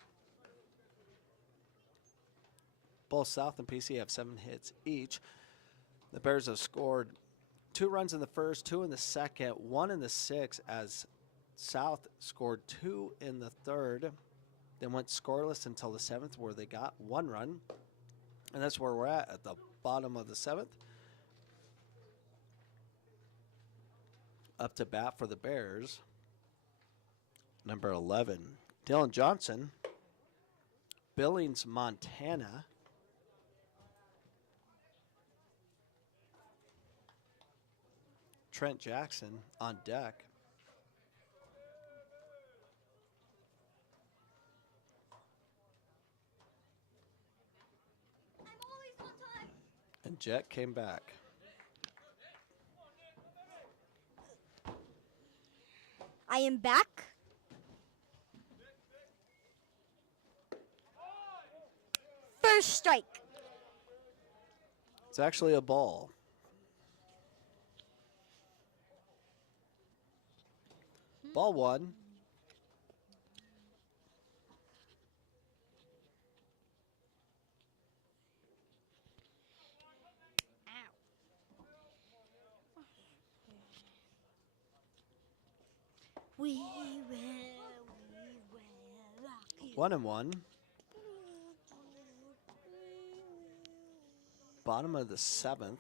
Both South and PC have 7 hits each. The Bears have scored 2 runs in the 1st, 2 in the 2nd, 1 in the 6th, as South scored 2 in the 3rd. Then went scoreless until the 7th, where they got 1 run. And that's where we're at the bottom of the 7th. Up to bat for the Bears, number 11, Dylan Johnson. Billings, Montana. Trent Jackson on deck. And Jet came back. I am back. First strike. It's actually a ball. Ball 1. We will rock you. 1-1. Bottom of the 7th.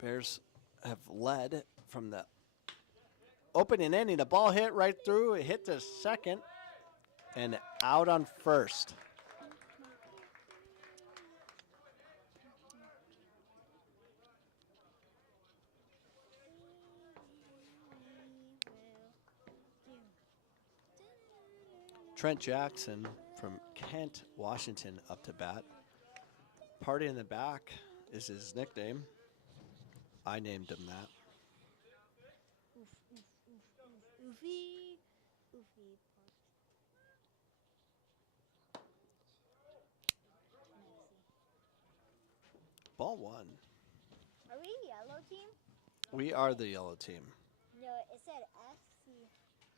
Bears have led from the opening inning. The ball hit right through. It hit the second and out on first. Trent Jackson from Kent, Washington up to bat. Party in the Back is his nickname. I named him that. Oofy. Oofy. Ball 1. Are we yellow team? We are the yellow team. No, it said FC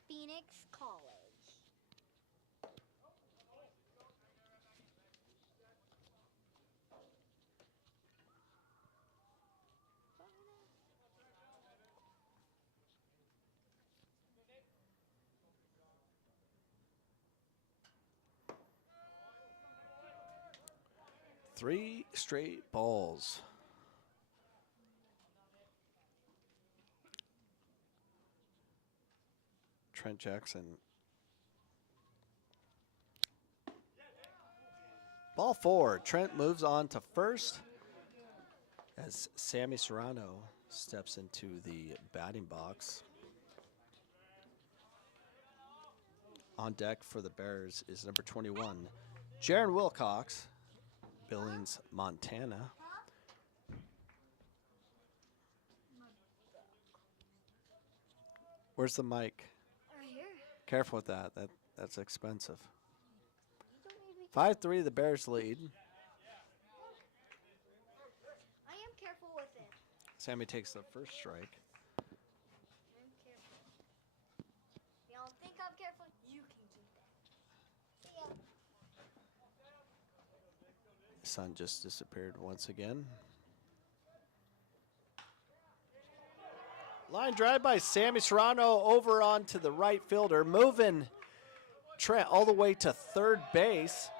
Phoenix College. Three straight balls. Trent Jackson. Ball 4. Trent moves on to first as Sammy Serrano steps into the batting box. On deck for the Bears is number 21, Jaron Wilcox, Billings, Montana. Where's the mic? Right here. Careful with that. That's expensive. 5-3, the Bears lead. I am careful with it. Sammy takes the first strike. I'm careful. You don't think I'm careful? You can do that. See ya. Sun just disappeared once again. Line drive by Sammy Serrano over onto the right fielder, moving Trent all the way to third base.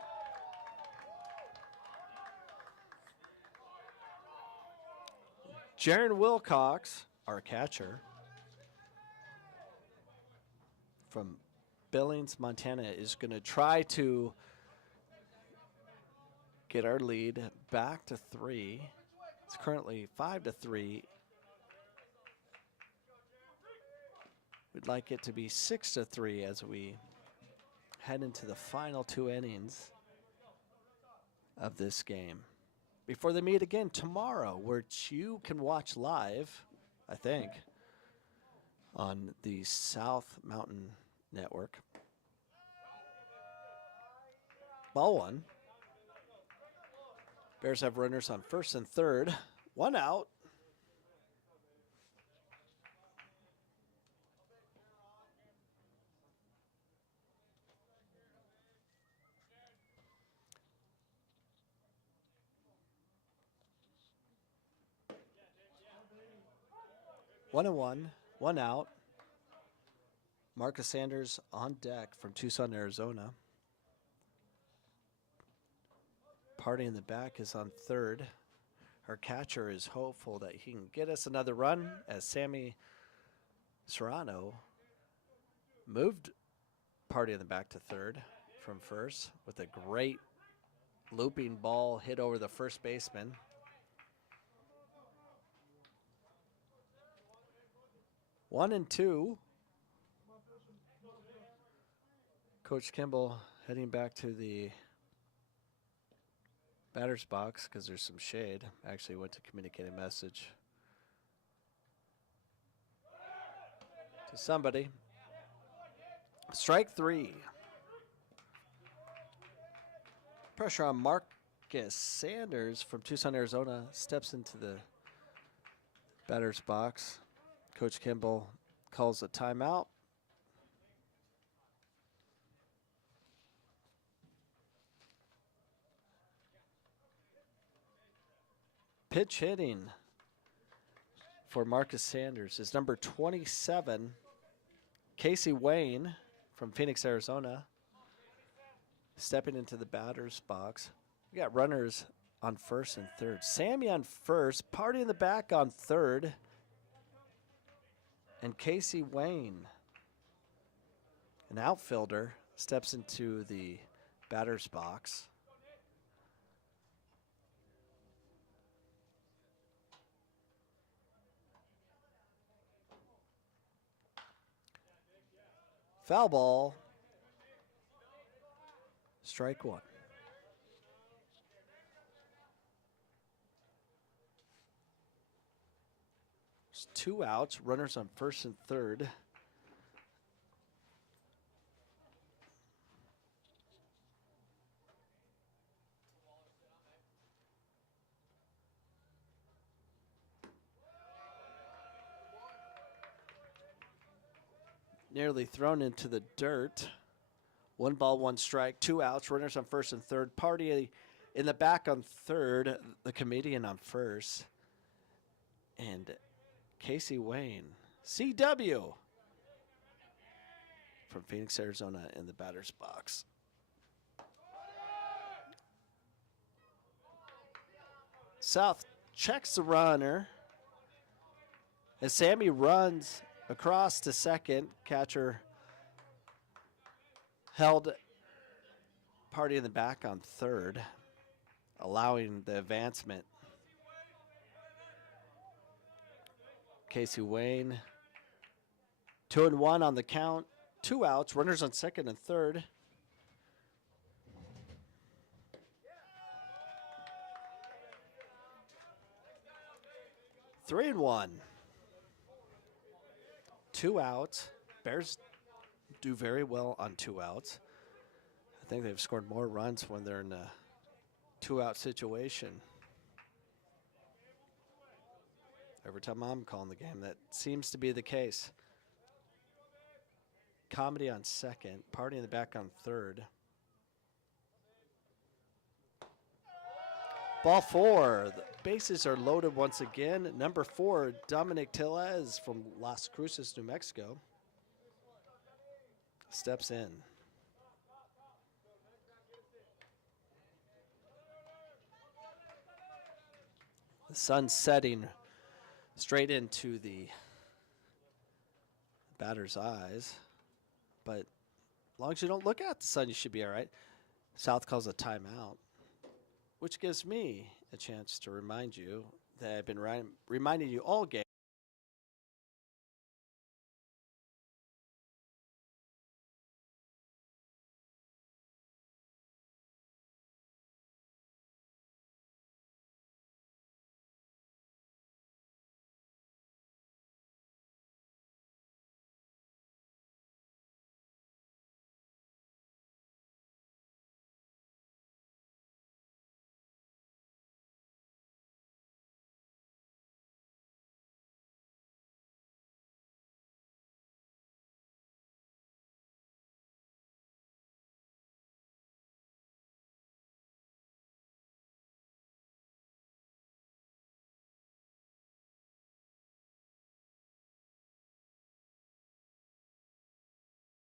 Jaron Wilcox, our catcher, from Billings, Montana, is going to try to get our lead back to 3. It's currently 5-3. We'd like it to be 6-3 as we head into the final 2 innings of this game. Before they meet again tomorrow, which you can watch live, I think, on the South Mountain Network. Ball 1. Bears have runners on first and third. 1 out. One and one, 1 out. Marcus Sanders on deck from Tucson, Arizona. Party in the Back is on third. Our catcher is hopeful that he can get us another run as Sammy Serrano moved Party in the Back to third from first with a great looping ball hit over the first baseman. One and 2. Coach Kimball heading back to the batter's box because there's some shade. Actually went to communicate a message to somebody. Strike 3. Pressure on Marcus Sanders from Tucson, Arizona. Steps into the batter's box. Coach Kimball calls a timeout. Pitch hitting for Marcus Sanders is number 27, Casey Wayne from Phoenix, Arizona. Stepping into the batter's box. We got runners on first and third. Sammy on first, Party in the back on third, and Casey Wayne, an outfielder, steps into the batter's box. Foul ball. Strike one. There's 2 outs, runners on first and third. Nearly thrown into the dirt. 1 ball, 1 strike, 2 outs, runners on first and third. Party in the back on third, the comedian on first. And Casey Wayne, CW, from Phoenix, Arizona, in the batter's box. South checks the runner as Sammy runs across to second. Catcher held Party in the back on third, allowing the advancement. Casey Wayne, 2-1 on the count, 2 outs, runners on second and third. Three and 1. 2 outs. Bears do very well on 2 outs. I think they've scored more runs when they're in a 2-out situation. Every time I'm calling the game, that seems to be the case. Comedy on second, Party in the back on third. Ball 4, the bases are loaded once again. Number 4, Dominic Tellez from Las Cruces, New Mexico, steps in. The sun's setting straight into the batter's eyes, but as long as you don't look at the sun, you should be all right. South calls a timeout, which gives me a chance to remind you that I've been reminding you all game.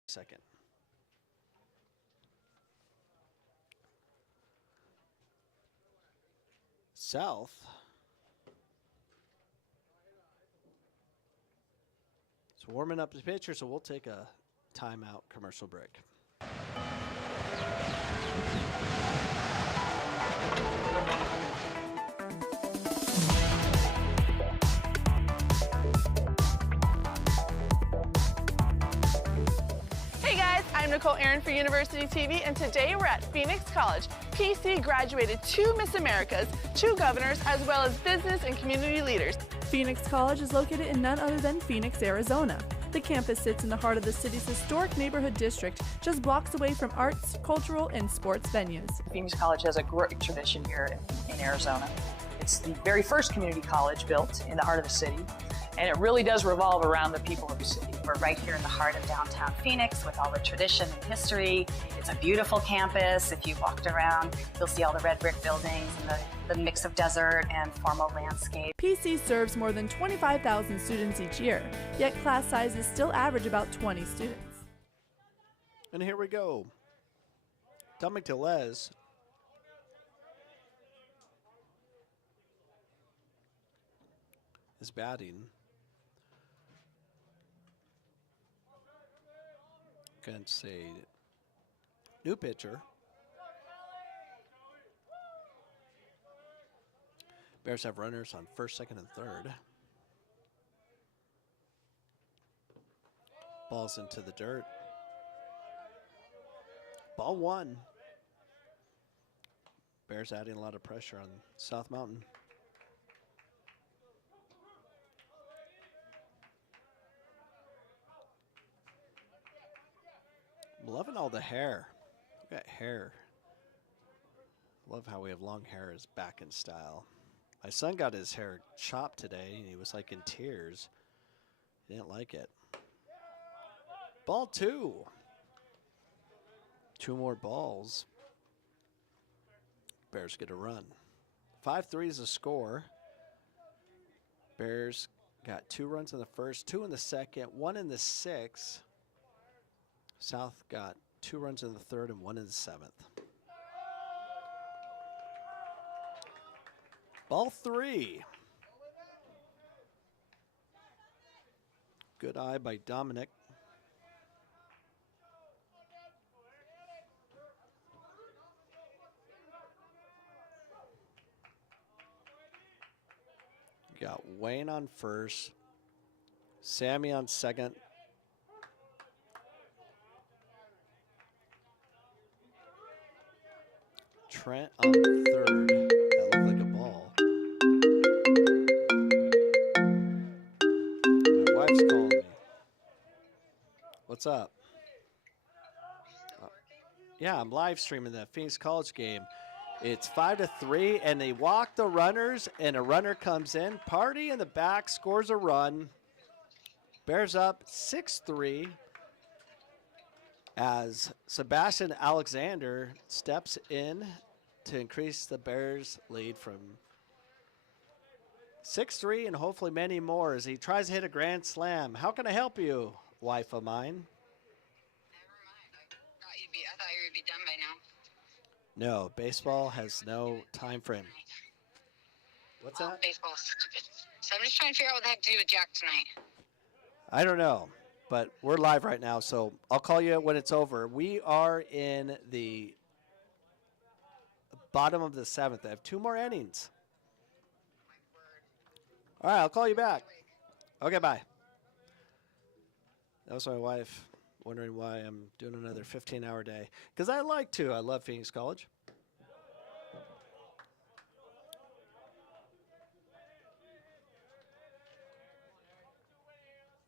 Second. South is warming up the pitcher, so we'll take a timeout commercial break. I'm Nicole Aaron for University TV, and today we're at Phoenix College. PC graduated 2 Miss Americas, 2 governors, as well as business and community leaders. Phoenix College is located in none other than Phoenix, Arizona. The campus sits in the heart of the city's historic neighborhood district, just blocks away from arts, cultural, and sports venues. Phoenix College has a great tradition here in Arizona. It's the very first community college built in the heart of the city, and it really does revolve around the people of the city. We're right here in the heart of downtown Phoenix with all the tradition and history. It's a beautiful campus. If you walked around, you'll see all the red brick buildings and the mix of desert and formal landscape. PC serves more than 25,000 students each year, yet class sizes still average about 20 students. And here we go. Dominic Tellez is batting. Against a new pitcher. Bears have runners on first, second, and third. Ball's into the dirt. Ball one. Bears adding a lot of pressure on South Mountain. I'm loving all the hair. Look at hair. Love how we have long hair is back in style. My son got his hair chopped today, and he was like in tears. He didn't like it. Ball two. Two more balls. Bears get a run. 5-3 is the score. Bears got 2 runs in the first, 2 in the second, 1 in the sixth. South got 2 runs in the third and 1 in the seventh. Ball 3. Good eye by Dominic. Got Wayne on first, Sammy on second. Trent on third. That looked like a ball. My wife's calling me. What's up? Yeah, I'm live streaming the Phoenix College game. It's 5-3, and they walk the runners, and a runner comes in. Party in the back scores a run. Bears up 6-3 as Sebastian Alexander steps in to increase the Bears' lead from 6-3 and hopefully many more as he tries to hit a grand slam. How can I help you, wife of mine? I thought you would be done by now. No, baseball has no time frame. What's that? Baseball's stupid. So I'm just trying to figure out what the heck to do with Jack tonight. I don't know, but we're live right now, so I'll call you when it's over. We are in the bottom of the 7th. I have 2 more innings. All right, I'll call you back. Okay, bye. That was my wife wondering why I'm doing another 15-hour day. Because I like to. I love Phoenix College.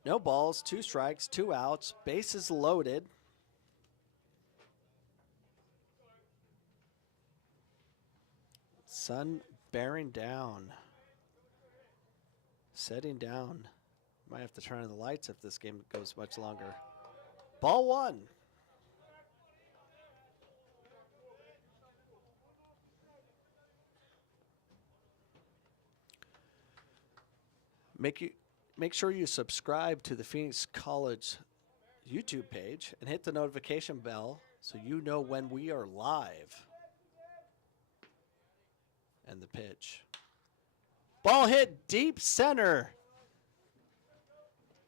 No balls, 2 strikes, 2 outs, bases loaded. Sun bearing down. Setting down. Might have to turn on the lights if this game goes much longer. Ball 1. Make sure you subscribe to the Phoenix College YouTube page and hit the notification bell so you know when we are live. And the pitch. Ball hit deep center.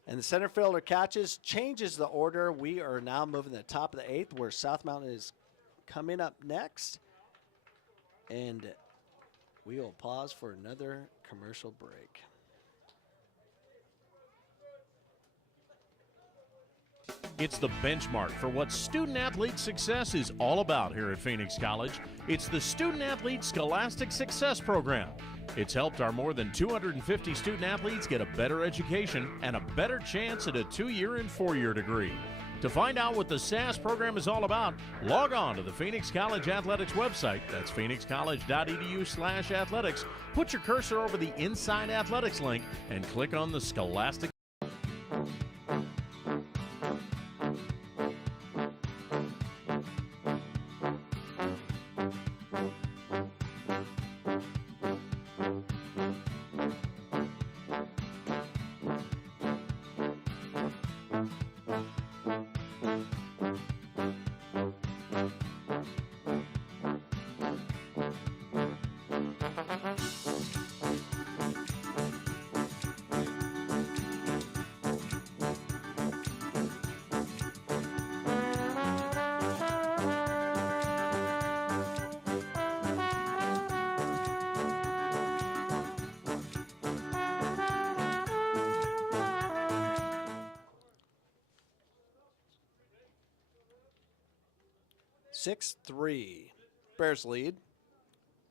And the center fielder catches, changes the order. We are now moving to the top of the 8th where South Mountain is coming up next. And we will pause for another commercial break. It's the benchmark for what student-athlete success is all about here at Phoenix College. It's the Student-Athlete Scholastic Success Program. It's helped our more than 250 student-athletes get a better education and a better chance at a 2-year and 4-year degree. To find out what the SAS program is all about, log on to the Phoenix College Athletics website. That's phoenixcollege.edu/athletics. Put your cursor over the Inside Athletics link and click on the Scholastic. 6-3. Bears lead.